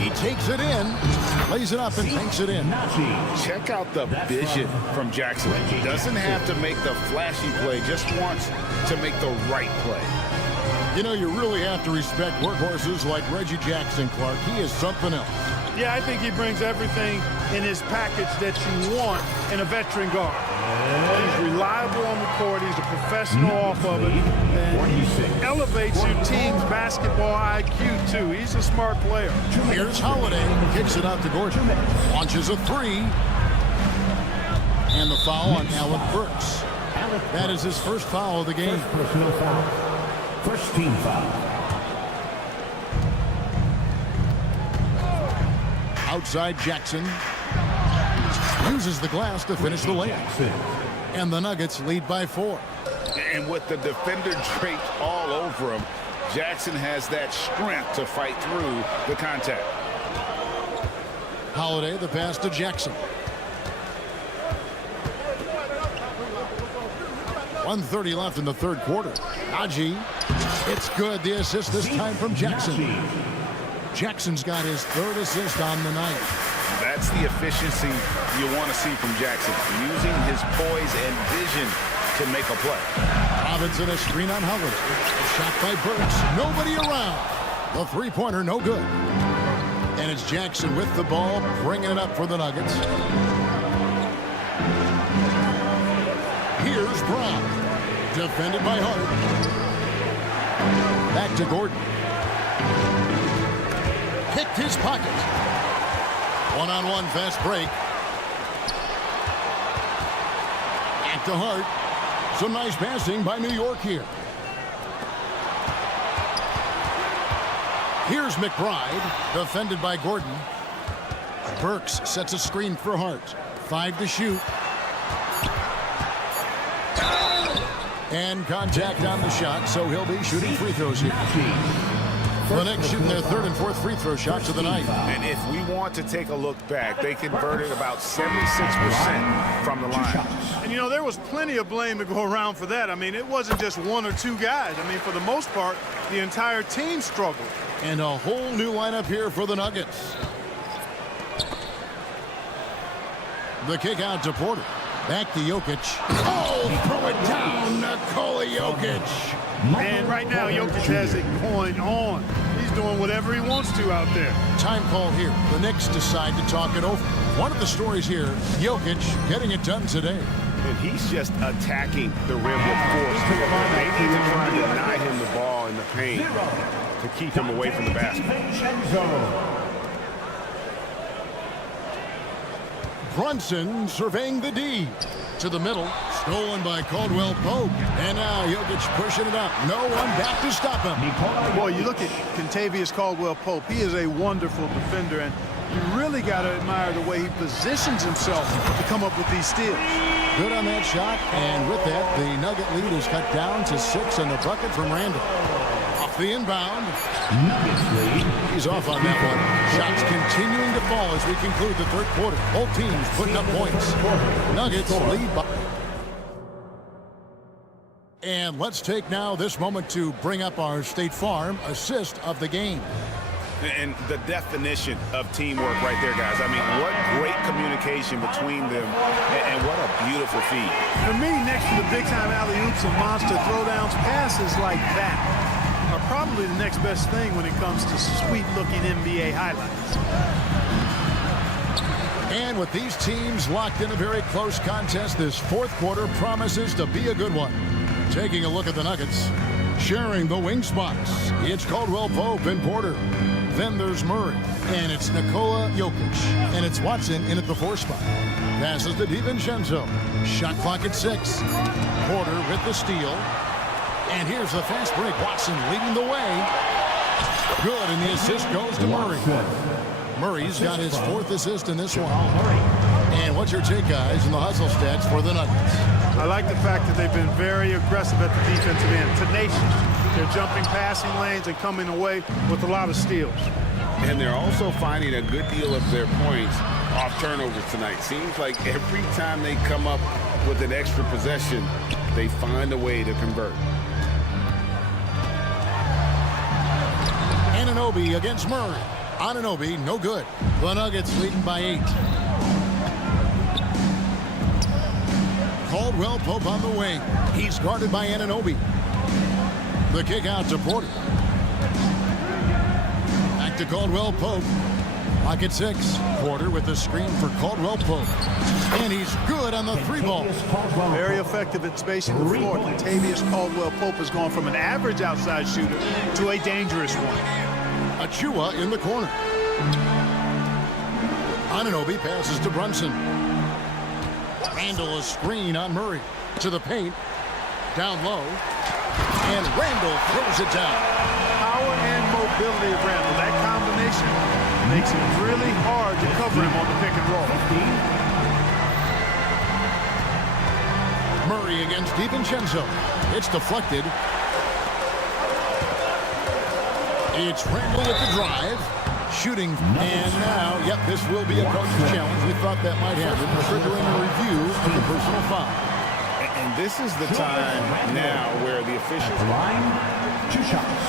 He takes it in, lays it up, and banks it in. Check out the vision from Jackson. He doesn't have to make the flashy play, just wants to make the right play. You know, you really have to respect workhorses like Reggie Jackson, Clark. He is something else. Yeah, I think he brings everything in his package that you want in a veteran guard. He's reliable on the court. He's a professional off of it. And he elevates your team's basketball IQ, too. He's a smart player. Here's Holiday. Kicks it out to Gordon. Launches a 3. And the foul on Alec Burks. That is his first foul of the game. Personal foul. First team foul. Outside Jackson. Uses the glass to finish the layup. And the Nuggets lead by 4. And with the defender draped all over him, Jackson has that strength to fight through the contact. Holiday, the pass to Jackson. 1:30 left in the third quarter. Najee. It's good. The assist this time from Jackson. Jackson's got his 3rd assist on the night. That's the efficiency you want to see from Jackson, using his poise and vision to make a play. Robinson a screen on Howard. A shot by Burks. Nobody around. The three-pointer no good. And it's Jackson with the ball, bringing it up for the Nuggets. Here's Brown. Defended by Hart. Back to Gordon. Picked his pocket. One-on-one fast break. Back to Hart. Some nice passing by New York here. Here's McBride. Defended by Gordon. Burks sets a screen for Hart. 5 to shoot. And contact on the shot, so he'll be shooting free throws here. The Knicks shooting their 3rd and 4th free throw shots of the night. And if we want to take a look back, they converted about 76% from the line. And, you know, there was plenty of blame to go around for that. I mean, it wasn't just 1 or 2 guys. I mean, for the most part, the entire team struggled. And a whole new lineup here for the Nuggets. The kick out to Porter. Back to Jokic. Oh, throw it down, Nikola Jokic. And right now, Jokic has it going on. He's doing whatever he wants to out there. Time call here. The Knicks decide to talk it over. One of the stories here, Jokic getting it done today. And he's just attacking the rim with force. They need to try to deny him the ball in the paint to keep him away from the basket. Brunson surveying the D. To the middle. Stolen by Caldwell Pope. And now Jokic pushing it up. No one back to stop him. Boy, you look at Kentavious Caldwell Pope. He is a wonderful defender, and you really got to admire the way he positions himself to come up with these steals. Good on that shot, and with that, the Nugget lead is cut down to 6 and the bucket from Randall. Off the inbound. He's off on that one. Shots continuing to fall as we conclude the third quarter. Both teams putting up points. Nuggets lead by. And let's take now this moment to bring up our State Farm assist of the game. And the definition of teamwork right there, guys. I mean, what great communication between them, and what a beautiful feed. For me, next to the big-time alley-oops and monster throwdowns, passes like that are probably the next best thing when it comes to sweet-looking NBA highlights. And with these teams locked in a very close contest, this fourth quarter promises to be a good one. Taking a look at the Nuggets, sharing the wing spots, it's Caldwell Pope and Porter. Then there's Murray, and it's Nikola Jokic, and it's Watson in at the 4 spot. Passes to DiVincenzo. Shot clock at 6. Porter with the steal. And here's the fast break. Watson leading the way. Good, and the assist goes to Murray. Murray's got his 4th assist in this one. And what's your take, guys, in the hustle stats for the Nuggets? I like the fact that they've been very aggressive at the defensive end. Tenacious. They're jumping passing lanes and coming away with a lot of steals. And they're also finding a good deal of their points off turnovers tonight. Seems like every time they come up with an extra possession, they find a way to convert. Anunoby against Murray. Anunoby, no good. The Nuggets leading by 8. Caldwell Pope on the wing. He's guarded by Anunoby. The kick out to Porter. Back to Caldwell Pope. Clock at 6. Porter with the screen for Caldwell Pope. And he's good on the 3 ball. Very effective at spacing the floor. Latavius Caldwell Pope has gone from an average outside shooter to a dangerous one. Achua in the corner. Anunoby passes to Brunson. Randall a screen on Murray. To the paint. Down low. And Randall throws it down. Power and mobility of Randall. That combination makes it really hard to cover him on the pick and roll. Murray against DiVincenzo. It's deflected. It's Randall with the drive. Shooting. And now, yep, this will be a coach's challenge. We thought that might happen. Triggering a review of the personal foul. And this is the time now where the officials... Line, 2 shots.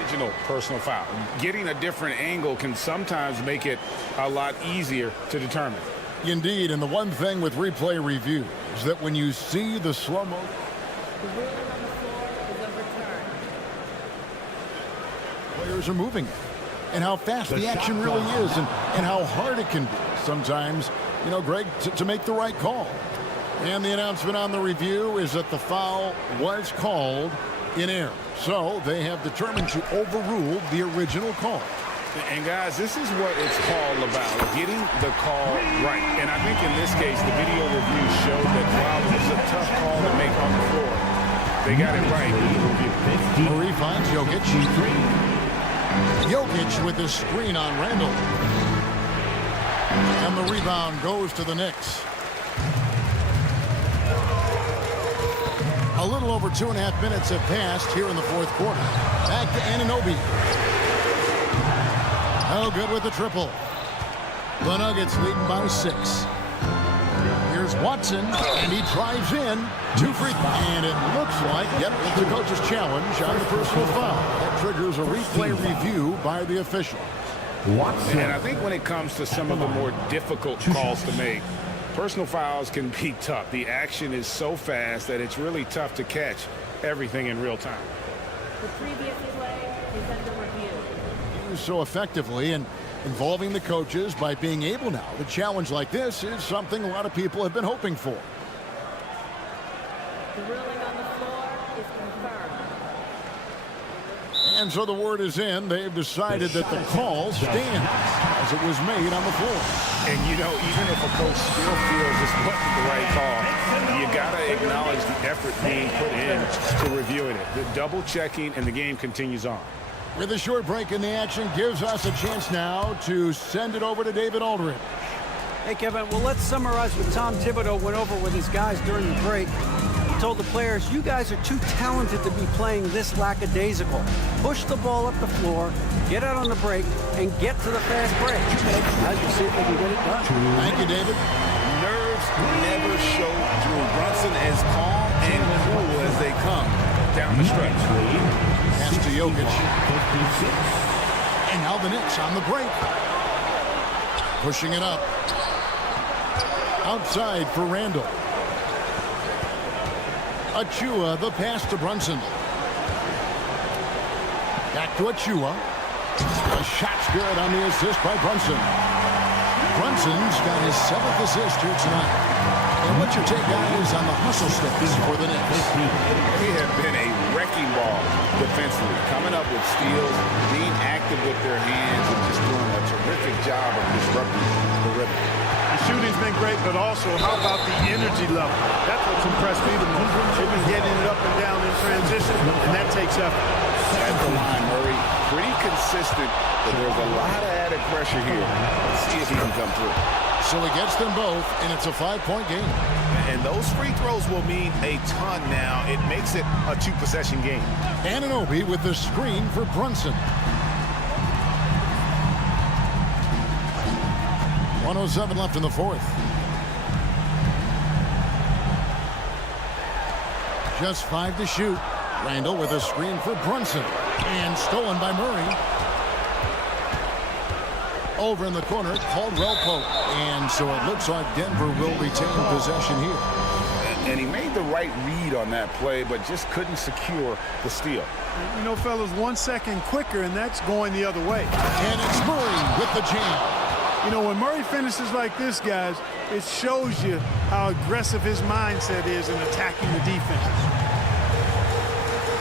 Original personal foul. Getting a different angle can sometimes make it a lot easier to determine. Indeed, and the one thing with replay review is that when you see the slow-mo... Players are moving, and how fast the action really is, and how hard it can be sometimes, you know, Greg, to make the right call. And the announcement on the review is that the foul was called in error. So they have determined to overrule the original call. And guys, this is what it's all about, getting the call right. And I think in this case, the video review showed that while it was a tough call to make on the floor, they got it right in the review. Murray finds Jokic. Jokic with the screen on Randall. And the rebound goes to the Knicks. A little over 2.5 minutes have passed here in the fourth quarter. Back to Anunoby. Oh, good with the triple. The Nuggets leading by 6. Here's Watson, and he drives in. 2 free throws. And it looks like, yep, it's the coach's challenge on the personal foul. That triggers a replay review by the official. Watson. And I think when it comes to some of the more difficult calls to make, personal fouls can be tough. The action is so fast that it's really tough to catch everything in real time. The previous play is under review. Used so effectively, and involving the coaches by being able now to challenge like this is something a lot of people have been hoping for. The ruling on the floor is confirmed. And so the word is in. They've decided that the call stands as it was made on the floor. And, you know, even if a coach still feels this wasn't the right call, you got to acknowledge the effort being put in to reviewing it. The double checking, and the game continues on. With a short break in the action, gives us a chance now to send it over to David Aldridge. Hey, Kevin, well, let's summarize what Tom Thibodeau went over with his guys during the break. He told the players, you guys are too talented to be playing this lackadaisical. Push the ball up the floor, get out on the break, and get to the fast break. Guys, we'll see if they can get it done. Thank you, David. Nerves never show through. Brunson as calm and cool as they come down the stretch. Pass to Jokic. And now the Knicks on the break. Pushing it up. Outside for Randall. Achua, the pass to Brunson. Back to Achua. The shot's good on the assist by Brunson. Brunson's got his 7th assist here tonight. And what's your take, guys, on the hustle sticks for the Knicks? They have been a wrecking ball defensively, coming up with steals, being active with their hands, and just doing a terrific job of disrupting the rhythm. The shooting's been great, but also how about the energy level? That's what's impressed me the most. They've been getting it up and down in transition, and that takes effort. At the line, Murray, pretty consistent, but there's a lot of added pressure here. Let's see if he can come through. So he gets them both, and it's a 5-point game. And those free throws will mean a ton now. It makes it a 2-possession game. Anunoby with the screen for Brunson. 1:07 left in the fourth. Just 5 to shoot. Randall with a screen for Brunson. And stolen by Murray. Over in the corner, Caldwell Pope. And so it looks like Denver will retain possession here. And he made the right read on that play, but just couldn't secure the steal. You know, fellas, 1 second quicker, and that's going the other way. And it's Murray with the jam. You know, when Murray finishes like this, guys, it shows you how aggressive his mindset is in attacking the defense.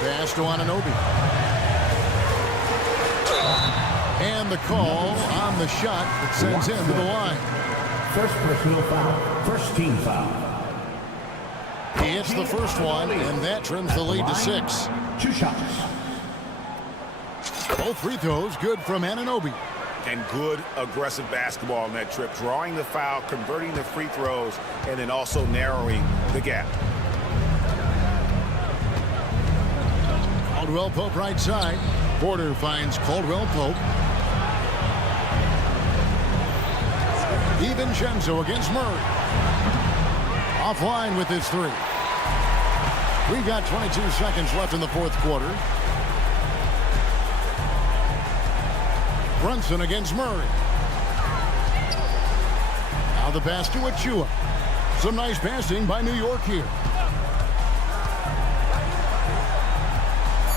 Pass to Anunoby. And the call on the shot that sends him to the line. First personal foul. First team foul. He hits the first one, and that trims the lead to 6. 2 shots. Both free throws good from Anunoby. And good aggressive basketball on that trip, drawing the foul, converting the free throws, and then also narrowing the gap. Caldwell Pope right side. Porter finds Caldwell Pope. DiVincenzo against Murray. Offline with his 3. We've got 22 seconds left in the fourth quarter. Brunson against Murray. Now the pass to Achua. Some nice passing by New York here.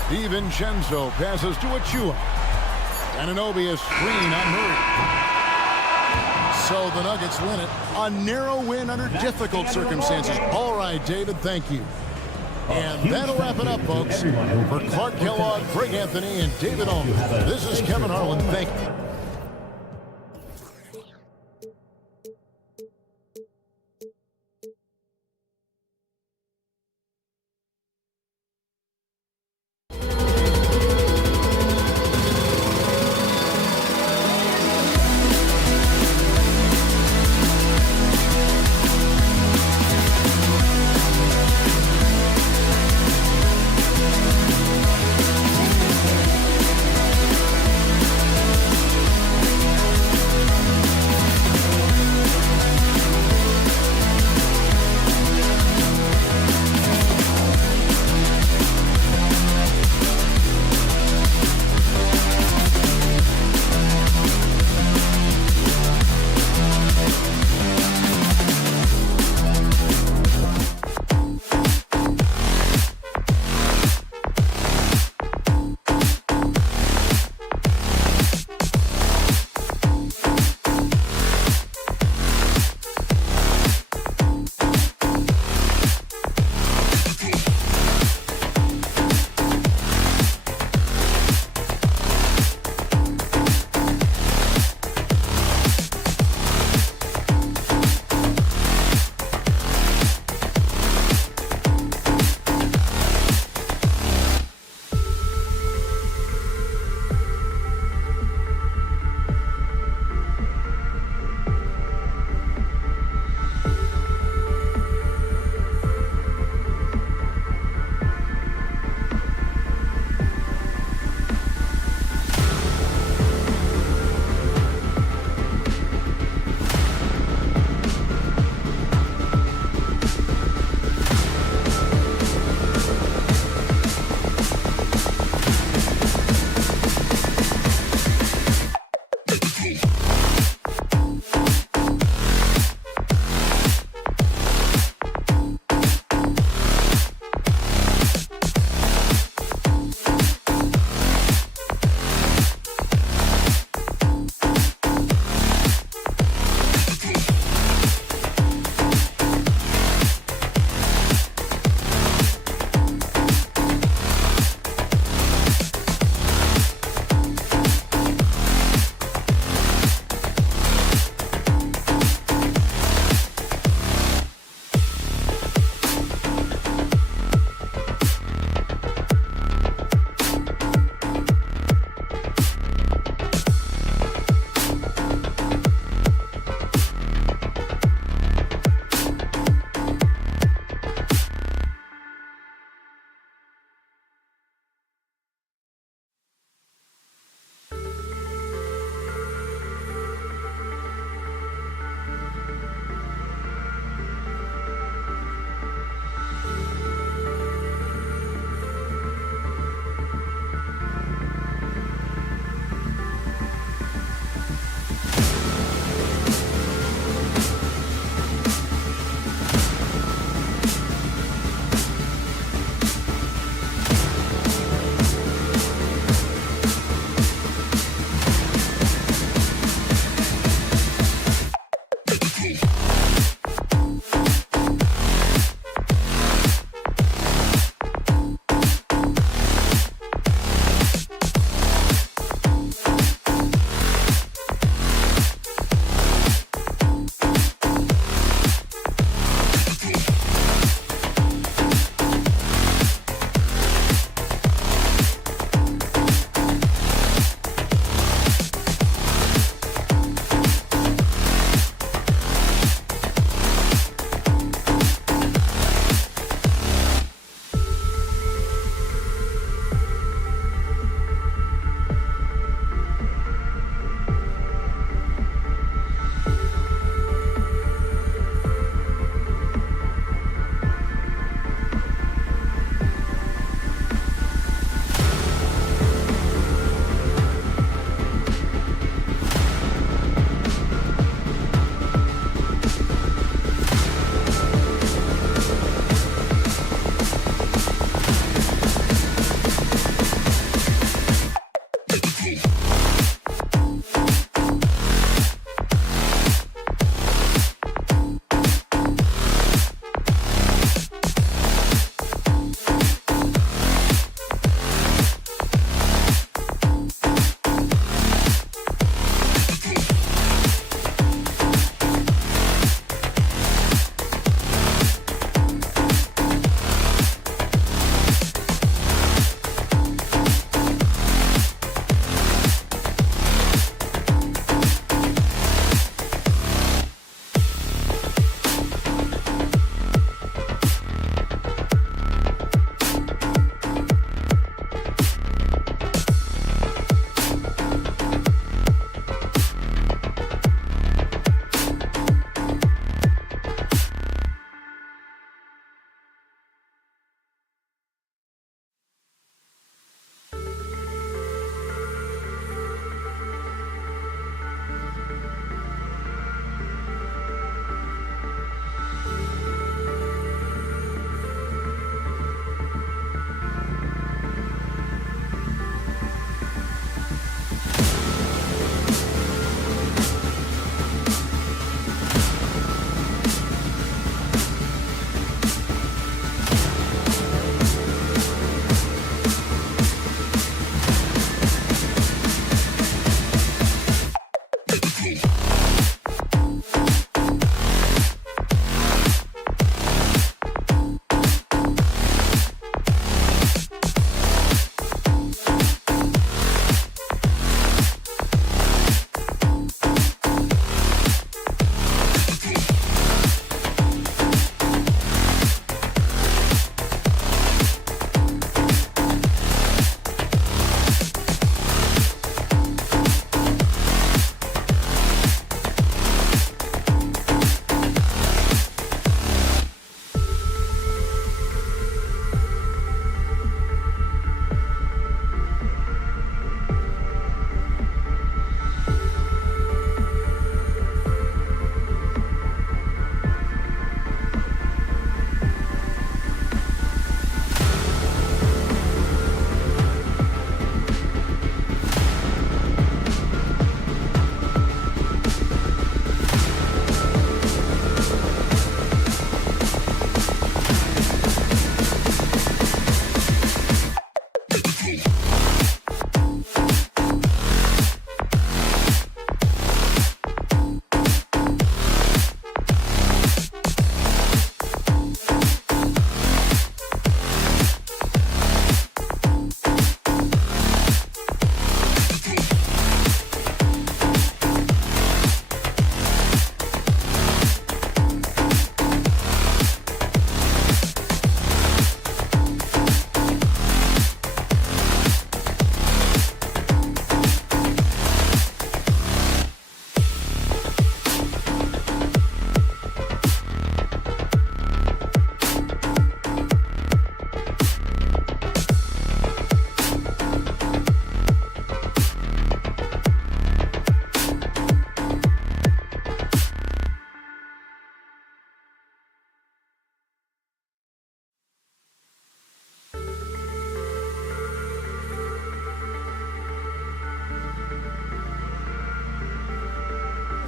DiVincenzo passes to Achua. Anunoby a screen on Murray. So the Nuggets win it. A narrow win under difficult circumstances. All right, David, thank you. And that'll wrap it up, folks. For Clark Kellogg, Greg Anthony, and David Allman, this is Kevin Harlan. Thank you.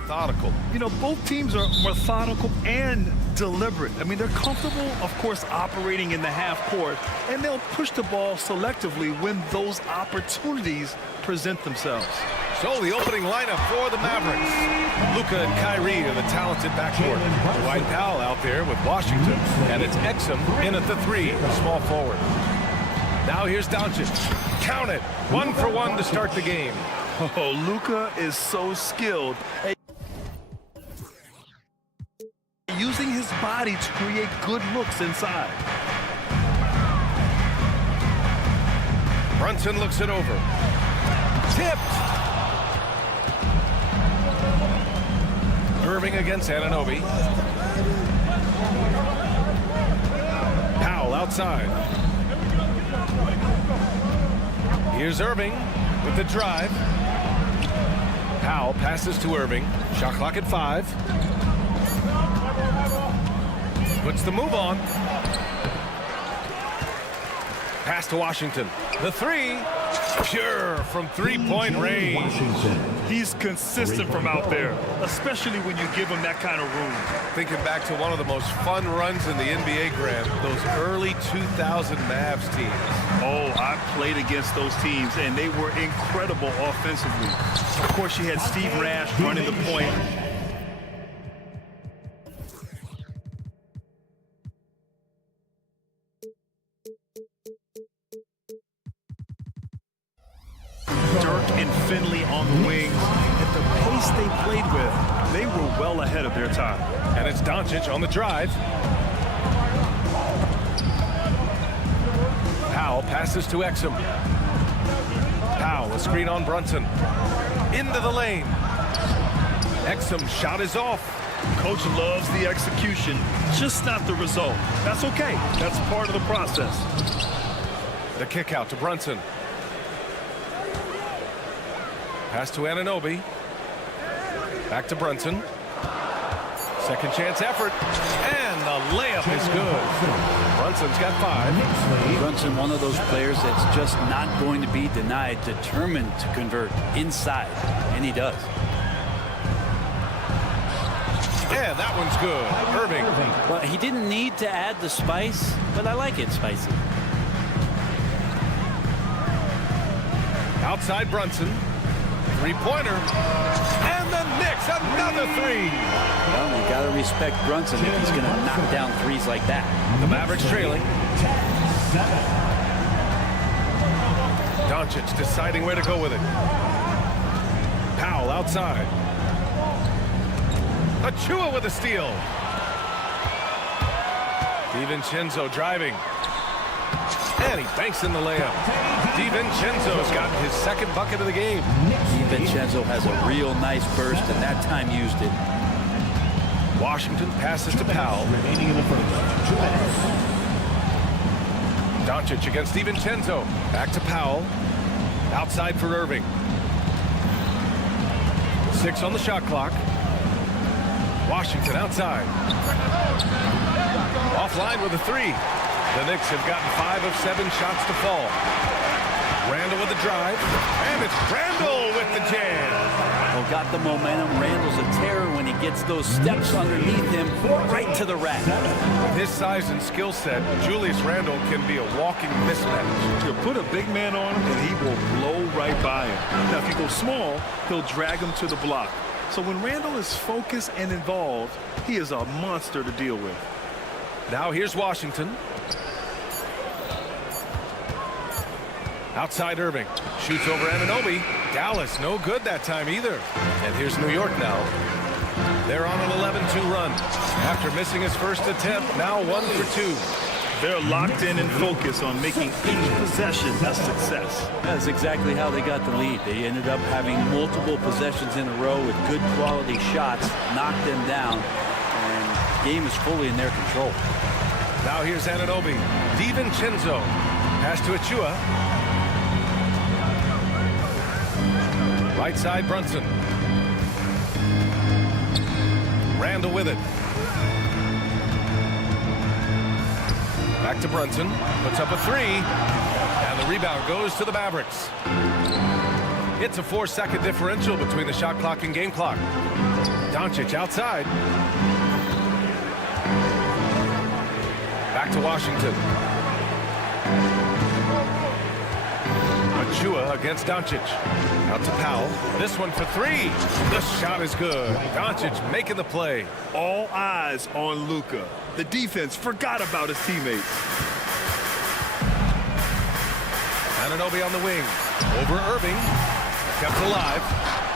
methodical. You know, both teams are methodical and deliberate. I mean, they're comfortable, of course, operating in the half court, and they'll push the ball selectively when those opportunities present themselves. So the opening lineup for the Mavericks. Luka and Kyrie are the talented backcourt. Dwight Powell out there with Washington. And it's Exum in at the 3, small forward. Now here's Doncic. Count it. 1 for 1 to start the game. Oh, Luka is so skilled at using his body to create good looks inside. Brunson looks it over. Tipped. Irving against Anunoby. Powell outside. Here's Irving with the drive. Powell passes to Irving. Shot clock at 5. Puts the move on. Pass to Washington. The 3. Pure from three-point range. He's consistent from out there, especially when you give him that kind of room. Thinking back to one of the most fun runs in the NBA, Grant, those early 2000 Mavs teams. Oh, I played against those teams, and they were incredible offensively. Of course, you had Steve Nash running the point. Dirk and Finley on the wings. At the pace they played with, they were well ahead of their time. And it's Doncic on the drive. Powell passes to Exum. Powell, a screen on Brunson. Into the lane. Exum shot is off. Coach loves the execution, just not the result. That's okay. That's part of the process. The kick out to Brunson. Pass to Anunoby. Back to Brunson. Second chance effort. And the layup is good. Brunson's got 5. Brunson, one of those players that's just not going to be denied, determined to convert inside, and he does. Yeah, that one's good. Irving. Well, he didn't need to add the spice, but I like it spicy. Outside Brunson. Three-pointer. And the Knicks, another 3. Well, you got to respect Brunson if he's going to knock down threes like that. The Mavericks trailing. Doncic deciding where to go with it. Powell outside. Achua with a steal. DiVincenzo driving. And he banks in the layup. DiVincenzo's gotten his second bucket of the game. DiVincenzo has a real nice burst, and that time used it. Washington passes to Powell. Doncic against DiVincenzo. Back to Powell. Outside for Irving. 6 on the shot clock. Washington outside. Offline with a 3. The Knicks have gotten 5 of 7 shots to fall. Randall with the drive. And it's Randall with the jam. Well, got the momentum. Randall's a terror when he gets those steps underneath him right to the rack. With his size and skill set, Julius Randall can be a walking mismatch. You put a big man on him, and he will blow right by him. Now, if you go small, he'll drag him to the block. So when Randall is focused and involved, he is a monster to deal with. Now here's Washington. Outside Irving. Shoots over Anunoby. Dallas no good that time either. And here's New York now. They're on an 11-2 run. After missing his first attempt, now 1 for 2. They're locked in and focused on making each possession a success. That's exactly how they got the lead. They ended up having multiple possessions in a row with good quality shots, knocked them down, and the game is fully in their control. Now here's Anunoby. DiVincenzo. Pass to Achua. Right side Brunson. Randall with it. Back to Brunson. Puts up a 3. And the rebound goes to the Mavericks. It's a 4-second differential between the shot clock and game clock. Doncic outside. Back to Washington. Achua against Doncic. Out to Powell. This one for three. The shot is good. Doncic making the play. All eyes on Luka. The defense forgot about his teammates. Anunoby on the wing. Over Irving. Kept alive.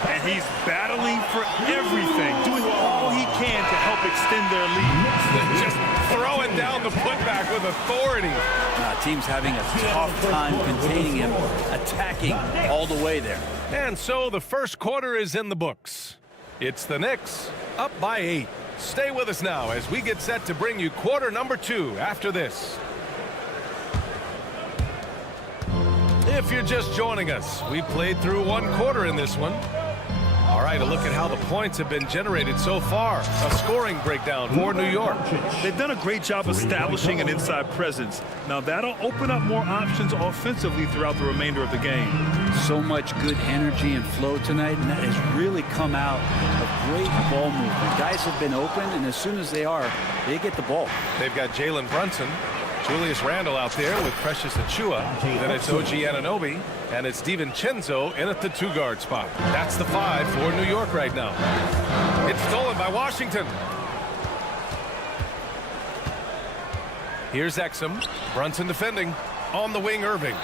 And he's battling for everything, doing all he can to help extend their lead. Just throwing down the putback with authority. Team's having a tough time containing him, attacking all the way there. And so the first quarter is in the books. It's the Knicks up by 8. Stay with us now as we get set to bring you quarter number 2 after this. If you're just joining us, we played through one quarter in this one. All right, a look at how the points have been generated so far. A scoring breakdown for New York. They've done a great job establishing an inside presence. Now that'll open up more options offensively throughout the remainder of the game. So much good energy and flow tonight, and that has really come out of great ball movement. Guys have been open, and as soon as they are, they get the ball. They've got Jalen Brunson, Julius Randle out there with Precious Achua. Then it's OG Anunoby, and it's DiVincenzo in at the 2-guard spot. That's the 5 for New York right now. It's stolen by Washington. Here's Exum. Brunson defending. On the wing, Irving.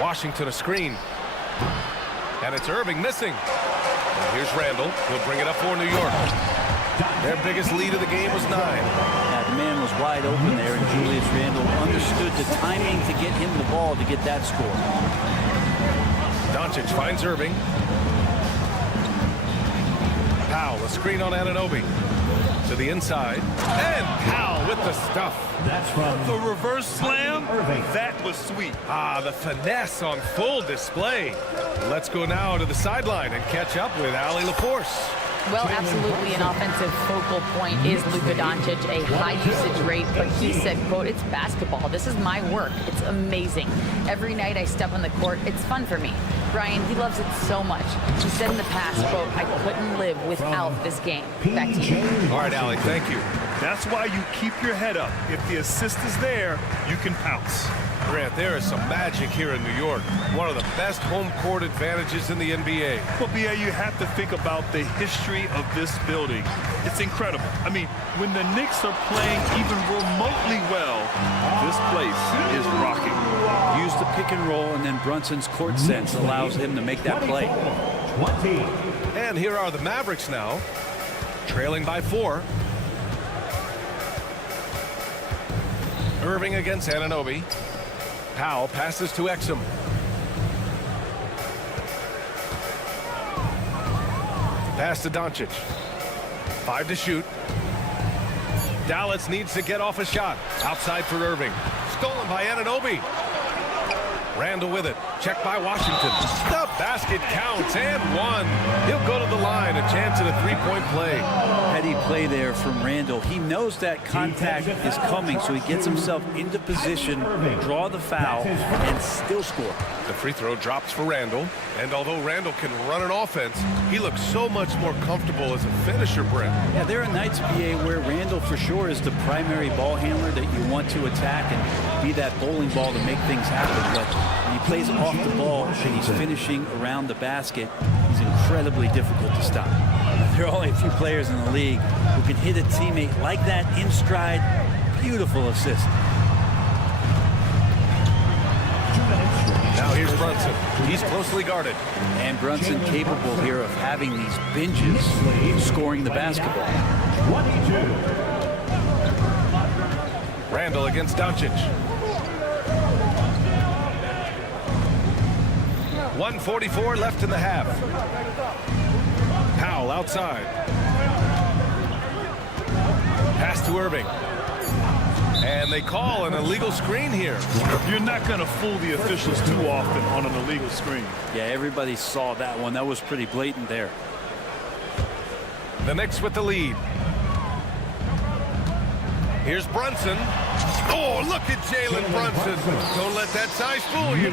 Washington a screen. And it's Irving missing. And here's Randle. He'll bring it up for New York. Their biggest lead of the game was 9. The man was wide open there, and Julius Randle understood the timing to get him the ball to get that score. Doncic finds Irving. Powell, a screen on Anunoby. To the inside. And Powell with the stuff. That's from the reverse slam. Irving. That was sweet. The finesse on full display. Let's go now to the sideline and catch up with Allie LaForce. Well, absolutely an offensive focal point is Luka Doncic, a high usage rate, but he said, quote, it's basketball. This is my work. It's amazing. Every night I step on the court, it's fun for me. Brian, he loves it so much. He said in the past, quote, I couldn't live without this game. Back to you. All right, Allie, thank you. That's why you keep your head up. If the assist is there, you can pounce. Grant, there is some magic here in New York. One of the best home court advantages in the NBA. Well, B.A., you have to think about the history of this building. It's incredible. I mean, when the Knicks are playing even remotely well, this place is rocking. Use the pick and roll, and then Brunson's court sense allows him to make that play. And here are the Mavericks now, trailing by 4. Irving against Anunoby. Powell passes to Exum. Pass to Doncic. 5 to shoot. Dallas needs to get off a shot. Outside for Irving. Stolen by Anunoby. Randle with it. Checked by Washington. The basket counts and 1. He'll go to the line. A chance at a 3-point play. Heady play there from Randle. He knows that contact is coming, so he gets himself into position, draw the foul, and still score. The free throw drops for Randle. And although Randle can run an offense, he looks so much more comfortable as a finisher, Brent. Yeah, there are nights, BA, where Randle for sure is the primary ball handler that you want to attack and be that bowling ball to make things happen. But when he plays off the ball and he's finishing around the basket, he's incredibly difficult to stop. There are only a few players in the league who can hit a teammate like that in stride. Beautiful assist. Now here's Brunson. He's closely guarded. And Brunson capable here of having these binges, scoring the basketball. 22. Randle against Doncic. 1:44 left in the half. Powell outside. Pass to Irving. And they call an illegal screen here. You're not going to fool the officials too often on an illegal screen. Yeah, everybody saw that one. That was pretty blatant there. The Knicks with the lead. Here's Brunson. Oh, look at Jalen Brunson. Don't let that size fool you.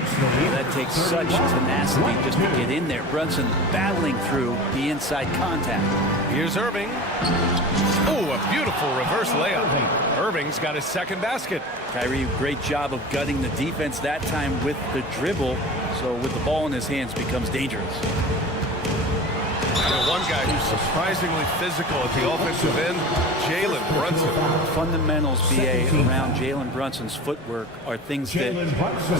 That takes such tenacity just to get in there. Brunson battling through the inside contact. Here's Irving. Oh, a beautiful reverse layup. Irving's got his second basket. Kyrie, great job of gutting the defense that time with the dribble. So with the ball in his hands becomes dangerous. You know, one guy who's surprisingly physical at the offensive end, Jalen Brunson. Fundamentals, BA, around Jalen Brunson's footwork are things that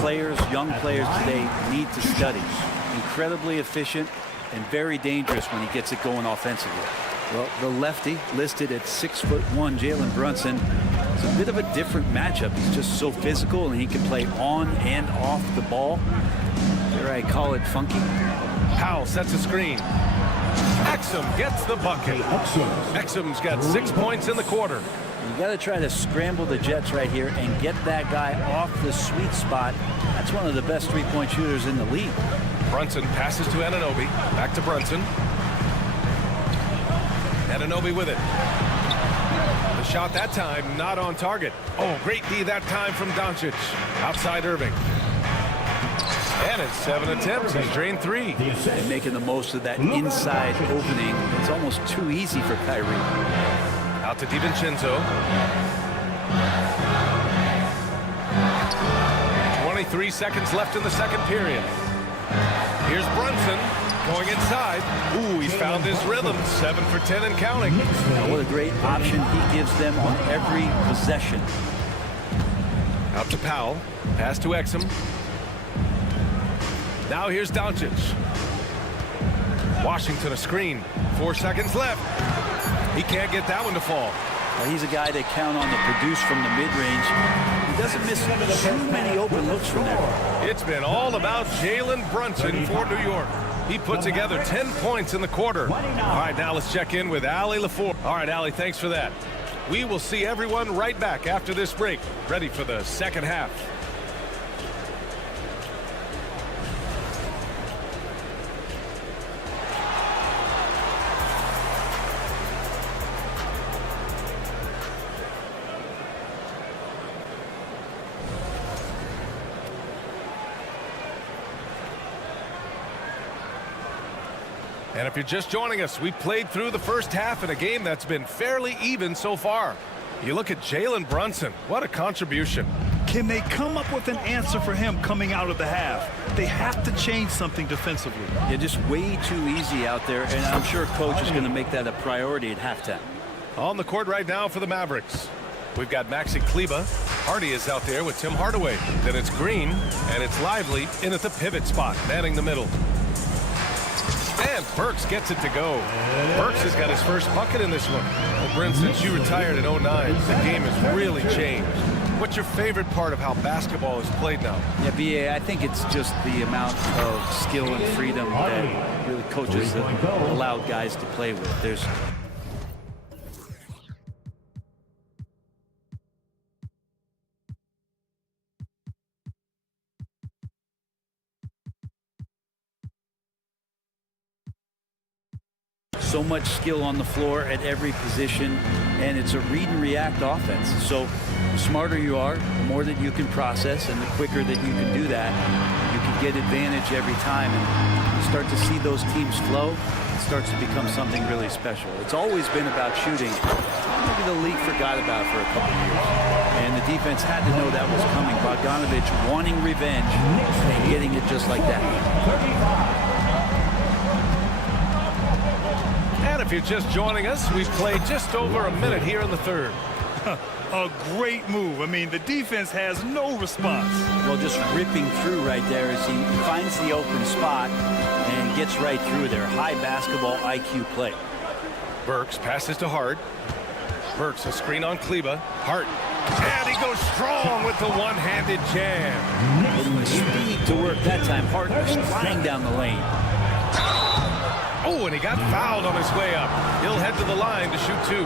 players, young players today need to study. Incredibly efficient and very dangerous when he gets it going offensively. Well, the lefty listed at 6'1", Jalen Brunson. It's a bit of a different matchup. He's just so physical and he can play on and off the ball. Dare I call it funky? Powell sets a screen. Exum gets the bucket. Exum's got 6 points in the quarter. You got to try to scramble the Jets right here and get that guy off the sweet spot. That's one of the best three-point shooters in the league. Brunson passes to Anunoby. Back to Brunson. Anunoby with it. The shot that time not on target. Oh, great D that time from Doncic. Outside Irving. And in 7 attempts, he's drained 3. And making the most of that inside opening. It's almost too easy for Kyrie. Out to DiVincenzo. 23 seconds left in the second period. Here's Brunson going inside. Ooh, he's found his rhythm. 7 for 10 and counting. Now, what a great option he gives them on every possession. Out to Powell. Pass to Exum. Now here's Doncic. Washington a screen. 4 seconds left. He can't get that one to fall. Well, he's a guy that count on to produce from the mid-range. He doesn't miss too many open looks from there. It's been all about Jalen Brunson for New York. He put together 10 points in the quarter. All right, now let's check in with Allie LaFour. All right, Allie, thanks for that. We will see everyone right back after this break, ready for the second half. And if you're just joining us, we played through the first half in a game that's been fairly even so far. You look at Jalen Brunson. What a contribution. Can they come up with an answer for him coming out of the half? They have to change something defensively. Yeah, just way too easy out there, and I'm sure coach is going to make that a priority at halftime. On the court right now for the Mavericks. We've got Maxi Kleber. Hardy is out there with Tim Hardaway. Then it's Green, and it's Lively in at the pivot spot, manning the middle. And Burks gets it to go. Burks has got his first bucket in this one. Well, Brent, since you retired in 09, the game has really changed. What's your favorite part of how basketball is played now? Yeah, BA, I think it's just the amount of skill and freedom that really coaches have allowed guys to play with. There's so much skill on the floor at every position, and it's a read and react offense. So the smarter you are, the more that you can process, and the quicker that you can do that, you can get advantage every time. And you start to see those teams flow, it starts to become something really special. It's always been about shooting. Maybe the league forgot about it for a couple of years. And the defense had to know that was coming. Bogdanovich wanting revenge and getting it just like that. And if you're just joining us, we've played just over a minute here in the third. A great move. I mean, the defense has no response. Well, just ripping through right there as he finds the open spot and gets right through there. High basketball IQ play. Burks passes to Hart. Burks a screen on Kleber. Hart. And he goes strong with the one-handed jam. Putting the speed to work that time. Hart was flying down the lane. Oh, and he got fouled on his way up. He'll head to the line to shoot 2.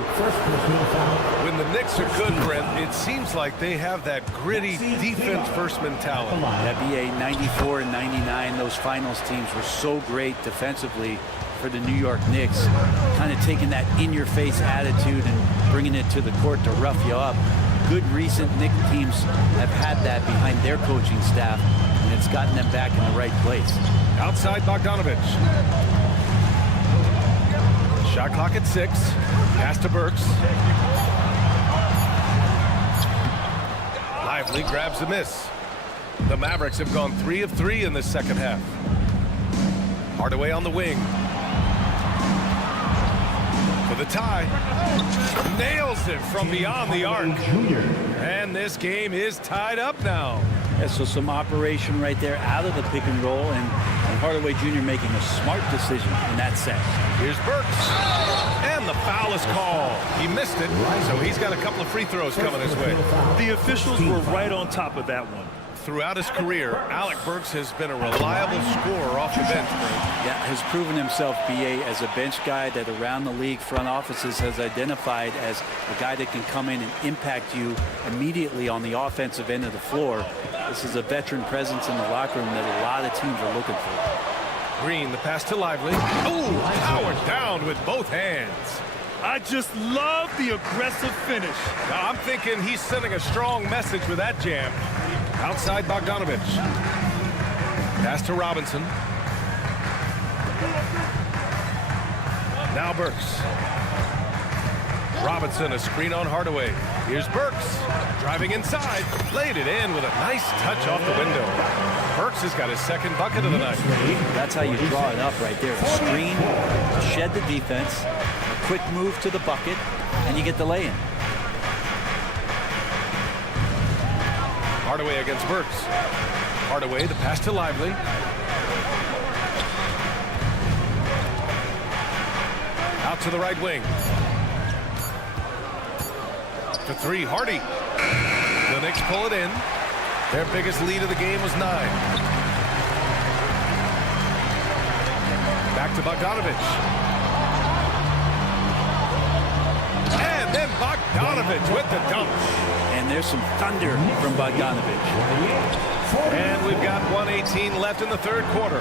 When the Knicks are good, Brent, it seems like they have that gritty defense-first mentality. NBA 94 and 99, those finals teams were so great defensively for the New York Knicks. Kind of taking that in-your-face attitude and bringing it to the court to rough you up. Good recent Knicks teams have had that behind their coaching staff, and it's gotten them back in the right place. Outside Bogdanovich. Shot clock at 6. Pass to Burks. Lively grabs the miss. The Mavericks have gone 3 of 3 in this second half. Hardaway on the wing. For the tie. Nails it from beyond the arc. And this game is tied up now. Yeah, so some operation right there out of the pick and roll, and Hardaway Jr. making a smart decision in that set. Here's Burks. And the foul is called. He missed it, so he's got a couple of free throws coming his way. The officials were right on top of that one. Throughout his career, Alec Burks has been a reliable scorer off the bench. Yeah, has proven himself, B.A., as a bench guy that around the league front offices has identified as a guy that can come in and impact you immediately on the offensive end of the floor. This is a veteran presence in the locker room that a lot of teams are looking for. Green, the pass to Lively. Oh, powered down with both hands. I just love the aggressive finish. Now, I'm thinking he's sending a strong message with that jam. Outside Bogdanovich. Pass to Robinson. Now Burks. Robinson, a screen on Hardaway. Here's Burks. Driving inside. Laid it in with a nice touch off the window. Burks has got his second bucket of the night. That's how you draw it up right there. A screen, shed the defense, a quick move to the bucket, and you get the lay-in. Hardaway against Burks. Hardaway, the pass to Lively. Out to the right wing. For 3, Hardy. The Knicks pull it in. Their biggest lead of the game was 9. Back to Bogdanovich. And then Bogdanovich with the dunk. And there's some thunder from Bogdanovich. And we've got 1:18 left in the third quarter.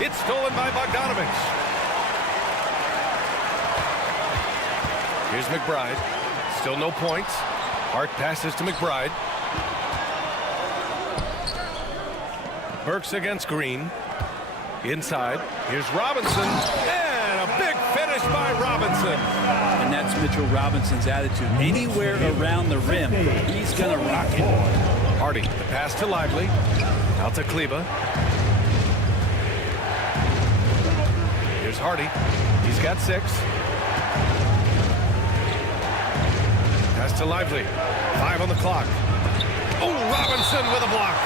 It's stolen by Bogdanovich. Here's McBride. Still no points. Hart passes to McBride. Burks against Green. Inside. Here's Robinson. And a big finish by Robinson. And that's Mitchell Robinson's attitude. Anywhere around the rim, he's going to rock it. Hardy, the pass to Lively. Out to Kleba. Here's Hardy. He's got 6. Pass to Lively. 5 on the clock. Oh, Robinson with a block.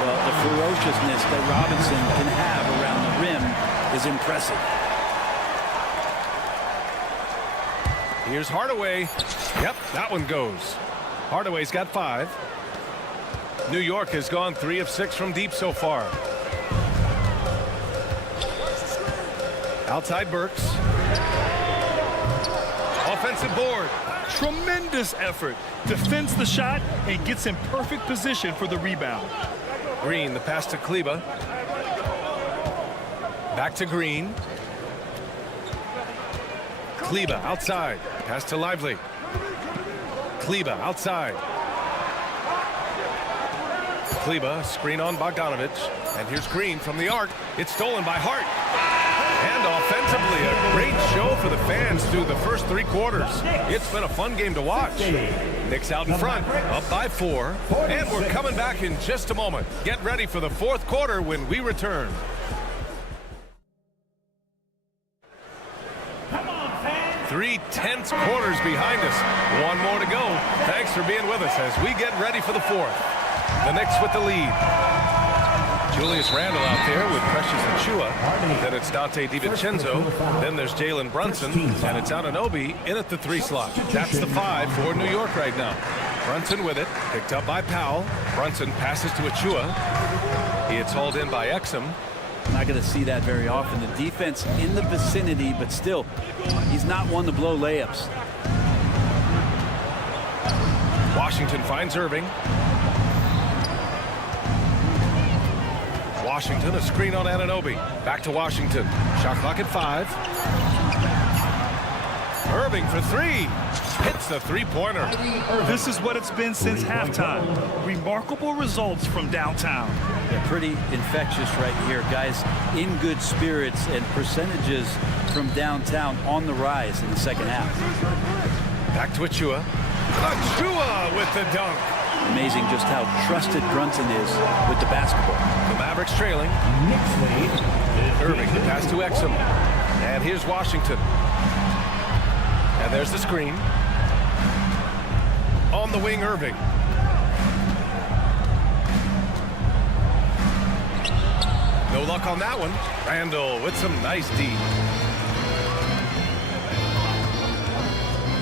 Well, the ferociousness that Robinson can have around the rim is impressive. Here's Hardaway. Yep, that one goes. Hardaway's got 5. New York has gone 3 of 6 from deep so far. Outside Burks. Offensive board. Tremendous effort. Defends the shot and gets in perfect position for the rebound. Green, the pass to Kleba. Back to Green. Kleba outside. Pass to Lively. Kleba outside. Kleba, screen on Bogdanovich. And here's Green from the arc. It's stolen by Hart. And offensively, a great show for the fans through the first 3 quarters. It's been a fun game to watch. Knicks out in front, up by 4. And we're coming back in just a moment. Get ready for the fourth quarter when we return. Three tense quarters behind us. One more to go. Thanks for being with us as we get ready for the fourth. The Knicks with the lead. Julius Randle out there with Precious Achiuwa. Then it's Dante DiVincenzo. Then there's Jalen Brunson. And it's Anunoby in at the 3 slot. That's the 5 for New York right now. Brunson with it. Picked up by Powell. Brunson passes to Achiuwa. He gets hauled in by Exum. Not going to see that very often. The defense in the vicinity, but still, he's not one to blow layups. Washington finds Irving. Washington, a screen on Anunoby. Back to Washington. Shot clock at 5. Irving for three. Hits the three-pointer. This is what it's been since halftime. Remarkable results from downtown. They're pretty infectious right here, guys. In good spirits, and percentages from downtown on the rise in the second half. Back to Achua. Achua with the dunk. Amazing just how trusted Brunson is with the basketball. The Mavericks trailing. Irving, the pass to Exum. And here's Washington. And there's the screen. On the wing, Irving. No luck on that one. Randall with some nice D.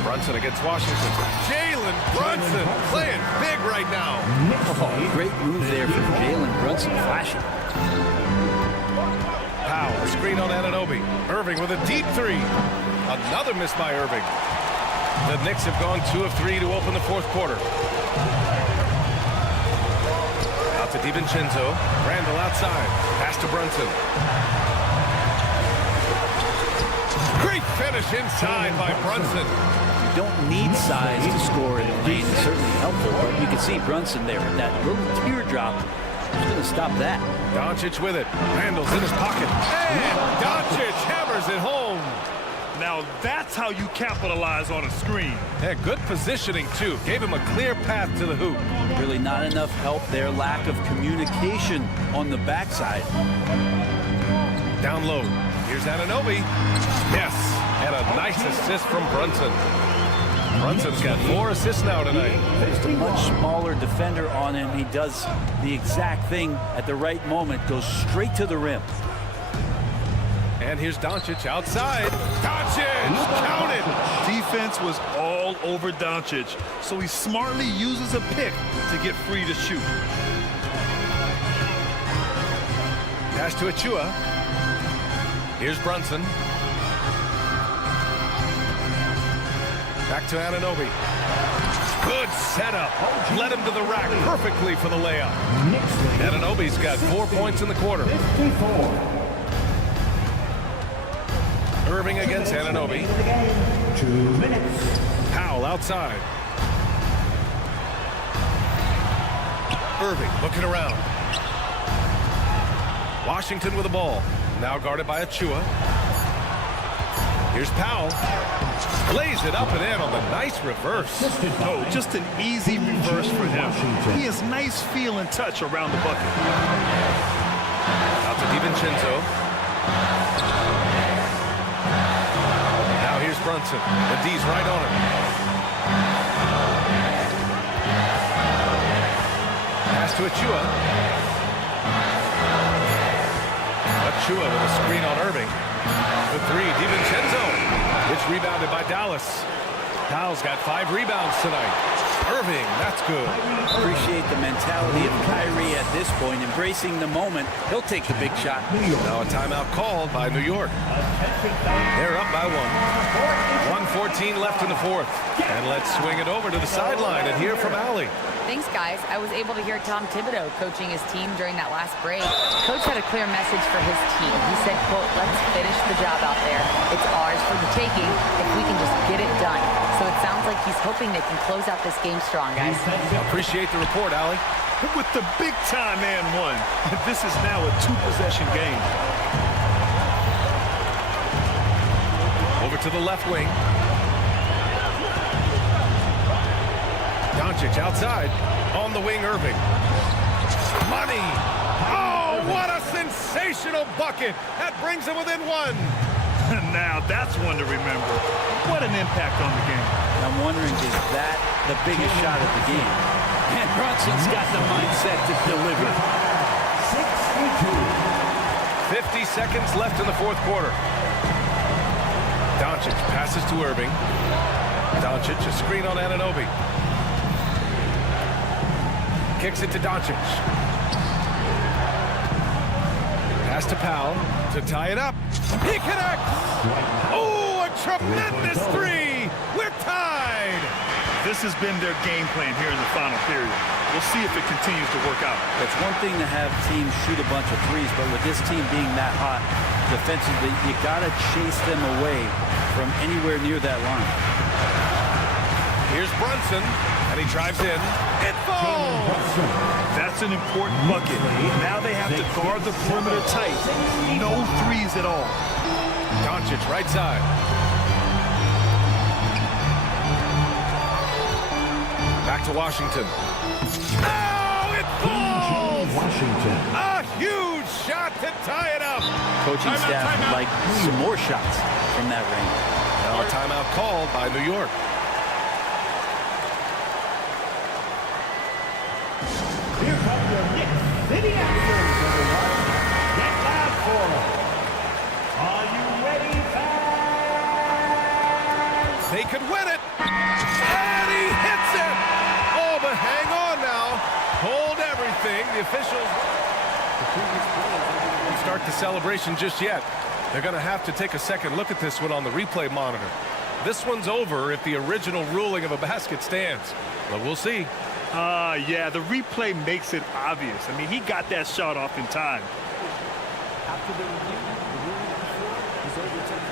Brunson against Washington. Jalen Brunson playing big right now. Oh, great move there from Jalen Brunson, flashing. Powell, screen on Anunoby. Irving with a deep three. Another miss by Irving. The Knicks have gone 2 of 3 to open the fourth quarter. Out to DiVincenzo. Randall outside. Pass to Brunson. Great finish inside by Brunson. You don't need size to score in the lane. It's certainly helpful, but you can see Brunson there with that little teardrop. He's going to stop that. Doncic with it. Randall's in his pocket. And Doncic hammers it home. Now that's how you capitalize on a screen. Yeah, good positioning, too. Gave him a clear path to the hoop. Really not enough help there. Lack of communication on the backside. Down low. Here's Anunoby. Yes, and a nice assist from Brunson. Brunson's got 4 assists now tonight. Just a much smaller defender on him. He does the exact thing at the right moment. Goes straight to the rim. And here's Doncic outside. Doncic counted. Defense was all over Doncic, so he smartly uses a pick to get free to shoot. Pass to Achua. Here's Brunson. Back to Anunoby. Good setup. Led him to the rack perfectly for the layup. Anunoby's got 4 points in the quarter. Irving against Anunoby. 2 minutes. Powell outside. Irving looking around. Washington with the ball. Now guarded by Achua. Here's Powell. Lays it up and in on the nice reverse. Oh, just an easy reverse for him. He has nice feel and touch around the bucket. Out to DiVincenzo. Now here's Brunson. The D's right on him. Pass to Achua. Achua with a screen on Irving. The three, DiVincenzo. It's rebounded by Dallas. Powell's got 5 rebounds tonight. Irving, that's good. Appreciate the mentality of Kyrie at this point, embracing the moment. He'll take the big shot. Now a timeout called by New York. They're up by 1. 1:14 left in the fourth. And let's swing it over to the sideline and hear from Allie. Thanks, guys. I was able to hear Tom Thibodeau coaching his team during that last break. Coach had a clear message for his team. He said, quote, let's finish the job out there. It's ours for the taking if we can just get it done. So it sounds like he's hoping they can close out this game strong, guys. Appreciate the report, Allie. With the big-time and one, this is now a 2-possession game. Over to the left wing. Doncic outside. On the wing, Irving. Money! Oh, what a sensational bucket! That brings him within 1. Now that's one to remember. What an impact on the game. I'm wondering, is that the biggest shot of the game? And Brunson's got the mindset to deliver. 50 seconds left in the fourth quarter. Doncic passes to Irving. Doncic, a screen on Anunoby. Kicks it to Doncic. Pass to Powell to tie it up. He connects! Oh, a tremendous three! We're tied! This has been their game plan here in the final period. We'll see if it continues to work out. It's one thing to have teams shoot a bunch of threes, but with this team being that hot defensively, you got to chase them away from anywhere near that line. Here's Brunson, and he drives in. It falls! That's an important bucket. Now they have to guard the perimeter tight. No threes at all. Doncic, right side. Back to Washington. Oh, it falls! Washington. A huge shot to tie it up. Coaching staff would like some more shots from that range. Now a timeout called by New York. Here come your Knicks City Actions, everyone. Get loud for them. Are you ready, fans? They could win it. And he hits it. Oh, but hang on now. Hold everything. The officials won't start the celebration just yet. They're going to have to take a second look at this one on the replay monitor. This one's over if the original ruling of a basket stands. But we'll see. Yeah, the replay makes it obvious. I mean, he got that shot off in time. After the review, the ruling on the floor is overturned.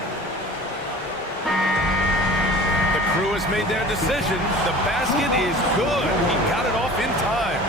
The crew has made their decision. The basket is good. He got it off in time.